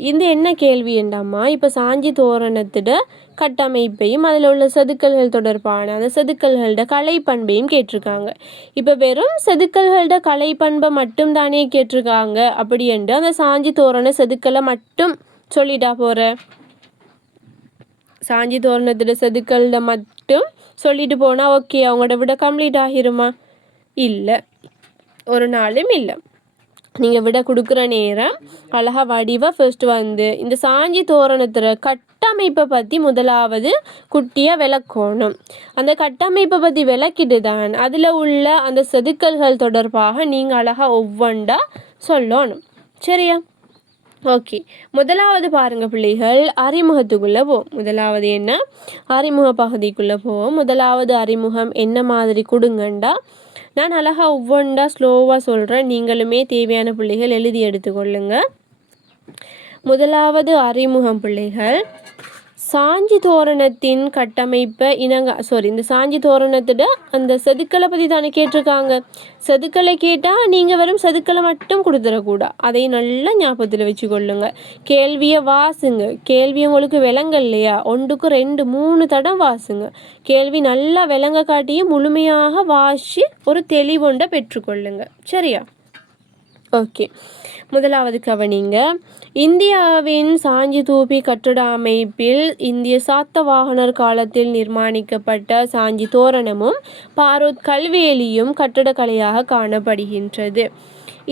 இந்த என்ன கேள்வி என்றாம்மா, இப்போ சாஞ்சி தோரணத்தோட கட்டமைப்பையும் அதில் உள்ள செதுக்கல்கள் தொடர்பான அந்த செதுக்கல்களோட கலை பண்பையும் கேட்டிருக்காங்க. இப்போ வெறும் செதுக்கல்களோட கலை பண்பை மட்டும் தானே கேட்டிருக்காங்க அப்படின்ட்டு அந்த சாஞ்சி தோரண செதுக்கலை மட்டும் சொல்லிட்டா போகிற? சாஞ்சி தோரணத்தோட செதுக்கலில் மட்டும் சொல்லிட்டு போனால் ஓகே அவங்களோட விட கம்ப்ளீட் ஆகிருமா? இல்லை, ஒரு நாளும் இல்லை. நீங்கள் விட கொடுக்குற நேரம் அழகாக வடிவாக ஃபர்ஸ்ட் வந்து இந்த சாஞ்சி தோரணத்தில் கட்டமைப்பை பற்றி முதலாவது குட்டியாக விளக்கணும். அந்த கட்டமைப்பை பற்றி விளக்கிட்டு தான் அதில் உள்ள அந்த செதுக்கல்கள் தொடர்பாக நீங்கள் அழகாக ஒவ்வொன்றா சொல்லணும். சரியா? ஓகே, முதலாவது பாருங்கள் பிள்ளைகள், அறிமுகத்துக்குள்ளே போவோம். முதலாவது என்ன? அறிமுக பகுதிக்குள்ளே போவோம். முதலாவது அறிமுகம் என்ன மாதிரி கொடுங்கண்டா, நான் அழகாக ஒவ்வொன்றா ஸ்லோவாக சொல்கிறேன். நீங்களுமே தேவையான பிள்ளைகள் எழுதி எடுத்துக்கொள்ளுங்க. முதலாவது அறிமுகம் பிள்ளைகள், சாஞ்சி தோரணத்தின் கட்டமைப்பை இந்த சாஞ்சி தோரணத்தோட அந்த செதுக்கலை பற்றி தானே கேட்டிருக்காங்க. செதுக்கலை கேட்டால் நீங்கள் வெறும் செதுக்கலை மட்டும் கொடுத்துடக்கூடாது. அதை நல்லா ஞாபகத்தில் வச்சுக்கொள்ளுங்க. கேள்வியை வாசுங்க. கேள்வி உங்களுக்கு விளங்க இல்லையா, 1க்கு 2 3 தடம் வாசுங்க. கேள்வி நல்லா விளங்க காட்டியும் முழுமையாக வாசி ஒரு தெளிவுண்டை பெற்றுக்கொள்ளுங்க. சரியா? ஓகே, முதலாவது கவனிங்க. இந்தியாவின் சாஞ்சி தூபி கட்டட அமைப்பில் இந்திய சாத்தவாகனர் காலத்தில் நிர்மாணிக்கப்பட்ட சாஞ்சி தோரணமும் பாரூத் கல்வேலியும் கட்டடக்கலையாக காணப்படுகின்றது.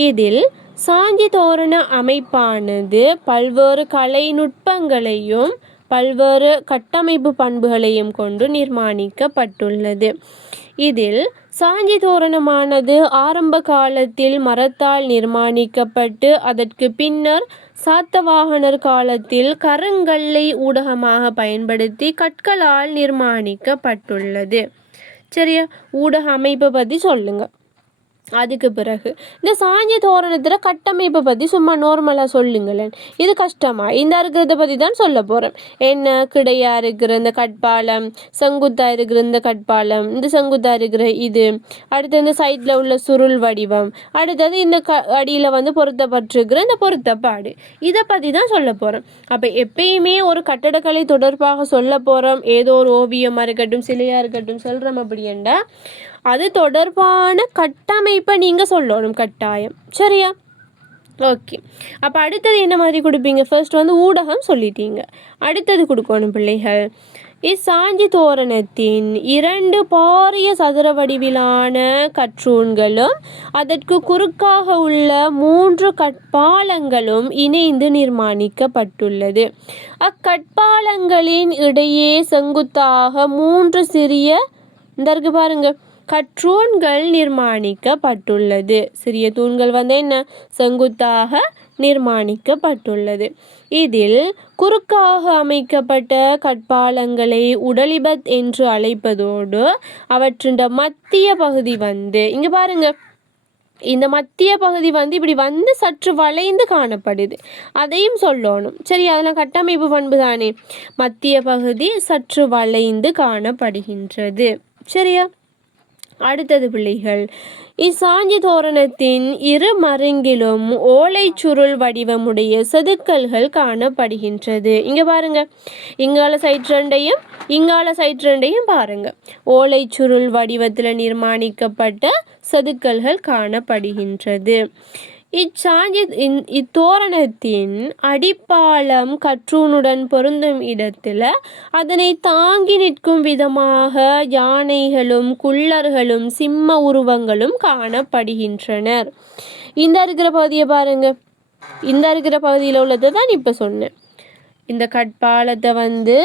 இதில் சாஞ்சி தோரண அமைப்பானது பல்வேறு கலை நுட்பங்களையும் பல்வேறு கட்டமைப்பு பண்புகளையும் கொண்டு நிர்மாணிக்கப்பட்டுள்ளது. இதில் சாஞ்சி தோரணமானது ஆரம்ப காலத்தில் மரத்தால் நிர்மாணிக்கப்பட்டு அதற்கு பின்னர் சாத்தவாகனர் காலத்தில் கருங்கல்லை ஊடகமாக பயன்படுத்தி கற்களால் நிர்மாணிக்கப்பட்டுள்ளது. சரியா? ஊடக அமைப்பை பற்றி சொல்லுங்க. அதுக்கு பிறகு இந்த சாஞ்சி தோரணத்தில் கட்டமைப்பை பற்றி சும்மா நார்மலாக சொல்லுங்களேன். இது கஷ்டமா? இந்த இருக்கிறத பற்றி தான் சொல்ல போகிறேன். என்ன, கிடையா இருக்கிற இந்த கட்பாலம், செங்குத்தாக இருக்கிற இந்த கட்பாலம், இந்த செங்குத்தாக இருக்கிற இது, அடுத்து இந்த சைடில் உள்ள சுருள் வடிவம், அடுத்தது இந்த அடியில் வந்து பொருத்தப்பட்டிருக்கிற இந்த பொருத்தப்பாடு, இதை பற்றி தான் சொல்ல போகிறேன். அப்போ எப்பயுமே ஒரு கட்டடக்கலை தொடர்பாக சொல்ல போகிறோம். ஏதோ ஒரு ஓவியமாக இருக்கட்டும், சிலையாக இருக்கட்டும் சொல்கிறோம் அப்படின்டா அது தொடர்பான கட்டமைப்பை நீங்கள் சொல்லணும் கட்டாயம். சரியா? ஓகே, அப்போ அடுத்தது என்ன மாதிரி கொடுப்பீங்க? ஃபர்ஸ்ட் வந்து ஊடகம் சொல்லிட்டீங்க. அடுத்தது கொடுக்கணும் பிள்ளைகள், இச்சாஞ்சி தோரணத்தின் 2 பாரிய சதுர வடிவிலான கற்றூன்களும் அதற்கு குறுக்காக உள்ள 3 கட்பாலங்களும் இணைந்து நிர்மாணிக்கப்பட்டுள்ளது. அக்கட்பாலங்களின் இடையே செங்குத்தாக 3 சிறிய இருக்கு பாருங்க கற்றூன்கள் நிர்மாணிக்கப்பட்டுள்ளது. சிறிய தூண்கள் வந்து என்ன, செங்குத்தாக நிர்மாணிக்கப்பட்டுள்ளது. இதில் குறுக்காக அமைக்கப்பட்ட கட்பாலங்களை உடலிபத் என்று அழைப்பதோடு அவற்றின் மத்திய பகுதி வந்து இங்க பாருங்க, இந்த மத்திய பகுதி வந்து இப்படி வந்து சற்று வளைந்து காணப்படுது. அதையும் சொல்லணும். சரி, அதெல்லாம் கட்டமைப்பு பண்பு தானே. மத்திய பகுதி சற்று வளைந்து காணப்படுகின்றது. சரியா? அடுத்தது பிள்ளைகள், இச்சாஞ்சி தோரணத்தின் 2 மருங்கிலும் ஓலை சுருள் வடிவமுடைய செதுக்கல்கள் காணப்படுகின்றது. இங்க பாருங்க, இங்கால சைட் 2யும் இங்கால சைட் 2யும் பாருங்க, ஓலை சுருள் வடிவத்தில் நிர்மாணிக்கப்பட்ட செதுக்கல்கள் காணப்படுகின்றது. இத்தோரணத்தின் அடிப்பாலம் கற்றூனுடன் பொருந்தும் இடத்துல அதனை தாங்கி நிற்கும் விதமாக யானைகளும் குள்ளர்களும் சிம்ம உருவங்களும் காணப்படுகின்றனர். இந்த இருக்கிற பகுதியை பாருங்க, இந்த இருக்கிற பகுதியில் உள்ளதை தான் இப்போ சொன்னேன். இந்த கட்பாலத்தை வந்து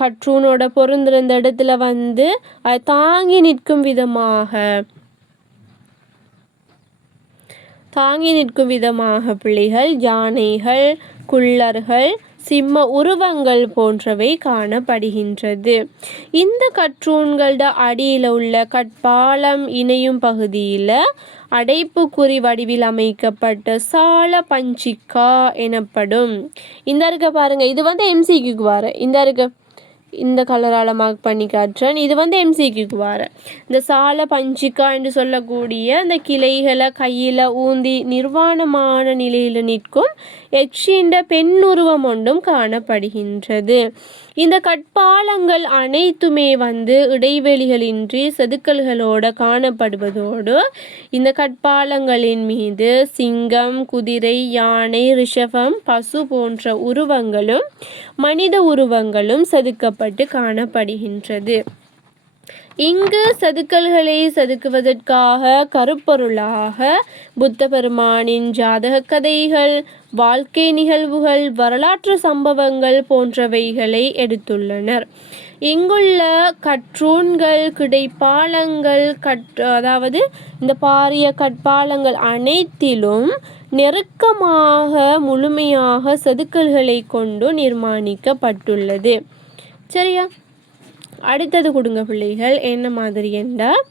கற்றூனோட பொருந்துற இந்த இடத்துல வந்து அதை தாங்கி நிற்கும் விதமாக பிள்ளைகள் யானைகள் குள்ளர்கள் சிம்ம உருவங்கள் போன்றவை காணப்படுகின்றது. இந்த கற்றூன்களோட அடியில் உள்ள கட்பாலம் இணையும் பகுதியில் அடைப்புக்குறி வடிவில் அமைக்கப்பட்ட சால பஞ்சிக்கா எனப்படும். இந்த இருக்க பாருங்க, இது வந்து எம்சிக்கு வர இந்த இருக்க இந்த கலரால் மார்க் பண்ணி காட்டுறேன். இது வந்து எம்சிக்கு வர இந்த சால பஞ்சிக்கா என்று சொல்லக்கூடிய அந்த கிளைகளை கையில் ஊந்தி நிர்வாணமான நிலையில் நிற்கும் யக்ஷின்ற பெண் உருவம் ஒன்றும் காணப்படுகின்றது. இந்த கட்பாலங்கள் அனைத்துமே வந்து இடைவெளிகளின்றி செதுக்கல்களோடு காணப்படுவதோடு இந்த கட்பாலங்களின் மீது சிங்கம், குதிரை, யானை, ரிஷபம், பசு போன்ற உருவங்களும் மனித உருவங்களும் செதுக்கப்பட்டு காணப்படுகின்றது. இங்கு செதுக்கல்களை செதுக்குவதற்காக கருப்பொருளாக புத்த பெருமானின் ஜாதக கதைகள், வாழ்க்கை நிகழ்வுகள், வரலாற்று சம்பவங்கள் போன்றவைகளை எடுத்துள்ளனர். இங்குள்ள கற்றூன்கள், கிடைப்பாலங்கள், அதாவது இந்த பாரிய கட்பாலங்கள் அனைத்திலும் நெருக்கமாக முழுமையாக செதுக்கல்களை கொண்டு நிர்மாணிக்கப்பட்டுள்ளது. சரியா? அடுத்தது கொடுங்க பிள்ளைகள். என்ன மாதிரி என்றால்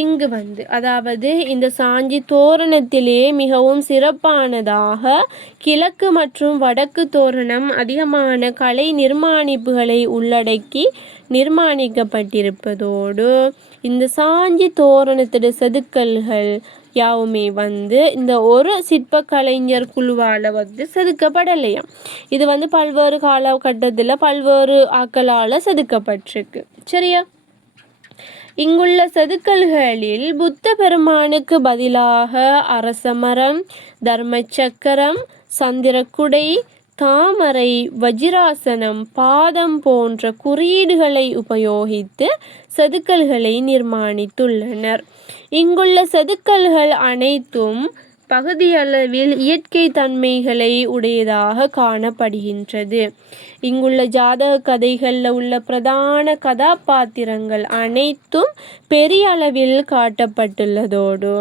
இங்கு வந்து அதாவது இந்த சாஞ்சி தோரணத்திலே மிகவும் சிறப்பானதாக கிழக்கு மற்றும் வடக்கு தோரணம் அதிகமான கலை நிர்மாணிப்புகளை உள்ளடக்கி நிர்மாணிக்கப்பட்டிருப்பதோடு இந்த சாஞ்சி தோரணத்திட செதுக்கல்கள் யாவுமே வந்து இந்த ஒரு சிற்ப கலைஞர் குழுவால் வந்து செதுக்கப்படலையாம். இது வந்து பல்வேறு காலகட்டத்தில் பல்வேறு ஆக்களால் செதுக்கப்பட்டிருக்கு. சரியா? இங்குள்ள செதுக்கல்களில் புத்த பெருமானுக்கு பதிலாக அரசமரம், தர்மச்சக்கரம், சந்திரக்குடை, தாமரை, வஜிராசனம், பாதம் போன்ற குறியீடுகளை உபயோகித்து செதுக்கல்களை நிர்மாணித்துள்ளனர். இங்குள்ள செதுக்கல்கள் அனைத்தும் பகுதியளவில் இயற்கை தன்மைகளை உடையதாக காணப்படுகின்றது. இங்குள்ள ஜாதக கதைகளில் உள்ள பிரதான கதாபாத்திரங்கள் அனைத்தும் பெரிய அளவில் காட்டப்பட்டுள்ளதோடு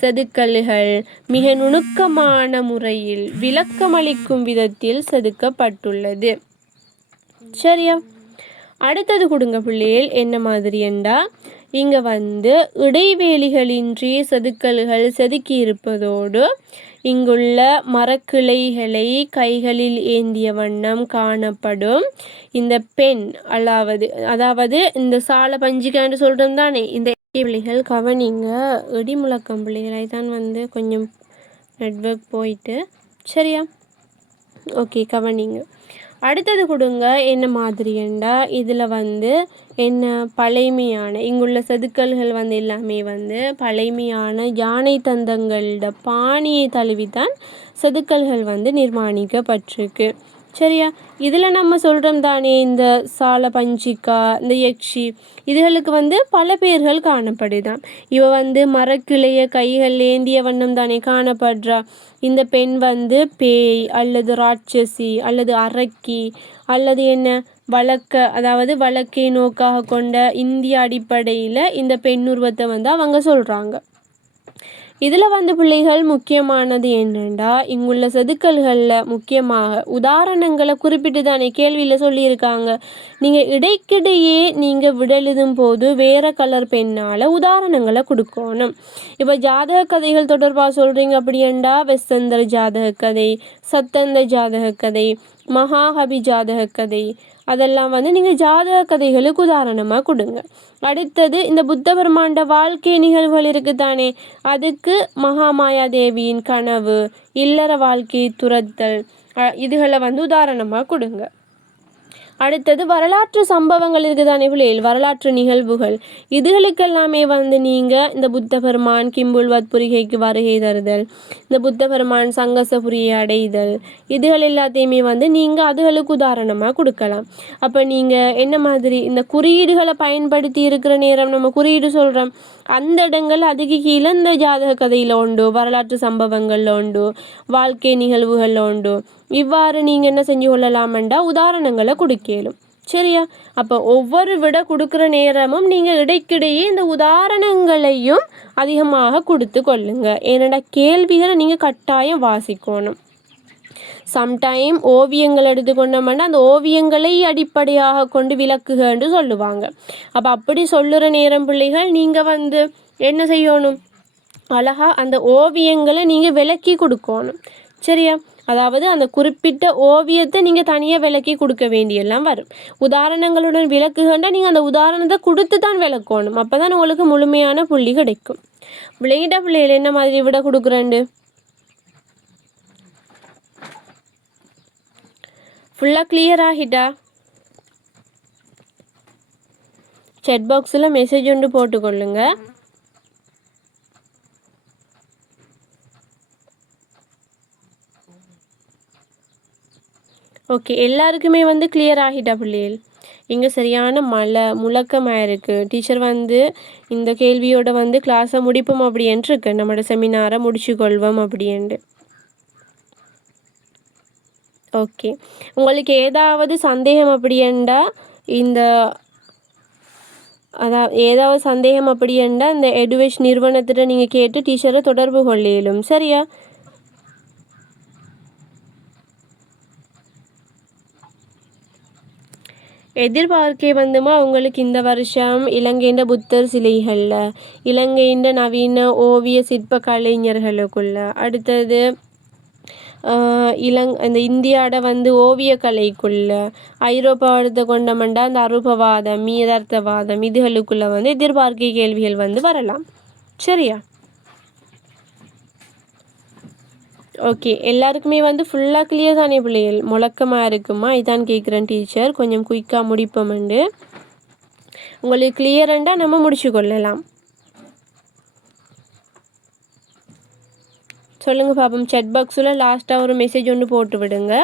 செதுக்கல்கள் மிக நுணுக்கமான முறையில் விளக்கமளிக்கும் விதத்தில் செதுக்கப்பட்டுள்ளது. சரியா? அடுத்தது கொடுங்க பிள்ளைகள். என்ன மாதிரி என்றால் இங்கே வந்து இடைவேளிகளின்றி செதுக்கல்கள் செதுக்கி இருப்பதோடு இங்குள்ள மரக்கிளைகளை கைகளில் ஏந்திய வண்ணம் காணப்படும் இந்த பெண் அதாவது இந்த சால பஞ்சிக்கான்னு சொல்கிறோம் தானே, இந்த பிள்ளைகள் கவனிங்க. இடி முழக்கம் பிள்ளைகளை தான் வந்து கொஞ்சம் நெட்வொர்க் போயிட்டு. சரியா? ஓகே, கவனிங்க. அடுத்தது கொடுங்க. என்ன மாதிரி என்றால் இதில் வந்து என்ன பழைமையான இங்குள்ள செதுக்கல்கள் வந்து எல்லாமே வந்து பழைமையான யானை தந்தங்களோட பாணியை தழுவித்தான் செதுக்கல்கள் வந்து நிர்மாணிக்கப்பட்டிருக்கு. சரியா? இதில் நம்ம சொல்கிறோம் தானே, இந்த சால பஞ்சிக்கா, இந்த யக்ஷி, இதுகளுக்கு வந்து பல பேர்கள் காணப்படுதான். இவ வந்து மரக்கிளைய கைகள் ஏந்திய வண்ணம் தானே காணப்படுறா. இந்த பெண் வந்து பேய் அல்லது ராட்சசி அல்லது அரக்கி அல்லது என்ன வழக்கை நோக்காக கொண்ட இந்திய அடிப்படையில் இந்த பெண்ணுருவத்தை வந்து அவங்க சொல்கிறாங்க. இதில் வந்து பிள்ளைகள் முக்கியமானது என்னென்னா இங்குள்ள செதுக்கல்களில் முக்கியமாக உதாரணங்களை குறிப்பிட்டு தானே கேள்வியில் சொல்லியிருக்காங்க. நீங்கள் இடைக்கிடையே நீங்கள் விடெழுதும் போது வேறு கலர் பெண்ணால் உதாரணங்களை கொடுக்கணும். இப்போ ஜாதக கதைகள் தொடர்பாக சொல்கிறீங்க அப்படின்னா வெஸ்தந்தர் ஜாதக கதை, சத்தந்த ஜாதக கதை, மகாஹபி ஜாதக கதை, அதெல்லாம் வந்து நீங்கள் ஜாதக கதைகளுக்கு உதாரணமாக கொடுங்க. அடுத்தது இந்த புத்த பெருமாண்ட வாழ்க்கை நிகழ்வுகள் இருக்குதானே, அதுக்கு மகாமாயா தேவியின் கனவு, இல்லற வாழ்க்கை துரத்தல், இதுகளை வந்து உதாரணமாக கொடுங்க. அடுத்தது வரலாற்று சம்பவங்கள் இருக்குதானே பிள்ளைகள், வரலாற்று நிகழ்வுகள், இதுகளுக்கெல்லாமே வந்து நீங்கள் இந்த புத்த பெருமான் கிம்புல்வத் புரிகைக்கு வருகை தருதல், இந்த புத்த பெருமான் சங்கசபுரியை அடைதல், இதுகள் எல்லாத்தையுமே வந்து நீங்கள் அதுகளுக்கு உதாரணமாக கொடுக்கலாம். அப்போ நீங்கள் என்ன மாதிரி இந்த குறியீடுகளை பயன்படுத்தி இருக்கிற நேரம் நம்ம குறியீடு சொல்கிறோம், அந்த இடங்கள் அதுக்கு கீழே இந்த ஜாதக கதையில் உண்டு, வரலாற்று சம்பவங்களில் உண்டு, வாழ்க்கை நிகழ்வுகளில் உண்டு. இவ்வாறு நீங்கள் என்ன செஞ்சு கொள்ளலாமெண்டா உதாரணங்களை கொடுக்கலும். சரியா? அப்போ ஒவ்வொரு விட கொடுக்குற நேரமும் நீங்கள் இடைக்கிடையே இந்த உதாரணங்களையும் அதிகமாக கொடுத்து கொள்ளுங்க. ஏன்னா கேள்விகளை நீங்கள் கட்டாயம் வாசிக்கணும். சம்டைம் ஓவியங்கள் எடுத்துக்கொண்டோம்னா அந்த ஓவியங்களை அடிப்படையாக கொண்டு விளக்குகன்னு சொல்லுவாங்க. அப்போ அப்படி சொல்லுற நேரம் பிள்ளைகள் நீங்கள் வந்து என்ன செய்யணும், அழகாக அந்த ஓவியங்களை நீங்கள் விளக்கி கொடுக்கணும். சரியா? அதாவது அந்த குறிப்பிட்ட ஓவியத்தை நீங்கள் தனியாக விளக்கி கொடுக்க வேண்டியெல்லாம் வரும். உதாரணங்களுடன் விளக்குகண்டா நீங்கள் அந்த உதாரணத்தை கொடுத்து தான் விளக்கணும். அப்போ தான் உங்களுக்கு முழுமையான புள்ளி கிடைக்கும். விளையிட்ட பிள்ளைகள் என்ன மாதிரி விட கொடுக்குறேன்டு ஃபுல்லாக கிளியர் ஆகிட்டா? செட் பாக்ஸில் மெசேஜ் ஒன்று போட்டுக்கொள்ளுங்க. ஓகே, எல்லாருக்குமே வந்து கிளியர் ஆகிட்டா பிள்ளைகள்? இங்கே சரியான மழை முழக்கமாக இருக்குது. டீச்சர் வந்து இந்த கேள்வியோட வந்து கிளாஸை முடிப்போம் அப்படின்ட்டு இருக்கு. நம்மளோட செமினாரை முடிச்சு கொள்வோம் அப்படின்ட்டு. ஓகே, உங்களுக்கு ஏதாவது சந்தேகம் அப்படின்டா இந்த ஏதாவது சந்தேகம் அப்படின்டா இந்த எடுவேஷ் நிறுவனத்திட்ட நீங்கள் கேட்டு டீச்சரை தொடர்பு கொள்ளையிலும். சரியா? எதிர்பார்க்கே வந்துமா உங்களுக்கு இந்த வருஷம் இலங்கையின் புத்தர் சிலைகளில், இலங்கையின் நவீன ஓவிய சிற்ப கலைஞர்களுக்குள்ள, அடுத்தது இந்த இந்தியாவோட வந்து ஓவியக்கலைக்குள்ள, ஐரோப்பாவத்தை கொண்டமண்டா அந்த அரூபவாதம் மீதார்த்தவாதம் இதுகளுக்குள்ள வந்து எதிர்பார்க்கை கேள்விகள் வந்து வரலாம். சரியா? ஓகே, எல்லாருக்குமே வந்து ஃபுல்லாக கிளியர் தானே பிள்ளைகள்? முழக்கமாக இருக்குமா? இதான் கேட்குறேன் டீச்சர், கொஞ்சம் குயிக்காக முடிப்போம்ண்டு. உங்களுக்கு கிளியரண்டா நம்ம முடிச்சு கொள்ளலாம். சொல்லுங்கள் பாப்போம். செட் பாக்ஸில் லாஸ்ட்டாக ஒரு மெசேஜ் ஒன்று போட்டு விடுங்க.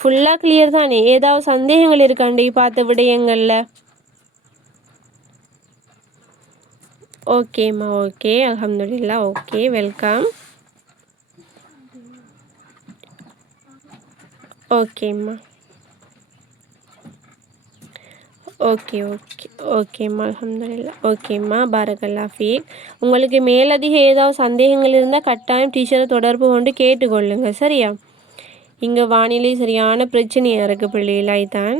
ஃபுல்லாக கிளியர் தானே? ஏதாவது சந்தேகங்கள் இருக்காண்டி பார்த்த விடயங்களில்? ஓகேம்மா, ஓகே, அல்ஹம்துலில்லாஹ். Okay, welcome. ஓகேம்மா, ஓகே ஓகே ஓகேம்மா, அல்ஹம்துலில்லாஹ். ஓகேம்மா, பாரக்கல்லாஹ் ஃபீக். உங்களுக்கு மேலதிக ஏதாவது சந்தேகங்கள் இருந்தால் கட்டாயம் டீச்சரை தொடர்பு கொண்டு கேட்டுக்கொள்ளுங்க. சரியா? இங்கே வானிலை சரியான பிரச்சனையாக இருக்குது பிள்ளைகளாய் தான்.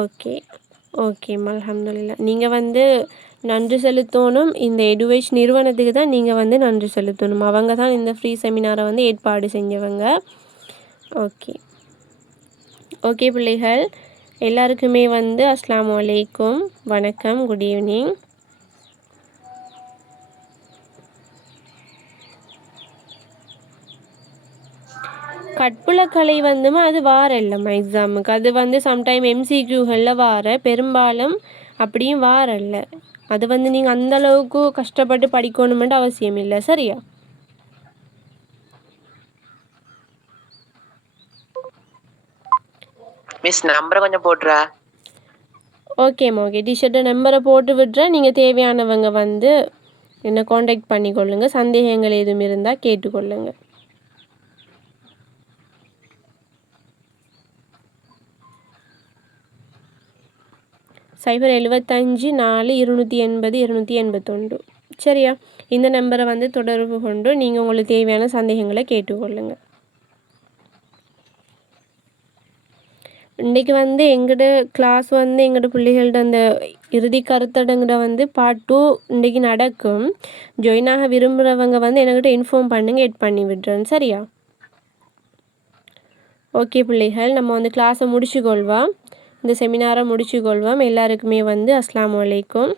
ஓகே ஓகேம்மா, அல்ஹம்துலில்லாஹ். நீங்கள் வந்து நன்றி செலுத்தணும். இந்த எடுவேஷ் நிறுவனத்துக்கு தான் நீங்கள் வந்து நன்றி செலுத்தணும். அவங்க தான் இந்த ஃப்ரீ செமினாரை வந்து ஏற்பாடு செஞ்சவங்க. ஓகே ஓகே பிள்ளைகள், எல்லாருக்குமே வந்து அஸ்ஸலாமு அலைக்கும், வணக்கம், குட் ஈவினிங். கற்புலக்கலை வந்துமா அது வார இல்லைம்மா எக்ஸாமுக்கு. அது வந்து சம்டைம் எம்சிக்யூகளில் வார, பெரும்பாலும் அப்படியும் வார இல்லை. அது வந்து நீங்கள் அந்தளவுக்கு கஷ்டப்பட்டு படிக்கணுமென்று அவசியம் இல்லை. சரியா? மிஸ் நம்பரை கொஞ்சம் போட்டுறா. ஓகேம்மா, ஓகே, டீச்சர்ட்ட நம்பரை போட்டு விட்றேன். நீங்கள் தேவையானவங்க வந்து என்னை காண்டாக்ட் பண்ணிக்கொள்ளுங்க. சந்தேகங்கள் எதுவும் இருந்தால் கேட்டுக்கொள்ளுங்க. சைபர் 75 4 280 281. சரியா? இந்த நம்பரை வந்து தொடர்பு கொண்டு நீங்கள் உங்களுக்கு தேவையான சந்தேகங்களை கேட்டுக்கொள்ளுங்க. இன்றைக்கி வந்து எங்களோட கிளாஸ் வந்து எங்களோட பிள்ளைகளோட அந்த இறுதி கருத்தடங்கிற வந்து பார்ட் 2 இன்றைக்கி நடக்கும். ஜாயினாக விரும்புகிறவங்க வந்து என்கிட்ட இன்ஃபார்ம் பண்ணுங்க, எட் பண்ணி விடுறேன். சரியா? ஓகே பிள்ளைகள், நம்ம வந்து கிளாஸை முடிச்சுக்கொள்வோம். இந்த செமினாரை முடிச்சுக்கொள்வோம். எல்லாருக்குமே வந்து அஸ்ஸலாமு அலைக்கும்.